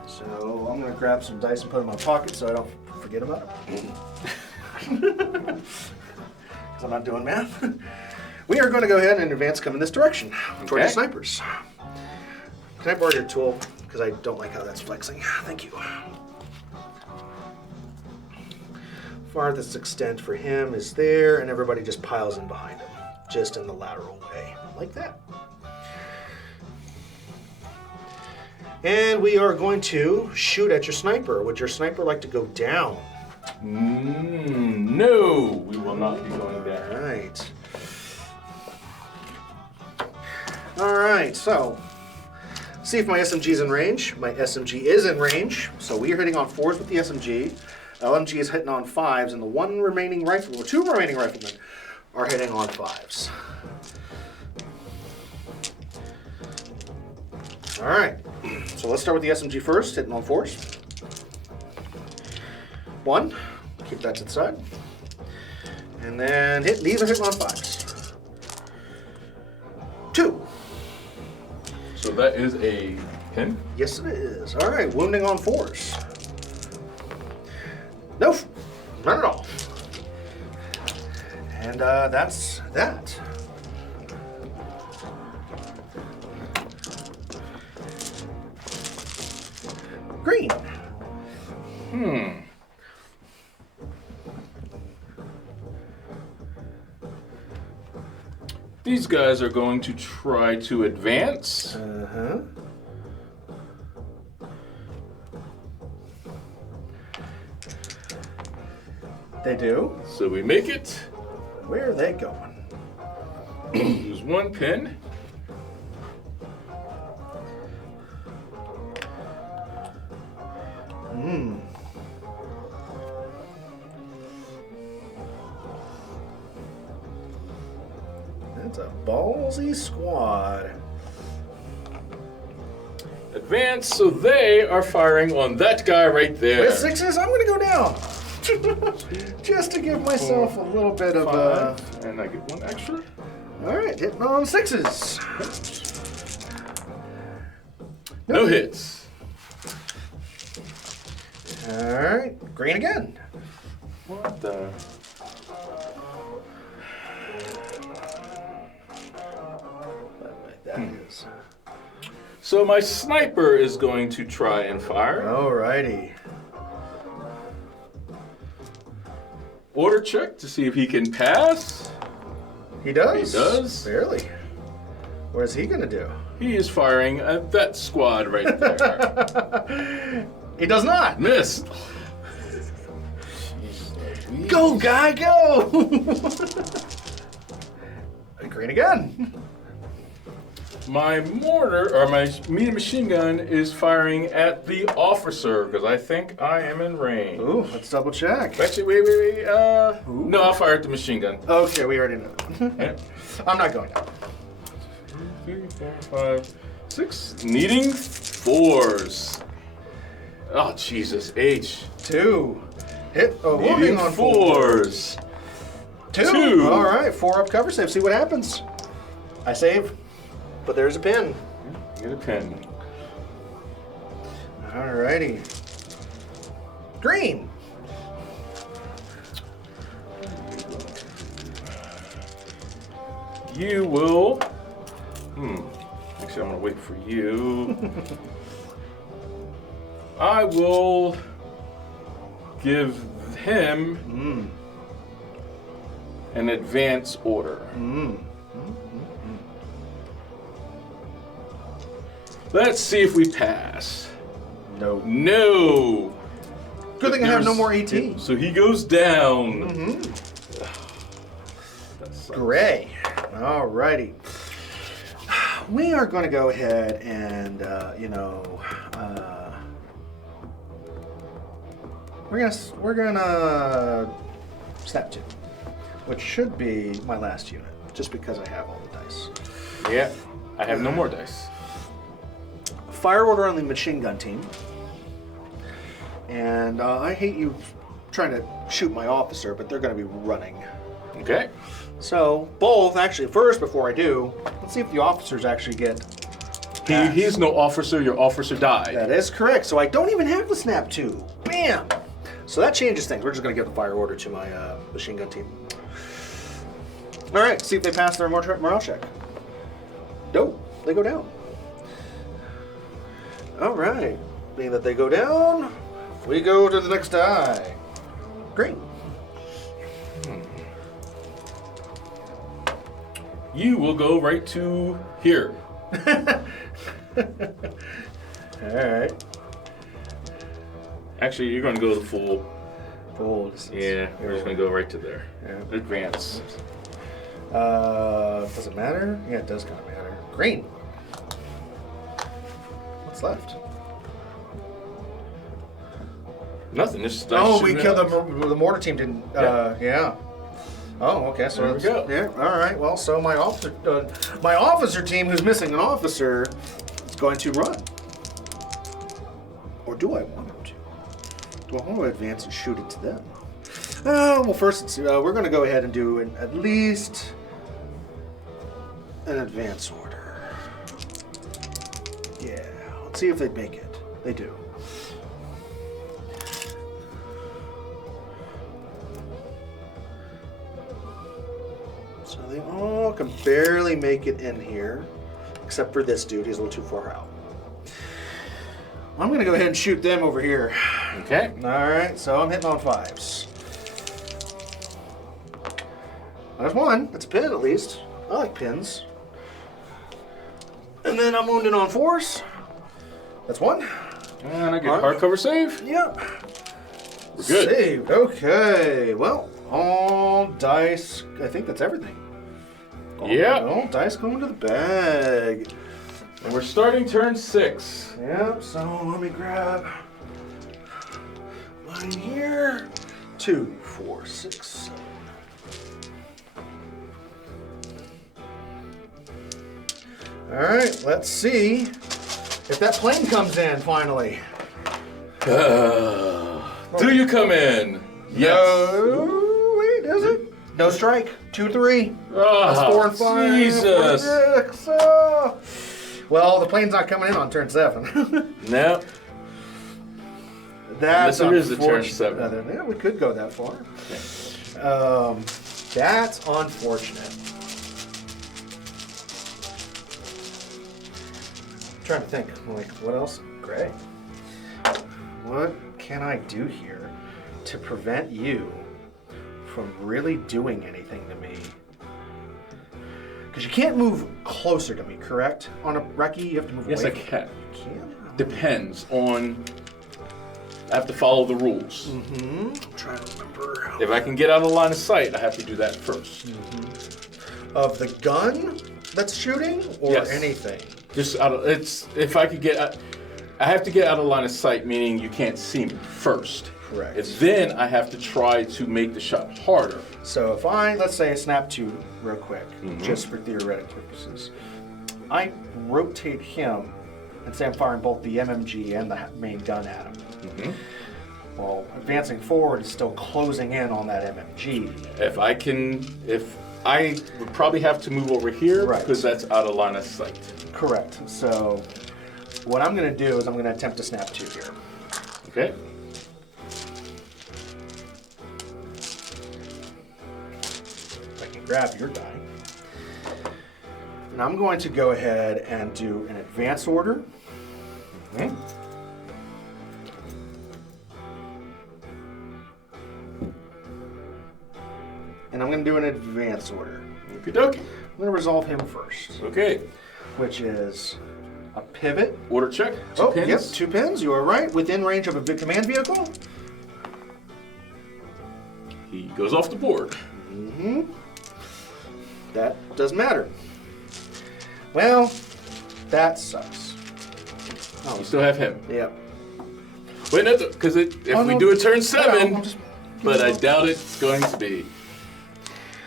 So I'm gonna grab some dice and put them in my pocket so I don't forget about it. Because I'm not doing math. We are going to go ahead and advance come in this direction toward the snipers. Can I borrow your tool? Because I don't like how that's flexing. Thank you. Farthest extent for him is there, and everybody just piles in behind him, just in the lateral way, like that. And we are going to shoot at your sniper. Would your sniper like to go down? No, we will not be going down. All right. All right, so see if my SMG is in range. My SMG is in range, so we are hitting on 4s with the SMG. LMG is hitting on 5s, and the 2 remaining riflemen are hitting on 5s. All right. So let's start with the SMG first, hitting on 4s. 1. Keep that to the side. And then these are hitting on 5s. 2. So that is a pin? Yes, it is. All right, wounding on 4s. Nope, not at all. And that's that. Green. These guys are going to try to advance. Uh-huh. They do. So we make it. Where are they going? Use 1 pin. That's a ballsy squad. Advance, so they are firing on that guy right there. With 6s, I'm gonna go down. Just to give myself a little bit of 5, and I get 1 extra. All right, hitting on 6s. No hits. All right, green again. What the? That is. So my sniper is going to try and fire. All righty. Order check to see if he can pass. He does. He does. Barely. What is he gonna do? He is firing at that squad right there. He does not. Missed. Go, guy, go! Green again. My mortar, or my medium machine gun, is firing at the officer, because I think I am in range. Ooh, let's double check. Actually, wait. No, I'll fire at the machine gun. Okay, we already know. Yeah. I'm not going down. 2, 3, 4, 5, 6. Needing 4s. Oh, Jesus. H. 2. Hit. Oh, wounding Needing on 4s. 2. All right, 4 up cover save. See what happens. I save, but there's a pin. Get a pin. All righty. Green. You will. Actually, I'm gonna wait for you. I will give him an advance order. Let's see if we pass. No. No. Good thing I have no more AT. So he goes down. That sucks. Gray. All righty. We are going to go ahead and, we're gonna snap 2, which should be my last unit, just because I have all the dice. Yeah, I have no more dice. Fire order on the machine gun team, and I hate you trying to shoot my officer, but they're going to be running. Okay. So both, actually, first before I do, let's see if the officers actually get. He's no officer. Your officer died. That is correct. So I don't even have the snap 2. Bam! So that changes things. We're just going to give the fire order to my machine gun team. All right, see if they pass their morale check. Nope, they go down. All right, being that they go down, we go to the next die. Green. You will go right to here. All right. Actually, you're going to go the full. Full distance. Yeah, we're just going to go right to there. Yeah. Advance. Does it matter? Yeah, it does kind of matter. Green. What's left? Nothing. Just We killed the mortar team. Didn't? Yeah. Oh, okay. So There we go. Yeah. All right. Well, so my officer team, who's missing an officer, is going to run. Or do I want him to? Do I want to advance and shoot it to them? Well, first, we're going to go ahead and do at least an advance order. Yeah, let's see if they make it. They do. So they all can barely make it in here, except for this dude. He's a little too far out. I'm going to go ahead and shoot them over here. Okay. All right, so I'm hitting on 5s. There's one. That's a pin, at least. I like pins. And then I'm wounded on 4s. That's 1. And I get hardcover save. Yep. We're good. Saved. Okay. Well, all dice. I think that's everything. All dice going to the bag. And we're starting turn 6. Yep. So let me grab mine here. 2, 4, 6, 7. All right, let's see if that plane comes in finally. Do you come in? Yes. No, wait, is it? No strike. 2, 3. That's 4 and 5. Jesus. 6. Well, the plane's not coming in on turn 7. No. That's Unless it is a turn unfortunate. 7. Yeah, we could go that far. Okay. That's unfortunate. I'm trying to think, like, what else? Great. What can I do here to prevent you from really doing anything to me? Because you can't move closer to me, correct? On a recce, you have to move Yes, away. I can. You can? Depends on. I have to follow the rules. Mm-hmm. I'm trying to remember. If I can get out of the line of sight, I have to do that first. Of the gun that's shooting, or Yes. anything? Just out of, it's if I could get, I have to get out of line of sight, meaning you can't see me first. Correct. And then I have to try to make the shot harder. So if I, let's say I snap 2 real quick, just for theoretic purposes, I rotate him and say I'm firing both the MMG and the main gun at him. Well, advancing forward is still closing in on that MMG. If I would probably have to move over here Right. because that's out of line of sight. Correct. So what I'm going to do is I'm going to attempt to snap 2 here. Okay. If I can grab your die. And I'm going to go ahead and do an advance order. Okay. And I'm going to do an advance order. Okie dokie. I'm going to resolve him first, Okay. which is a pivot. Order check. 2 pins. Yep, 2 pins. You are right. Within range of a big command vehicle. He goes off the board. That doesn't matter. Well, that sucks. Oh, you still have him. Yep. Wait, no, because if we no. do a turn No, 7, I'll just- but I doubt it's going to be.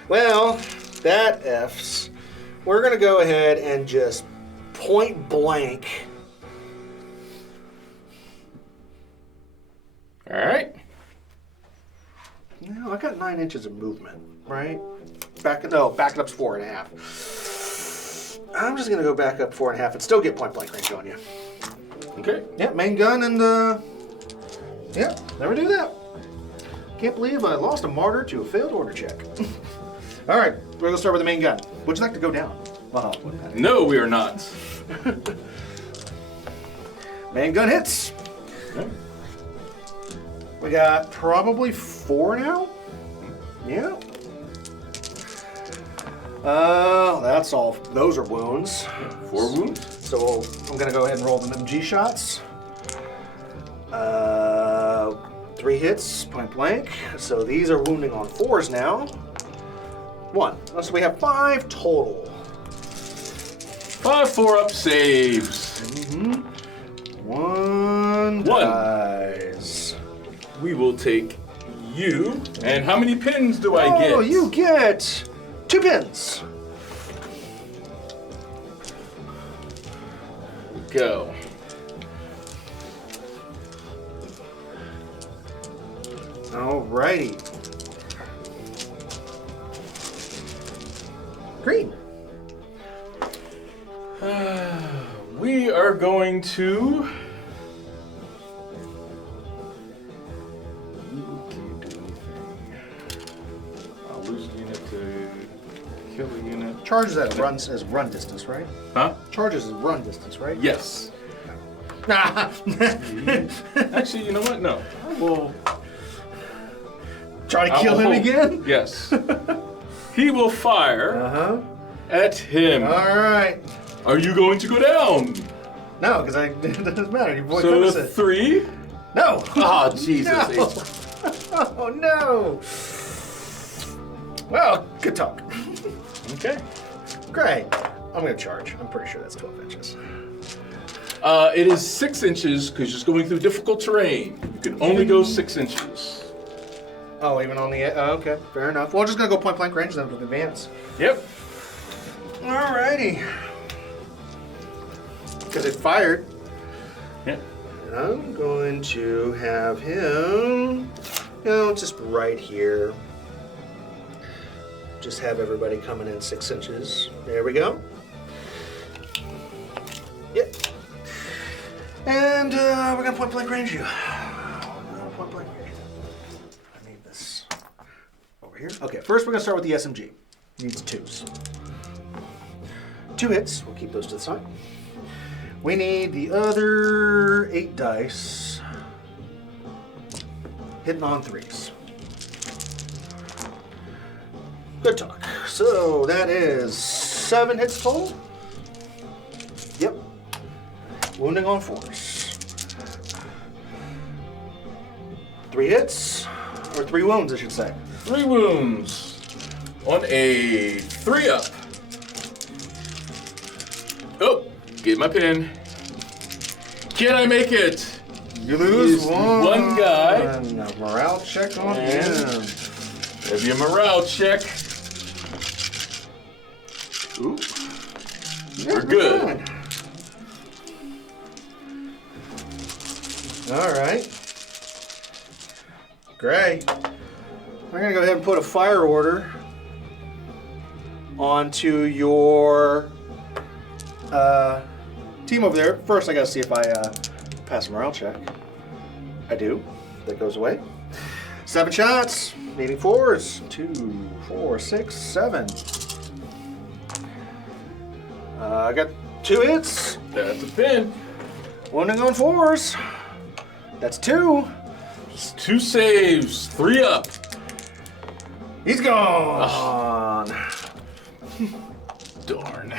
Well, that F's. We're going to go ahead and just point blank. All right. No, I got 9 inches of movement, right? Back it up's 4.5. I'm just going to go back up 4.5 and still get point blank range on you. Okay. Yep, main gun and, yep, never do that. Can't believe I lost a martyr to a failed order check. All right, we're going to start with the main gun. Would you like to go down? No, we are not. Main gun hits. Okay. We got probably 4 now. Yeah. That's all. Those are wounds. 4 wounds. So I'm going to go ahead and roll the MG shots. 3 hits, point blank. So these are wounding on 4s now. 1. So we have 5 total. 5 4-up saves. 1 dies. We will take you. And how many pins do I get? Oh, you get 2 pins. go. Alrighty. Green. We are going to. I'll lose a unit to kill a unit. Charges as run distance, right? Huh? Charges as run distance, right? Yes. Actually, you know what? No. I will. Try to kill him again? Yes. He will fire at him. All right. Are you going to go down? No, because it doesn't matter. Your boy So covers it. 3. No. Oh, Jesus. No. Oh, no. Well, good talk. Okay. Great. I'm going to charge. I'm pretty sure that's 12 inches. It is 6 inches because you're going through difficult terrain. You can only go 6 inches. Oh, even on the... okay, fair enough. Well, I'm just going to go point blank range then with advance. Yep. Alrighty. Because it fired. Yep. I'm going to have him, just right here. Just have everybody coming in 6 inches. There we go. Yep. And we're gonna point blank range you. Point blank range. I need this over here. Okay, first we're gonna start with the SMG. Needs 2s. 2 hits. We'll keep those to the side. We need the other 8 dice. Hitting on 3s. Good talk. So that is 7 hits total. Yep. Wounding on 4s. 3 hits, or 3 wounds, I should say. 3 wounds on a 3-up. Oh, get my pin. Can I make it? You lose He's one. one guy. And a morale check on him. There'll be a morale check. Ooh. We're good. All right. Great. We're gonna go ahead and put a fire order onto your team over there. First, I gotta see if I pass a morale check. I do. That goes away. 7 shots. Needing 4s. 2, 4, 6, 7. I got 2 hits. That's a pin. Wounding on 4s. That's 2. 2 saves. 3-up. He's gone. Darn.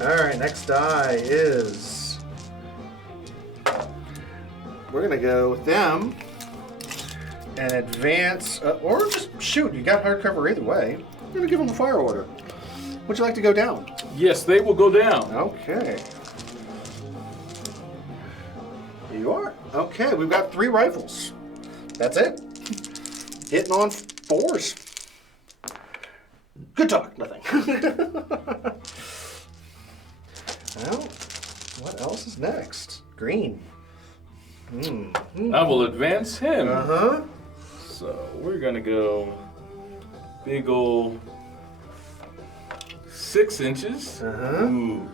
All right, next die is. We're gonna go with them and advance, or just shoot. You got hard cover either way. I'm gonna give them a fire order. Would you like to go down? Yes, they will go down. Okay. Here you are. Okay, we've got 3 rifles. That's it. Hitting on 4s. Good talk. Nothing. Well, what else is next? Green. I will advance him. Uh-huh. So we're gonna go big ol' 6 inches. Uh-huh. Ooh.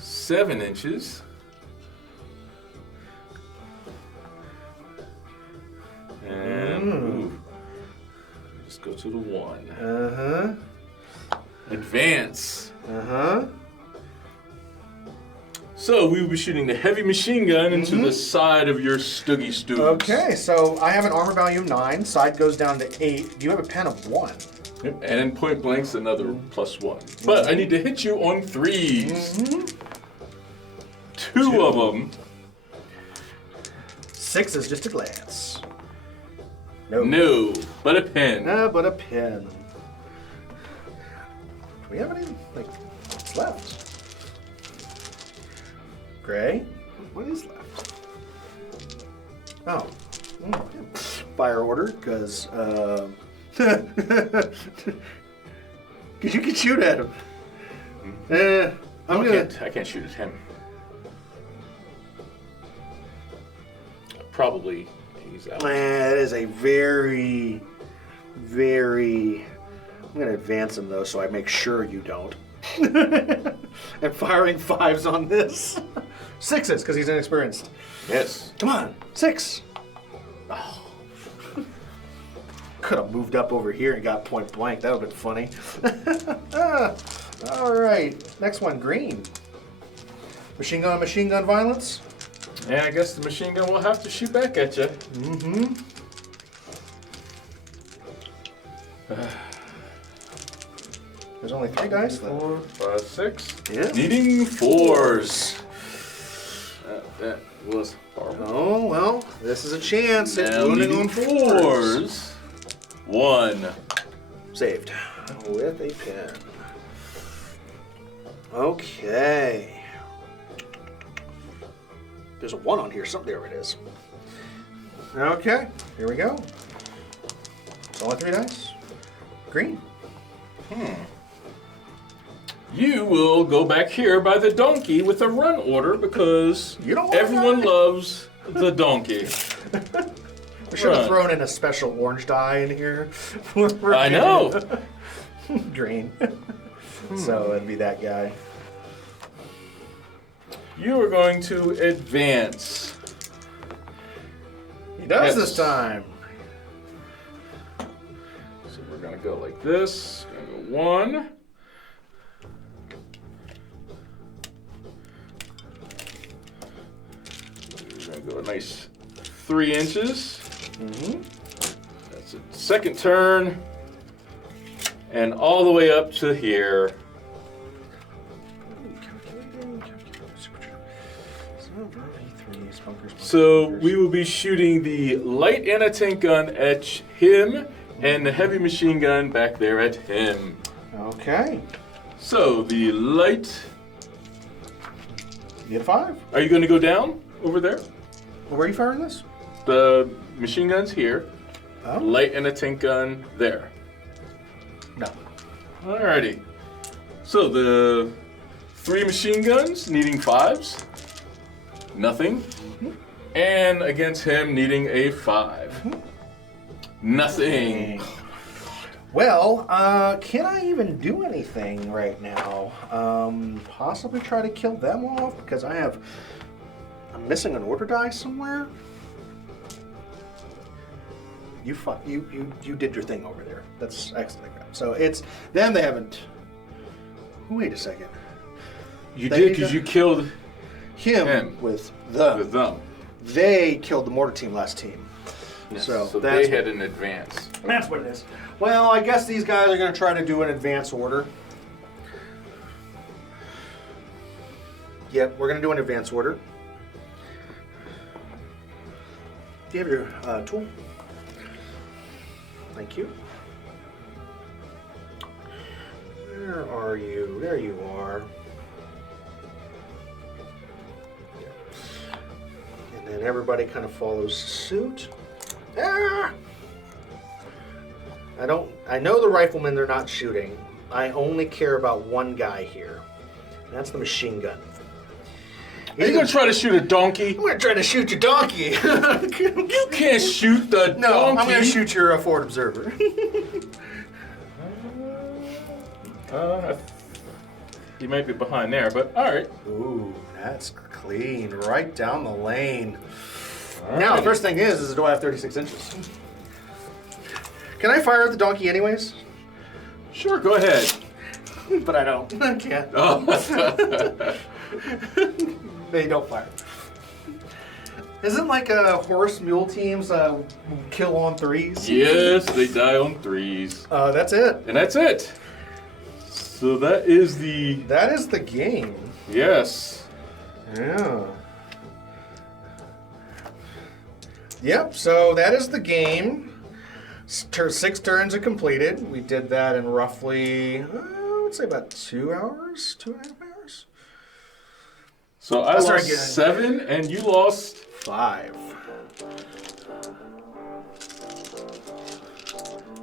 7 inches. And ooh. Just go to the 1. Uh-huh. Advance. Uh-huh. So we will be shooting the heavy machine gun into the side of your Stoogie Stoogs. Okay, so I have an armor value of 9. Side goes down to 8. You have a pen of 1. Yep. And point blank's another +1. But I need to hit you on 3s. 2 of them. 6 is just a glance. No. No, but a pin. But a pen. Do we have any, what's left? Gray? What is left? Oh. Fire order, because, Because you can shoot at him. I can't shoot at him. Probably he's out. That is a very... I'm going to advance him, though, so I make sure you don't. And firing 5s on this. 6s, because he's inexperienced. Yes. Come on, 6. Oh. Could have moved up over here and got point blank. That would have been funny. All right, next one, green. Machine gun violence. Yeah, I guess the machine gun will have to shoot back at you. Mm-hmm. There's only 3 dice left. 4, 5, 6. Yeah. Needing 4s. That was horrible. Oh, well, this is a chance. It's Now loading needing on 4s. 1. Saved. With a pen. Okay. There's a 1 on here. There it is. Okay, here we go. It's only 3 dice. Green. You will go back here by the donkey with a run order because You don't want everyone that. loves the donkey. We should have thrown in a special orange die in here. I know. Green. So it'd be that guy. You are going to advance. He does Yes. this time. So we're going to go like this. Gonna go 1. We're going to go a nice 3 inches. That's a second turn. And all the way up to here. So we will be shooting the light anti-tank gun at him and the heavy machine gun back there at him. Okay. So the light, You get 5. are you going to go down over there? Where are you firing this? The machine gun's here. Oh. Light anti-tank gun there. No. Alrighty. So the 3 machine guns needing 5s. Nothing. And against him needing a 5. Nothing. Well, can I even do anything right now? Possibly try to kill them off because I'm missing an order die somewhere. You did your thing over there. That's excellent. So it's them. They haven't. Wait a second. You They did because got- you killed Him with them. with them. They killed the mortar team last team. So So that's they had an advance. That's what it is. Well, I guess these guys are going to try to do an advance order. Yep, we're going to do an advance order. Do you have your tool? Thank you. Where are you? There you are. And then everybody kind of follows suit. Ah! I know the riflemen, they're not shooting. I only care about one guy here. And that's the machine gun. Are you gonna try to shoot a donkey? I'm gonna try to shoot your donkey. You can't shoot the No, donkey. I'm gonna shoot your forward observer. He might be behind there, but all right. Ooh, that's clean. Right down the lane. All Now, the right. first thing is do I have 36 inches? Can I fire at the donkey anyways? Sure, go ahead. But I don't. I can't. Oh. They don't fire. Isn't like horse mule teams kill on 3s? Yes, they die on 3s. That's it. And that's it. So that is That is the game. yes. Yeah. Yep, so that is the game. 6 turns are completed. We did that in roughly, I would say about 2 hours, 2.5 hours. So I Let's try lost again. 7 and you lost 5.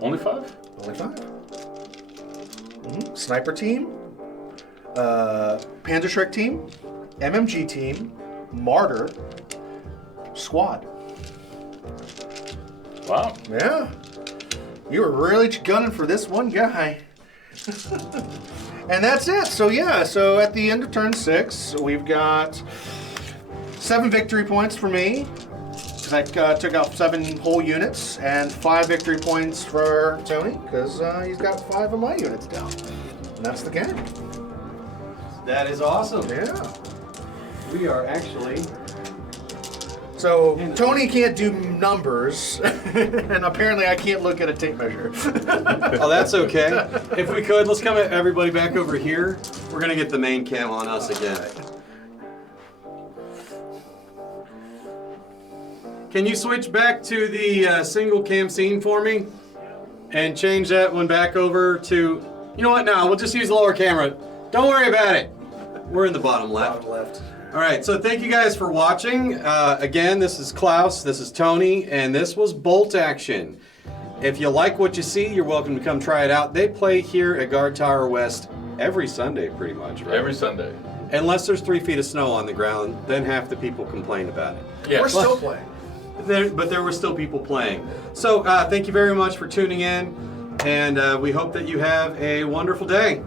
only 5? Only 5. Sniper team, Panzerschreck team, MMG team, Martyr, squad. Wow. Yeah. You were really gunning for this one guy. And that's it. So yeah, so at the end of turn 6, we've got 7 victory points for me, because I took out 7 whole units, and 5 victory points for Tony, because he's got 5 of my units down. And that's the game. That is awesome. Yeah. We are actually... So Tony can't do numbers, and apparently I can't look at a tape measure. Oh, that's okay. If we could, let's come at everybody back over here. We're gonna get the main cam on us again. Can you switch back to the single cam scene for me? And change that one back over to, you know what, now we'll just use the lower camera. Don't worry about it. We're in the bottom left. Bottom left. All right, so thank you guys for watching. Again, this is Klaus, this is Tony, and this was Bolt Action. If you like what you see, you're welcome to come try it out. They play here at Guard Tower West every Sunday, pretty much, right? Every Sunday. Unless there's 3 feet of snow on the ground, then half the people complain about it. Yes. We're still playing. But there were still people playing. So thank you very much for tuning in, and we hope that you have a wonderful day.